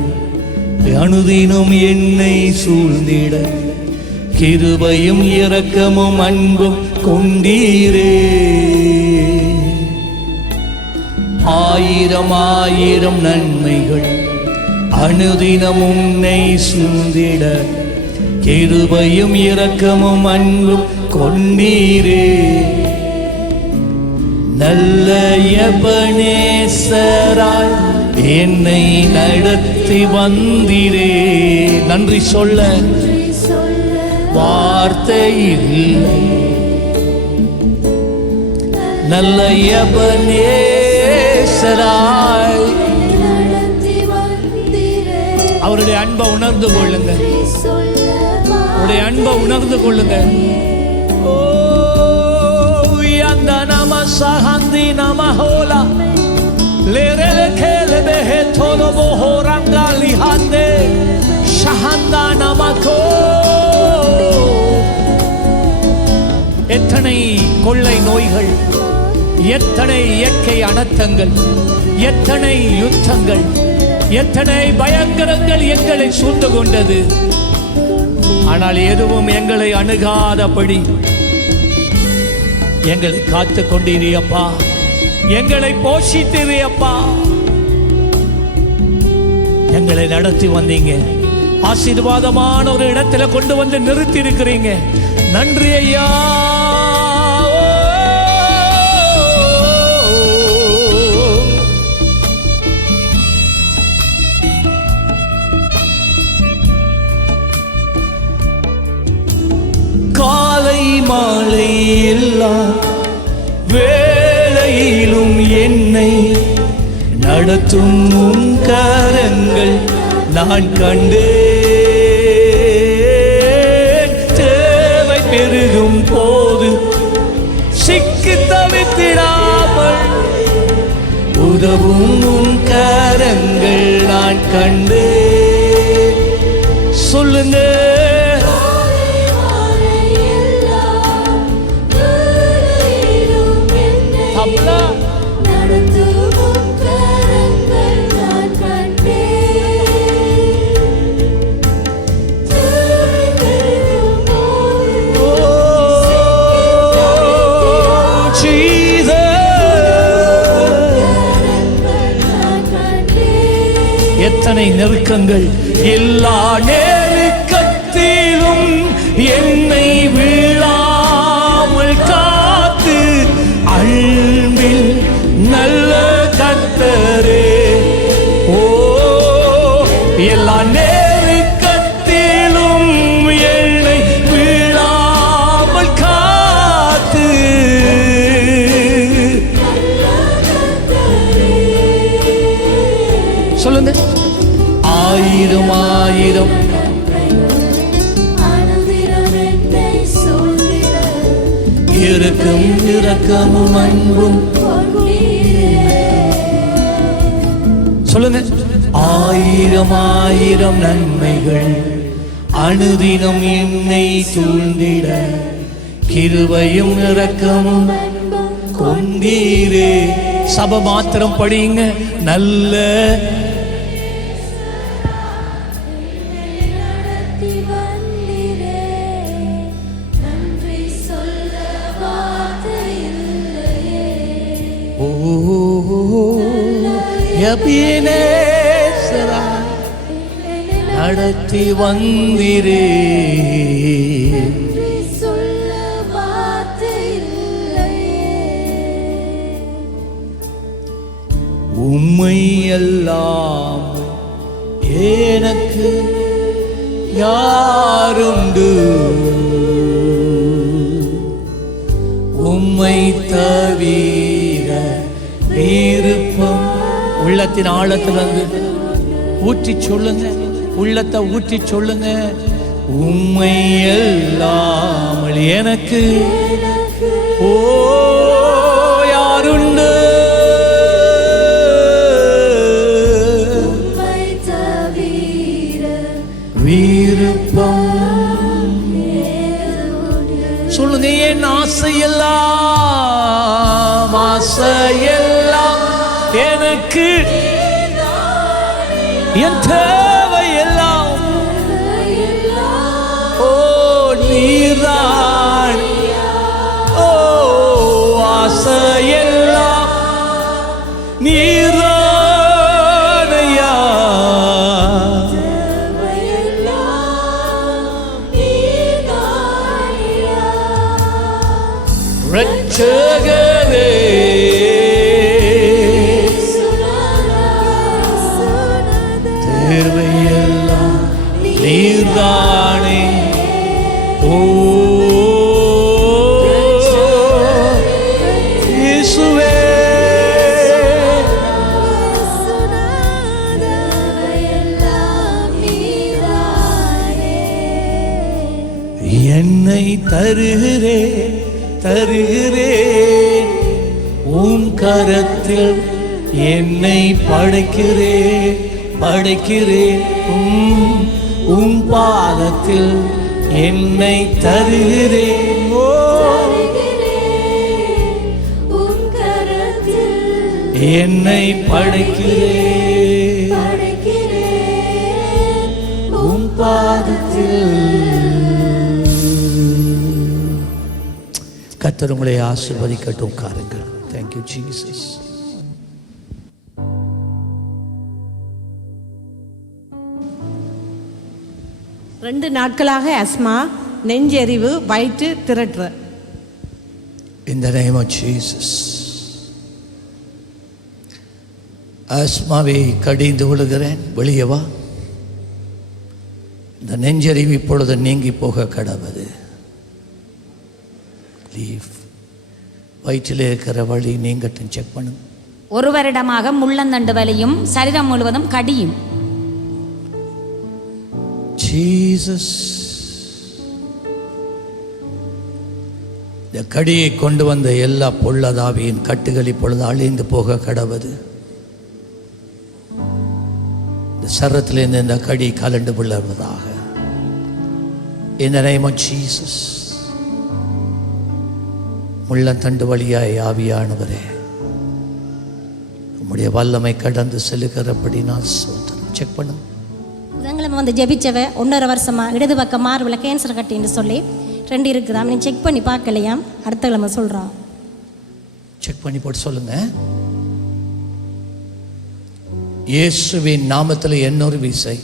அனுதினம் என்னை சூழ்ந்திட, கிருபையும் இரக்கமும் அன்பும் கொண்டீரே. ஆயிரம் ஆயிரம் நன்மைகள் அனுதினம் உன்னை சூழ்ந்திட, கிருபையும் இரக்கமும் அன்பும் கொண்டீரே. நல்ல எபனேசராய் என்னை நடத்தி வந்தீரே. நன்றி சொல்ல வார்த்தை இல்லை. நல்ல எபனேசராய் அவருடைய அன்பை உணர்ந்து கொள்ளுங்க. அவருடைய அன்பை உணர்ந்து கொள்ளுங்க. அந்த நம சஹந்தி நமஹோலா லேரே கேலபே தோலபோ ஹோரங்கா லிஹாந்தே ஷஹந்தா நமகோ. எத்தனை கொள்ளை நோய்கள், எத்தனை இயற்கை அனர்த்தங்கள், எத்தனை யுத்தங்கள், எத்தனை பயங்கரங்கள் எங்களை சூழ்ந்து கொண்டது. ஆனால் எதுவும் எங்களை அணுகாதபடி எங்களை காத்து கொண்டீரியப்பா. எங்களை போஷித்தீரியப்பா. எங்களை நடத்தி வந்தீங்க. ஆசீர்வாதமான ஒரு இடத்துல கொண்டு வந்து நிறுத்தி இருக்கிறீங்க. நன்றி ஐயா. காலை மாலை எல்லா வேளையிலும் என்னை நடத்தும் உன் கரங்கள் நான் கண்டேன். தேவை பெருகும் போது சிக்கி தவித்திடாமல் உதவும் உன் கரங்கள் நான் கண்டேன். சொல்லுங்க. எத்தனை நெருக்கங்கள், எல்லா நெருக்கத்திலும் என்னை வீழாமல் காத்து எல்லா நேருக்கத்திலும் என்னை வீழாமல் காத்து சொல்லுங்க. ஆயிரம் ஆயிரம் இருக்கும் இரக்கமும் அன்பும் சொல்லுங்க. ஆயிரம் ஆயிரம் நன்மைகள் அனுதினம் என்னை சூழ்ந்திட கிருபையும் இரக்கமும் கொண்டீரே. சபை மாத்திரம் படியுங்க. நல்ல நடத்தி வந்திரே. உம்மை எல்லாம் எனக்கு யாருண்டு, உம்மை தவிர விருப்பம். உள்ளத்தின் ஆழத்திலிருந்து ஊற்றி சொல்லுங்க. உள்ளத்தை ஊற்றி சொல்லுங்க. உம்மை இல்லாமல் எனக்கு ஓ யாருண்டு, விருப்பம் சொல்லுங்க. என் ஆசையெல்லாம் ஆசையெல்லாம் எனக்கு, என் தேவையெல்லாம் ஓ நீர்தான். ஓ ஆசையெல்லாம் நீர்தானையா. ரட்சகரே தேவையெல்லாம் நீர்தானே. ஓ இயேசுவே என்னை தருகிறேன் தருகிறேன் உம் கரத்தில் என்னை படைக்கிறேன் படைக்கிறேன். உம் பாதத்தில் என்னை தருகிறேன். ஓ என்னை படைக்கிறேன் உம் பாதத்தில். கர்த்தர் உங்களை ஆசீர்வதிக்கட்டும். காருங்கள். Thank you Jesus. ரெண்டு நாட்களாக அஸ்மா, நெஞ்செறிவு, வயிற்று திரட்டு. In the name of Jesus. ஆஸ்மாவை கடிந்து விழுகிறேன். வெளியே வா. இந்த நெஞ்செறிவு இப்பொழுது நீங்கி போக கடவுது. லீவ். வயிற்றில் இருக்கிற வலி நீங்கட்டும். செக் பண்ணுங்க. ஒரு வருடமாக முள்ளந்தண்டு வலியும் சரீரம் முழுவதும் கடியும். ஜீசஸ். இந்த கடியை கொண்டு வந்த எல்லா பொல்லதாவியின் கட்டுகள் இப்பொழுது அழிந்து போக கடவுது. இந்த சரத்திலிருந்து இந்த கடி கலண்டு விழுவதாக. In the name of Jesus. முள்ளந்தண்டு வழியாய் ஆவியானவரே உம்முடைய வல்லமை கடந்து செல்லுகிறபடி நான் சோதனை. செக் பண்ணுங்க. புதன்கிழமை வந்து ஜெபிச்சவ 1.5 வருஷமா இடது பக்கம் மார்பில் கேன்சர் கட்டின்னு சொல்லி 2 இருக்குதாம். நீ செக் பண்ணி பார்க்கலையா? அடுத்த கிழமை சொல்கிறான். செக் பண்ணி போட்டு சொல்லுங்க. இயேசுவின் நாமத்தில் இன்னொரு விசை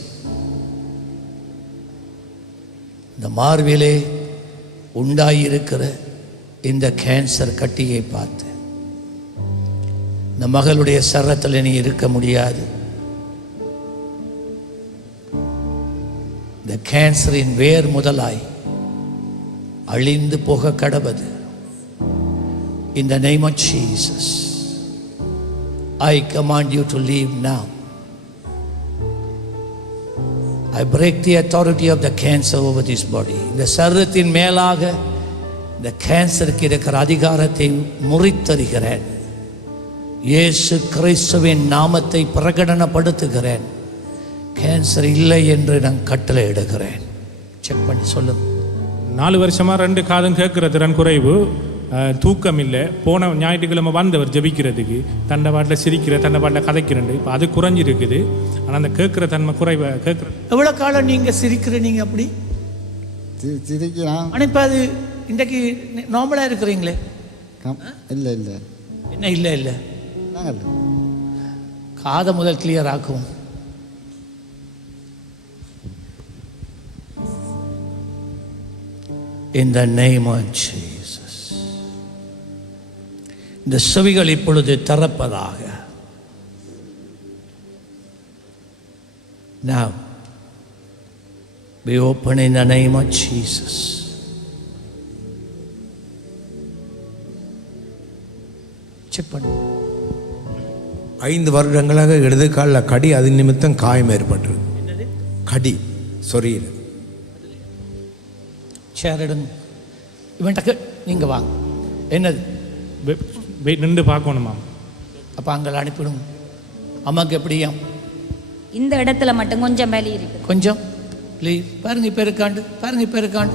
இந்த மார்பிலே உண்டாயிருக்கிற இந்த கேன்சர் கட்டியை பார்த்து இந்த மகளுடைய சரத்தில் நீ இருக்க முடியாது. இந்த கேன்சரின் வேர் முதலாய் அழிந்து போக கடவது. In the name of Jesus, I command you to leave now. I break the authority of the cancer over this body. இந்த சரீரத்தின் மேலாக இந்த கேன்சருக்கு இருக்கிற அதிகாரத்தை முறித்தறிகிறேன். இயேசு கிறிஸ்துவின் நாமத்தை பிரகடனப்படுத்துகிறேன். கேன்சர் இல்லை என்று நான் கட்டளை இடுகிறேன். செக் பண்ணி சொல்லுங்க. 4 வருஷமா 2 காதும் கேட்கிற திறன் குறைவு, தூக்கம் இல்லை. போன ஞாயிற்றுக்கிழமை வந்தவர் ஜெபிக்கிறதுக்கு தண்டை பாட்டில் சிரிக்கிற தண்டை பாட்டில் கதைக்கிறேன். இப்போ அது குறைஞ்சிருக்குது. ஆனால் அந்த கேட்குற தன்மை குறைவை கேட்குற. எவ்வளோ காலம் நீங்கள் சிரிக்கிற நீங்கள் அப்படி சிரிக்கலாம். ஆனால் இப்போ அது இன்றைக்கு நார்மலாக இருக்கிறீங்களே? இல்லை இல்லை என்ன இல்லை இல்லை நாங்கள் காதை முதல் கிளியர் ஆக்கும். In the name of Jesus. இந்த செவிகள் இப்பொழுது திறப்பதாக. Now we open in the name of Jesus. Check பண்ணு. 5 வருடங்களாக இடது காலில் கடி, அது நிமித்தம் காயம் ஏற்பட்டிருக்கு. கடி சொரியில். சேர் எடுங்க. இவன்டக்கு நீங்கள் வாங்க. என்னது? நின்று பார்க்கணுமா? அப்போ அங்கே அனுப்பிடுங்க. அம்மாவுக்கு எப்படியா? இந்த இடத்துல மட்டும் கொஞ்சம் வலி இருக்கு. கொஞ்சம் ப்ளீஸ் பாருங்க. இப்போ இருக்காண்டு பாருங்க. இப்போ இருக்காண்டு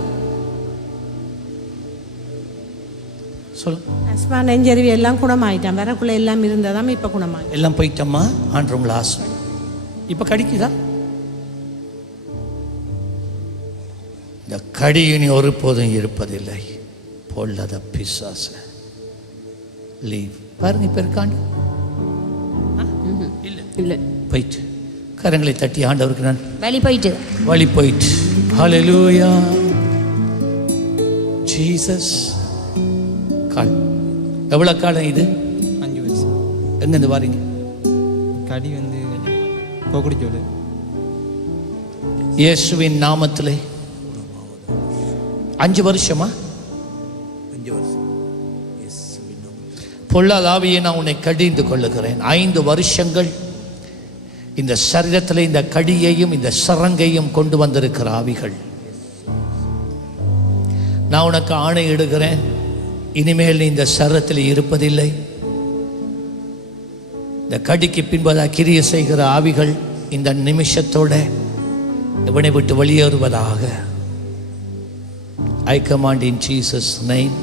சொல்லு. அஸ்மா நெஞ்சரிவு எல்லாம் குணமாயிட்டான். வரக்குள்ள எல்லாம் இருந்ததாம், இப்போ குணமாயிட்டான். எல்லாம் போயிட்டம்மா. ஆண்டு உங்களை ஆசை. இப்போ கடிக்குதா? இந்த கடி இனி ஒருபோதும் இருப்பதில்லை. பொல்லாத பிசாச லீவ். பாருங்க. இப்போ இருக்காண்டு இல்லை இல்லை போயிட்டு கரங்களை தட்டி ஆண்டவருக்கு நான் வலி போயிட்டு வழி போயிட்டு. ஹல்லேலூயா ஜீசஸ். கால் எவ்வளோ காலம் இது? 5 வருஷம். எங்கேருந்து வாரீங்க? கடி வந்து கோக்குடிச்சோடு. இயேசுவின் நாமத்திலே 5 வருஷமா? 5 வருஷம். பொல்லாத ஆவியை நான் உன்னை கடிந்து கொள்ளுகிறேன். 5 வருஷங்கள் இந்த சரீரத்தில் இந்த கடியையும் இந்த சரங்கையும் கொண்டு வந்திருக்கிற ஆவிகள், நான் உனக்கு ஆணை இடுகிறேன். இனிமேல் நீ இந்த சரீரத்தில் இருப்பதில்லை. இந்த கடிக்கு பின்பதாக கிரியை செய்கிற ஆவிகள் இந்த நிமிஷத்தோட இவனை விட்டு வெளியேறுவதாக. I command in Jesus' name.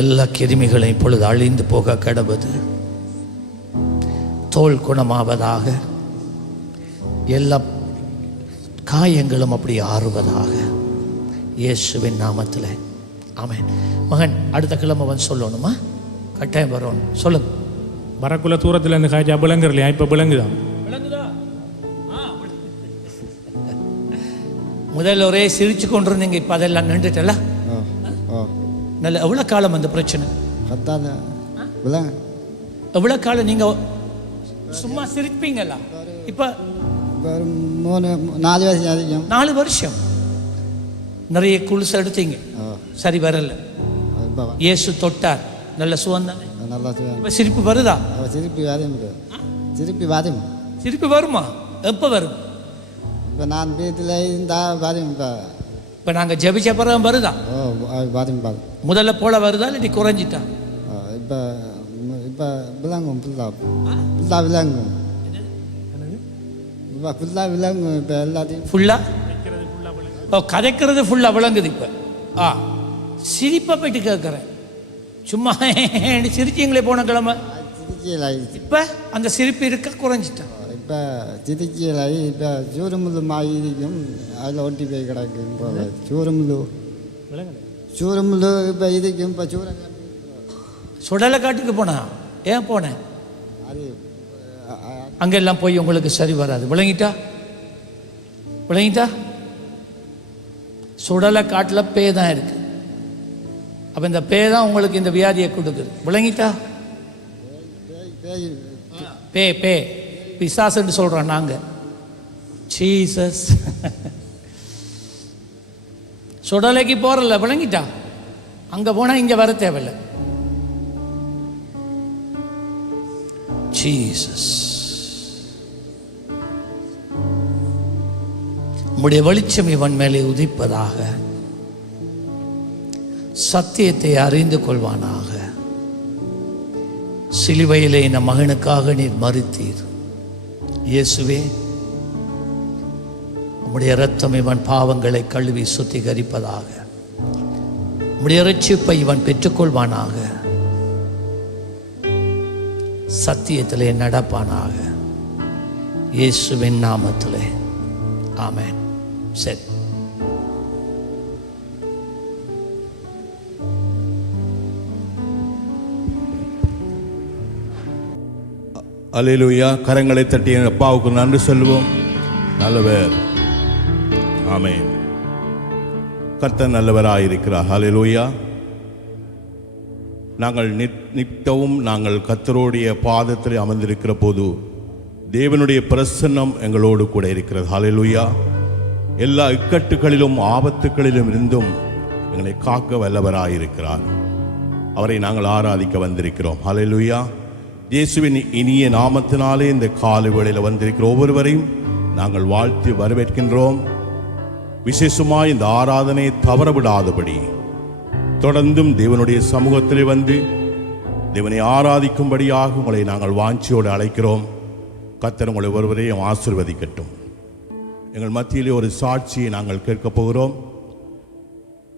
எல்லா கிருமிகளும் இப்பொழுது அழிந்து போக கடவுது. தோல் குணமாவதாக. எல்லா காயங்களும் அப்படி ஆறுவதாக இயேசுவின் நாமத்தில். ஆமென். மகன் அடுத்த கிழமை வந்து சொல்லணுமா? கட்டாயம் வரணும். சொல்லுங்க. வரக்குள்ள தூரத்தில் இருந்து காய்ச்சா விளங்குறலையா? இப்போ விளங்குதான். முதல்ல ஒரே சிரிச்சு கொண்டிருந்தீங்க, இப்போ அதெல்லாம் நின்றுட்டல. நல்ல எவ்வளோ காலம் அந்த பிரச்சனை? எவ்வளோ காலம் நீங்கள் சும்மா சிரிப்பீங்களா? இப்போ 4 வருஷம் அதிகம். 4 வருஷம் நிறைய குளிசை எடுத்தீங்க, சரி வரல. இயேசு தொட்டார், நல்ல சுகம் தானே? நல்லா இப்போ சிரிப்பு வருதா? திருப்பி வரும். சிரிப்பு வருமா? எப்போ வரும்? இப்போ நான் வீட்டில் இருந்தால் வரும். இப்போ நாங்கள் ஜெபிச்ச பிறகு வருதா? வரும். முதல்ல போல வருதா இல்லை குறைஞ்சிட்டா? இப்போ இப்போ விளங்கும். ஃபுல்லாக விளங்கும். இப்போ ஃபுல்லாக விளங்கும். இப்போ எல்லாத்தையும் ஃபுல்லாக கதைக்கிறது ஃபுல்லாக விளங்குது. இப்போ சிரிப்பை போயிட்டு கேட்குறேன். சும்மா சிரிச்சிங்களே போன கிழமை. இப்போ அந்த சிரிப்பு இருக்க குறைஞ்சிட்டா? இப்போ சிரிக்கலாகி இப்போ சூரமுழு மாயிருக்கும், அதில் ஒட்டி போய் கிடக்கும் போல. சூரமுழு இப்போ இதுக்கும். இப்போ சுடலை காட்டுக்கு போனா? ஏன் போனேன்? அது அங்கெல்லாம் போய் உங்களுக்கு சரி வராது. விளங்கிட்டா? சுடலை காட்டில் பே தான் இருக்கு. அப்போ இந்த பே தான் உங்களுக்கு இந்த வியாதியை கொடுக்குது. விளங்கிட்டா? பேய் பே பிசாசுன்னு சொல்கிறோம் நாங்கள். ஜீசஸ் சுடலைக்கு போகிறல்ல, விளங்கிட்டா? அங்கே போனால் இங்கே வர தேவையில்லை. ஜீசஸ் உம்முடைய வெளிச்சம் இவன் மேலே உதிப்பதாக, சத்தியத்தை அறிந்து கொள்வானாக. சிலுவையிலே நம் மகனுக்காக நீர் மரித்தீர். இயேசுவே, உம்முடைய இரத்தம் இவன் பாவங்களை கழுவி சுத்திகரிப்பதாக. உம்முடைய இரட்சிப்பை இவன் பெற்றுக்கொள்வானாக. சத்தியத்திலே நடப்பானாக. இயேசுவின் நாமத்திலே ஆமென். சரி, அல்லேலூயா. கரங்களை தட்டி அப்பாவுக்கு நன்றி சொல்லுவோம். நல்லவர். ஆமென். கர்த்தர் நல்லவராயிருக்கிறார். அல்லேலூயா. நாங்கள் நித்தவும் நாங்கள் கர்த்தருடைய பாதத்தில் அமர்ந்திருக்கிற போது தேவனுடைய பிரசன்னம் எங்களோடு கூட இருக்கிறது. அல்லேலூயா. எல்லா இக்கட்டுகளிலும் ஆபத்துகளிலும் இருந்தும் எங்களை காக்க வல்லவராயிருக்கிறார். அவரை நாங்கள் ஆராதிக்க வந்திருக்கிறோம். அல்லேலூயா. இயேசுவின் இனிய நாமத்தினாலே இந்த காலை வேளையில் வந்திருக்கிற ஒவ்வொருவரையும் நாங்கள் வாழ்த்தி வரவேற்கின்றோம். விசேஷமாக இந்த ஆராதனை தவறவிடாதபடி தொடர்ந்தும் தேவனுடைய சமூகத்தில் வந்து தேவனை ஆராதிக்கும்படியாக உங்களை நாங்கள் வாஞ்சியோடு அழைக்கிறோம். கர்த்தர் உங்களை ஒருவரையும் ஆசீர்வதிக்கட்டும். எங்கள் மத்தியிலே ஒரு சாட்சியை நாங்கள் கேட்கப் போகிறோம்.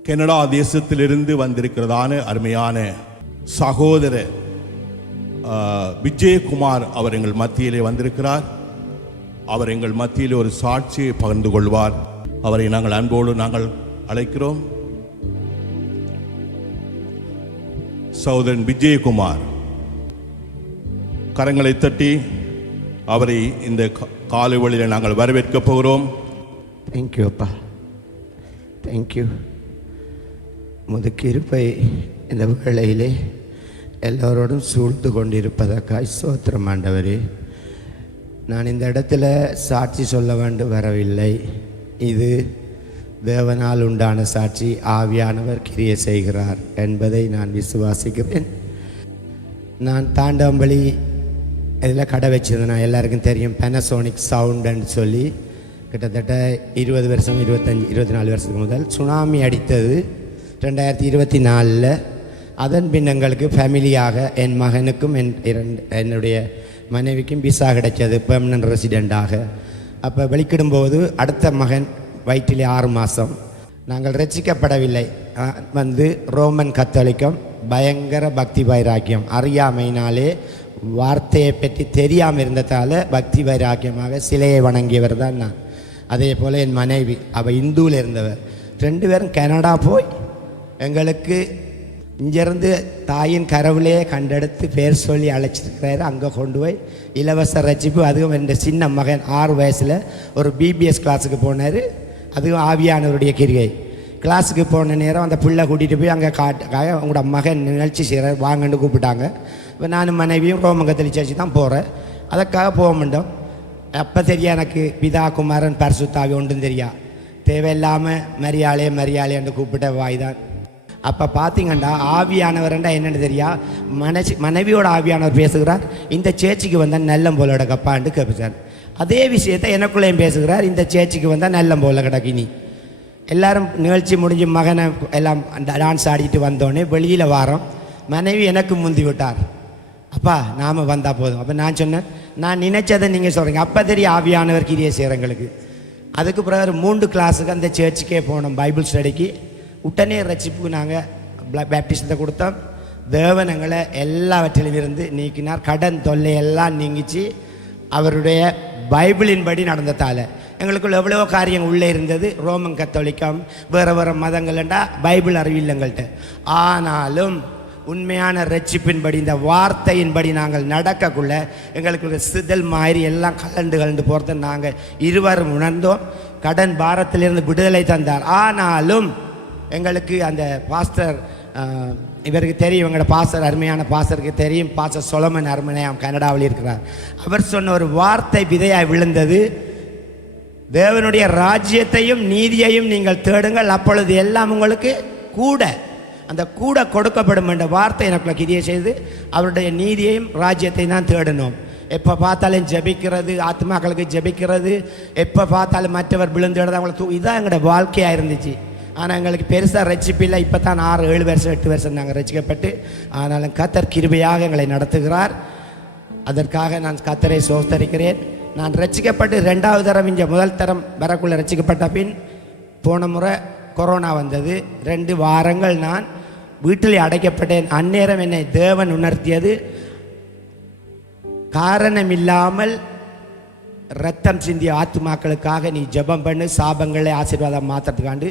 கனடா தேசத்திலிருந்து வந்திருக்கிறதான அருமையான சகோதரர் விஜயகுமார் அவர் எங்கள் மத்தியிலே வந்திருக்கிறார். அவர் எங்கள் மத்தியிலே ஒரு சாட்சியை பகிர்ந்து கொள்வார். அவரை நாங்கள் அன்போடு நாங்கள் அழைக்கிறோம். சகோதரன் விஜயகுமார், கரங்களை தட்டி அவரை இந்த காலை வழியில் நாங்கள் வரவேற்கப் போகிறோம். தேங்க்யூ அப்பா, தேங்க்யூ. முதுக்கிருப்பை இந்த வேளையிலே எல்லோரோடும் சூழ்ந்து கொண்டிருப்பதற்காய் ஸ்தோத்திரம் ஆண்டவரே. நான் இந்த இடத்துல சாட்சி சொல்ல வேண்டும் வரவில்லை. இது தேவனால் உண்டான சாட்சி. ஆவியானவர் கிரியை செய்கிறார் என்பதை நான் விசுவாசிக்கிறேன். நான் தாண்டவம்பள்ளி இதில் கடை வச்சிருந்தேன். நான் எல்லாருக்கும் தெரியும், பெனசோனிக் சவுண்டுன்னு சொல்லி. கிட்டத்தட்ட 20 வருஷம் 24 வருஷத்துக்கு முதல் சுனாமி அடித்தது 2024. அதன் பின் எங்களுக்கு ஃபேமிலியாக என் மகனுக்கும் என்னுடைய மனைவிக்கும் விசா கிடைச்சது பெர்மனன்ட் ரெசிடெண்ட்டாக. அப்போ வெளிக்கிடும்போது அடுத்த மகன் வயிற்றிலே 6 மாதம். நாங்கள் ரட்சிக்கப்படவில்லை. வந்து ரோமன் கத்தோலிக்கம், பயங்கர பக்தி வைராக்கியம். அறியாமையினாலே வார்த்தையை பற்றி தெரியாமல் இருந்ததால் பக்தி வைராக்கியமாக சிலையை வணங்கியவர் தான் நான். அதே போல் என் மனைவி, அவள் இந்துவில் இருந்தவர். 2 பேரும் கனடா போய் எங்களுக்கு இங்கேருந்து தாயின் கரவுலையே கண்டெடுத்து பேர் சொல்லி அழைச்சிருக்கிறாரு. அங்கே கொண்டு போய் இலவச ரட்சிப்பு. அதுவும் என் சின்ன மகன் 6 வயசில் ஒரு பிபிஎஸ் கிளாஸுக்கு போனார். அதுவும் ஆவியானவருடைய கிரிகை. கிளாஸுக்கு போன நேரம் அந்த பிள்ளை கூட்டிகிட்டு போய் அங்கே உங்களோட மகன் நிகழ்ச்சி செய்கிறார் வாங்கன்னு கூப்பிட்டாங்க. இப்போ நானும் மனைவியும் ரோமங்கத்தலி சர்ச்சி தான் போகிறேன். அதுக்காக போக மாட்டோம். அப்போ தெரியா எனக்கு பிதா குமாரன் பரிசுத்தாவி ஒன்றும் தெரியா. தேவையில்லாமல் மரியாளைன்னு கூப்பிட்ட வாய் தான். அப்போ பார்த்தீங்கன்னா ஆவியானவர்ண்டா என்னென்னு தெரியா, மனைவியோட ஆவியானவர் பேசுகிறார். இந்த சேர்ச்சிக்கு வந்தால் நல்லம் போல கிடக்கப்பான்னு கேட்பார். அதே விஷயத்தை எனக்குள்ளேயும் பேசுகிறார். இந்த சேர்ச்சிக்கு வந்தால் நல்லம் போல கிடக்கினி. எல்லாரும் நிகழ்ச்சி முடிஞ்சு மகனை எல்லாம் டான்ஸ் ஆடிட்டு வந்தோடனே வெளியில் வாரோம். மனைவி எனக்கு முந்தி விட்டார். அப்பா நாம் வந்தால் போதும். அப்போ நான் சொன்னேன், நான் நினைச்சதை நீங்கள் சொல்கிறீங்க. அப்போ தெரியும் ஆவியானவர் கிரியை செய்கிறவங்களுக்கு. அதுக்கு பிறகு 3 கிளாஸுக்கு அந்த சர்ச்சுக்கே போனோம், பைபிள் ஸ்டடிக்கு. உடனே ரட்சிப்புக்கு நாங்கள் பேப்டிஸ்டத்தை கொடுத்தோம். தேவன் எங்களை எல்லாவற்றிலும் இருந்து நீக்கினார். கடன் தொல்லையெல்லாம் நீங்கிச்சு. அவருடைய பைபிளின்படி நடந்ததால் எங்களுக்குள்ள எவ்வளவோ காரியம் உள்ளே இருந்தது. ரோமன் கத்தோலிக்கம் வேறு மதங்கள்ண்டா பைபிள் அறிவில்லை எங்கள்கிட்ட. ஆனாலும் உண்மையான ரட்சிப்பின்படி இந்த வார்த்தையின்படி நாங்கள் நடக்கக்குள்ள எங்களுக்கு சிதல் மாதிரி எல்லாம் கலண்டு போகிறத நாங்கள் இருவரும் உணர்ந்தோம். கடன் பாரத்திலிருந்து விடுதலை தந்தார். ஆனாலும் எங்களுக்கு அந்த பாஸ்டர் இவருக்கு தெரியும், இவங்களோட பாஸ்டர், அருமையான பாஸ்டருக்கு தெரியும், பாஸ்டர் சொலமன் அருமையாம் கனடாவில் இருக்கிறார். அவர் சொன்ன ஒரு வார்த்தை விதையாய் விழுந்தது, தேவனுடைய ராஜ்யத்தையும் நீதியையும் நீங்கள் தேடுங்கள், அப்பொழுது எல்லாம் உங்களுக்கு கூட, அந்த கூட கொடுக்கப்படும் என்ற வார்த்தை எனக்குள்ள கிரியை செய்து அவருடைய நீதியையும் ராஜ்யத்தையும் தான் தேடணும். எப்போ பார்த்தாலும் ஜெபிக்கிறது, ஆத்மாக்களுக்கு ஜெபிக்கிறது, எப்போ பார்த்தாலும் மற்றவர் விழுந்துடுறது அவங்களுக்கு இதுதான் எங்களோட வாழ்க்கையாக இருந்துச்சு. ஆனால் எங்களுக்கு பெருசாக ரட்சிப்பில்லை. இப்போ தான் 6, 7 வருஷம் 8 வருஷம் நாங்கள் ரட்சிக்கப்பட்டு, ஆனாலும் கர்த்தர் கிருபையாக எங்களை நடத்துகிறார். அதற்காக நான் கர்த்தரை சோஸ்தரிக்கிறேன். நான் ரட்சிக்கப்பட்டு 2வது தரம், இங்கே முதல் தரம் வரக்குள்ளே ரட்சிக்கப்பட்ட பின் போன முறை கொரோனா வந்தது. 2 வாரங்கள் நான் வீட்டில் அடைக்கப்பட்டேன். அந்நேரம் என்னை தேவன் உணர்த்தியது, காரணமில்லாமல் ரத்தம் சிந்திய ஆத்துமாக்களுக்காக நீ ஜெபம் பண்ணு, சாபங்களை ஆசீர்வாதம் மாற்றுறதுக்காண்டு.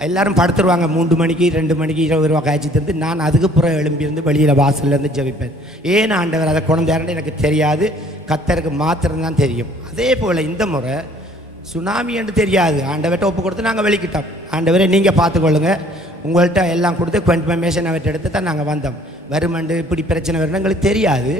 எல்லாரும் படுத்துருவாங்க 3 மணிக்கு 2 மணிக்கு 20 ரூபா காய்ச்சி தந்து, நான் அதுக்குப்புறம் எழும்பியிருந்து வெளியில் வாசல்லேருந்து ஜெபிப்பேன். ஏன் ஆண்டவர் அதை கொண்டாருன்னு எனக்கு தெரியாது, கர்த்தருக்கு மாத்திரம்தான் தெரியும். அதே போல் இந்த முறை சுனாமி என்று தெரியாது, ஆண்டவர்கிட்ட ஒப்பு கொடுத்து நாங்கள் வெளிக்கிட்டோம். ஆண்டவரே நீங்கள் பார்த்துக்கொள்ளுங்க, உங்கள்கிட்ட எல்லாம் கொடுத்து கன்ஃபர்மேஷன் அவர்கிட்ட எடுத்து தான் நாங்கள் வந்தோம். வருமண்டு இப்படி பிரச்சனை வரும்னு எங்களுக்கு தெரியாது.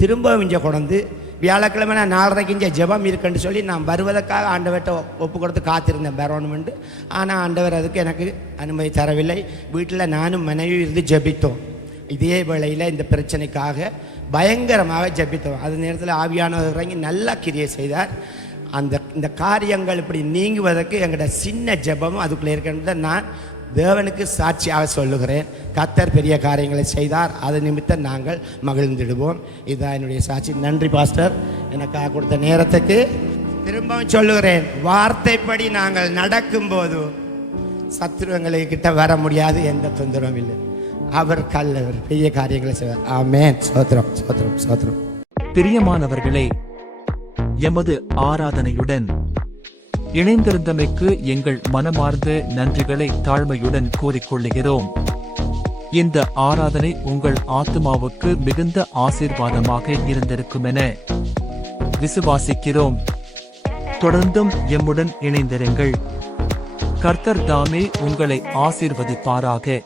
திரும்ப இங்கே கொண்டு வியாழக்கிழமை நான் 4:30 இங்கே ஜெபம் இருக்குன்னு சொல்லி நான் வருவதற்காக ஆண்டவர்கிட்ட ஒப்பு கொடுத்து காத்திருந்தேன் வரணுமெண்டு. ஆனால் ஆண்டவர் அதுக்கு எனக்கு அனுமதி தரவில்லை. வீட்டில் நானும் மனைவி இருந்து ஜெபித்தோம். இதே வேளையில் இந்த பிரச்சனைக்காக பயங்கரமாக ஜெபித்தோம். அது நேரத்தில் ஆவியானவர் இறங்கி நல்லா கிரியை செய்தார். இந்த காரியங்கள் இப்படி நீங்குவதற்கு எங்களோட சின்ன ஜெபமும் அதுக்குள்ளே இருக்கின்றதை நான் தேவனுக்கு சாட்சியாக சொல்லுகிறேன். கர்த்தர் பெரிய காரியங்களை செய்தார், அது நிமித்தம் நாங்கள் மகிழ்ந்திடுவோம். இதுதான் என்னுடைய சாட்சி. நன்றி பாஸ்டர், எனக்காக கொடுத்த நேரத்துக்கு. திரும்பவும் சொல்லுகிறேன், வார்த்தைப்படி நாங்கள் நடக்கும்போது சத்துருவங்களை கிட்ட வர முடியாது, எந்த தொந்தரவும் இல்லை. அவர் கல்லவர் பெரிய காரியங்களை செய்வார். ஆமென். சோத்திரம் சோத்திரம் சோத்திரம். பிரியமானவர்களே, எமது ஆராதனையுடன் இணைந்திருந்தமைக்கு எங்கள் மனமார்ந்த நன்றிகளை தாழ்மையுடன் கூறிக்கொள்ளுகிறோம். இந்த ஆராதனை உங்கள் ஆத்துமாவுக்கு மிகுந்த ஆசீர்வாதமாக இருந்திருக்கும் என விசுவாசிக்கிறோம். தொடர்ந்தும் எம்முடன் இணைந்திருங்கள். கர்த்தர் தாமே உங்களை ஆசீர்வதிப்பாராக.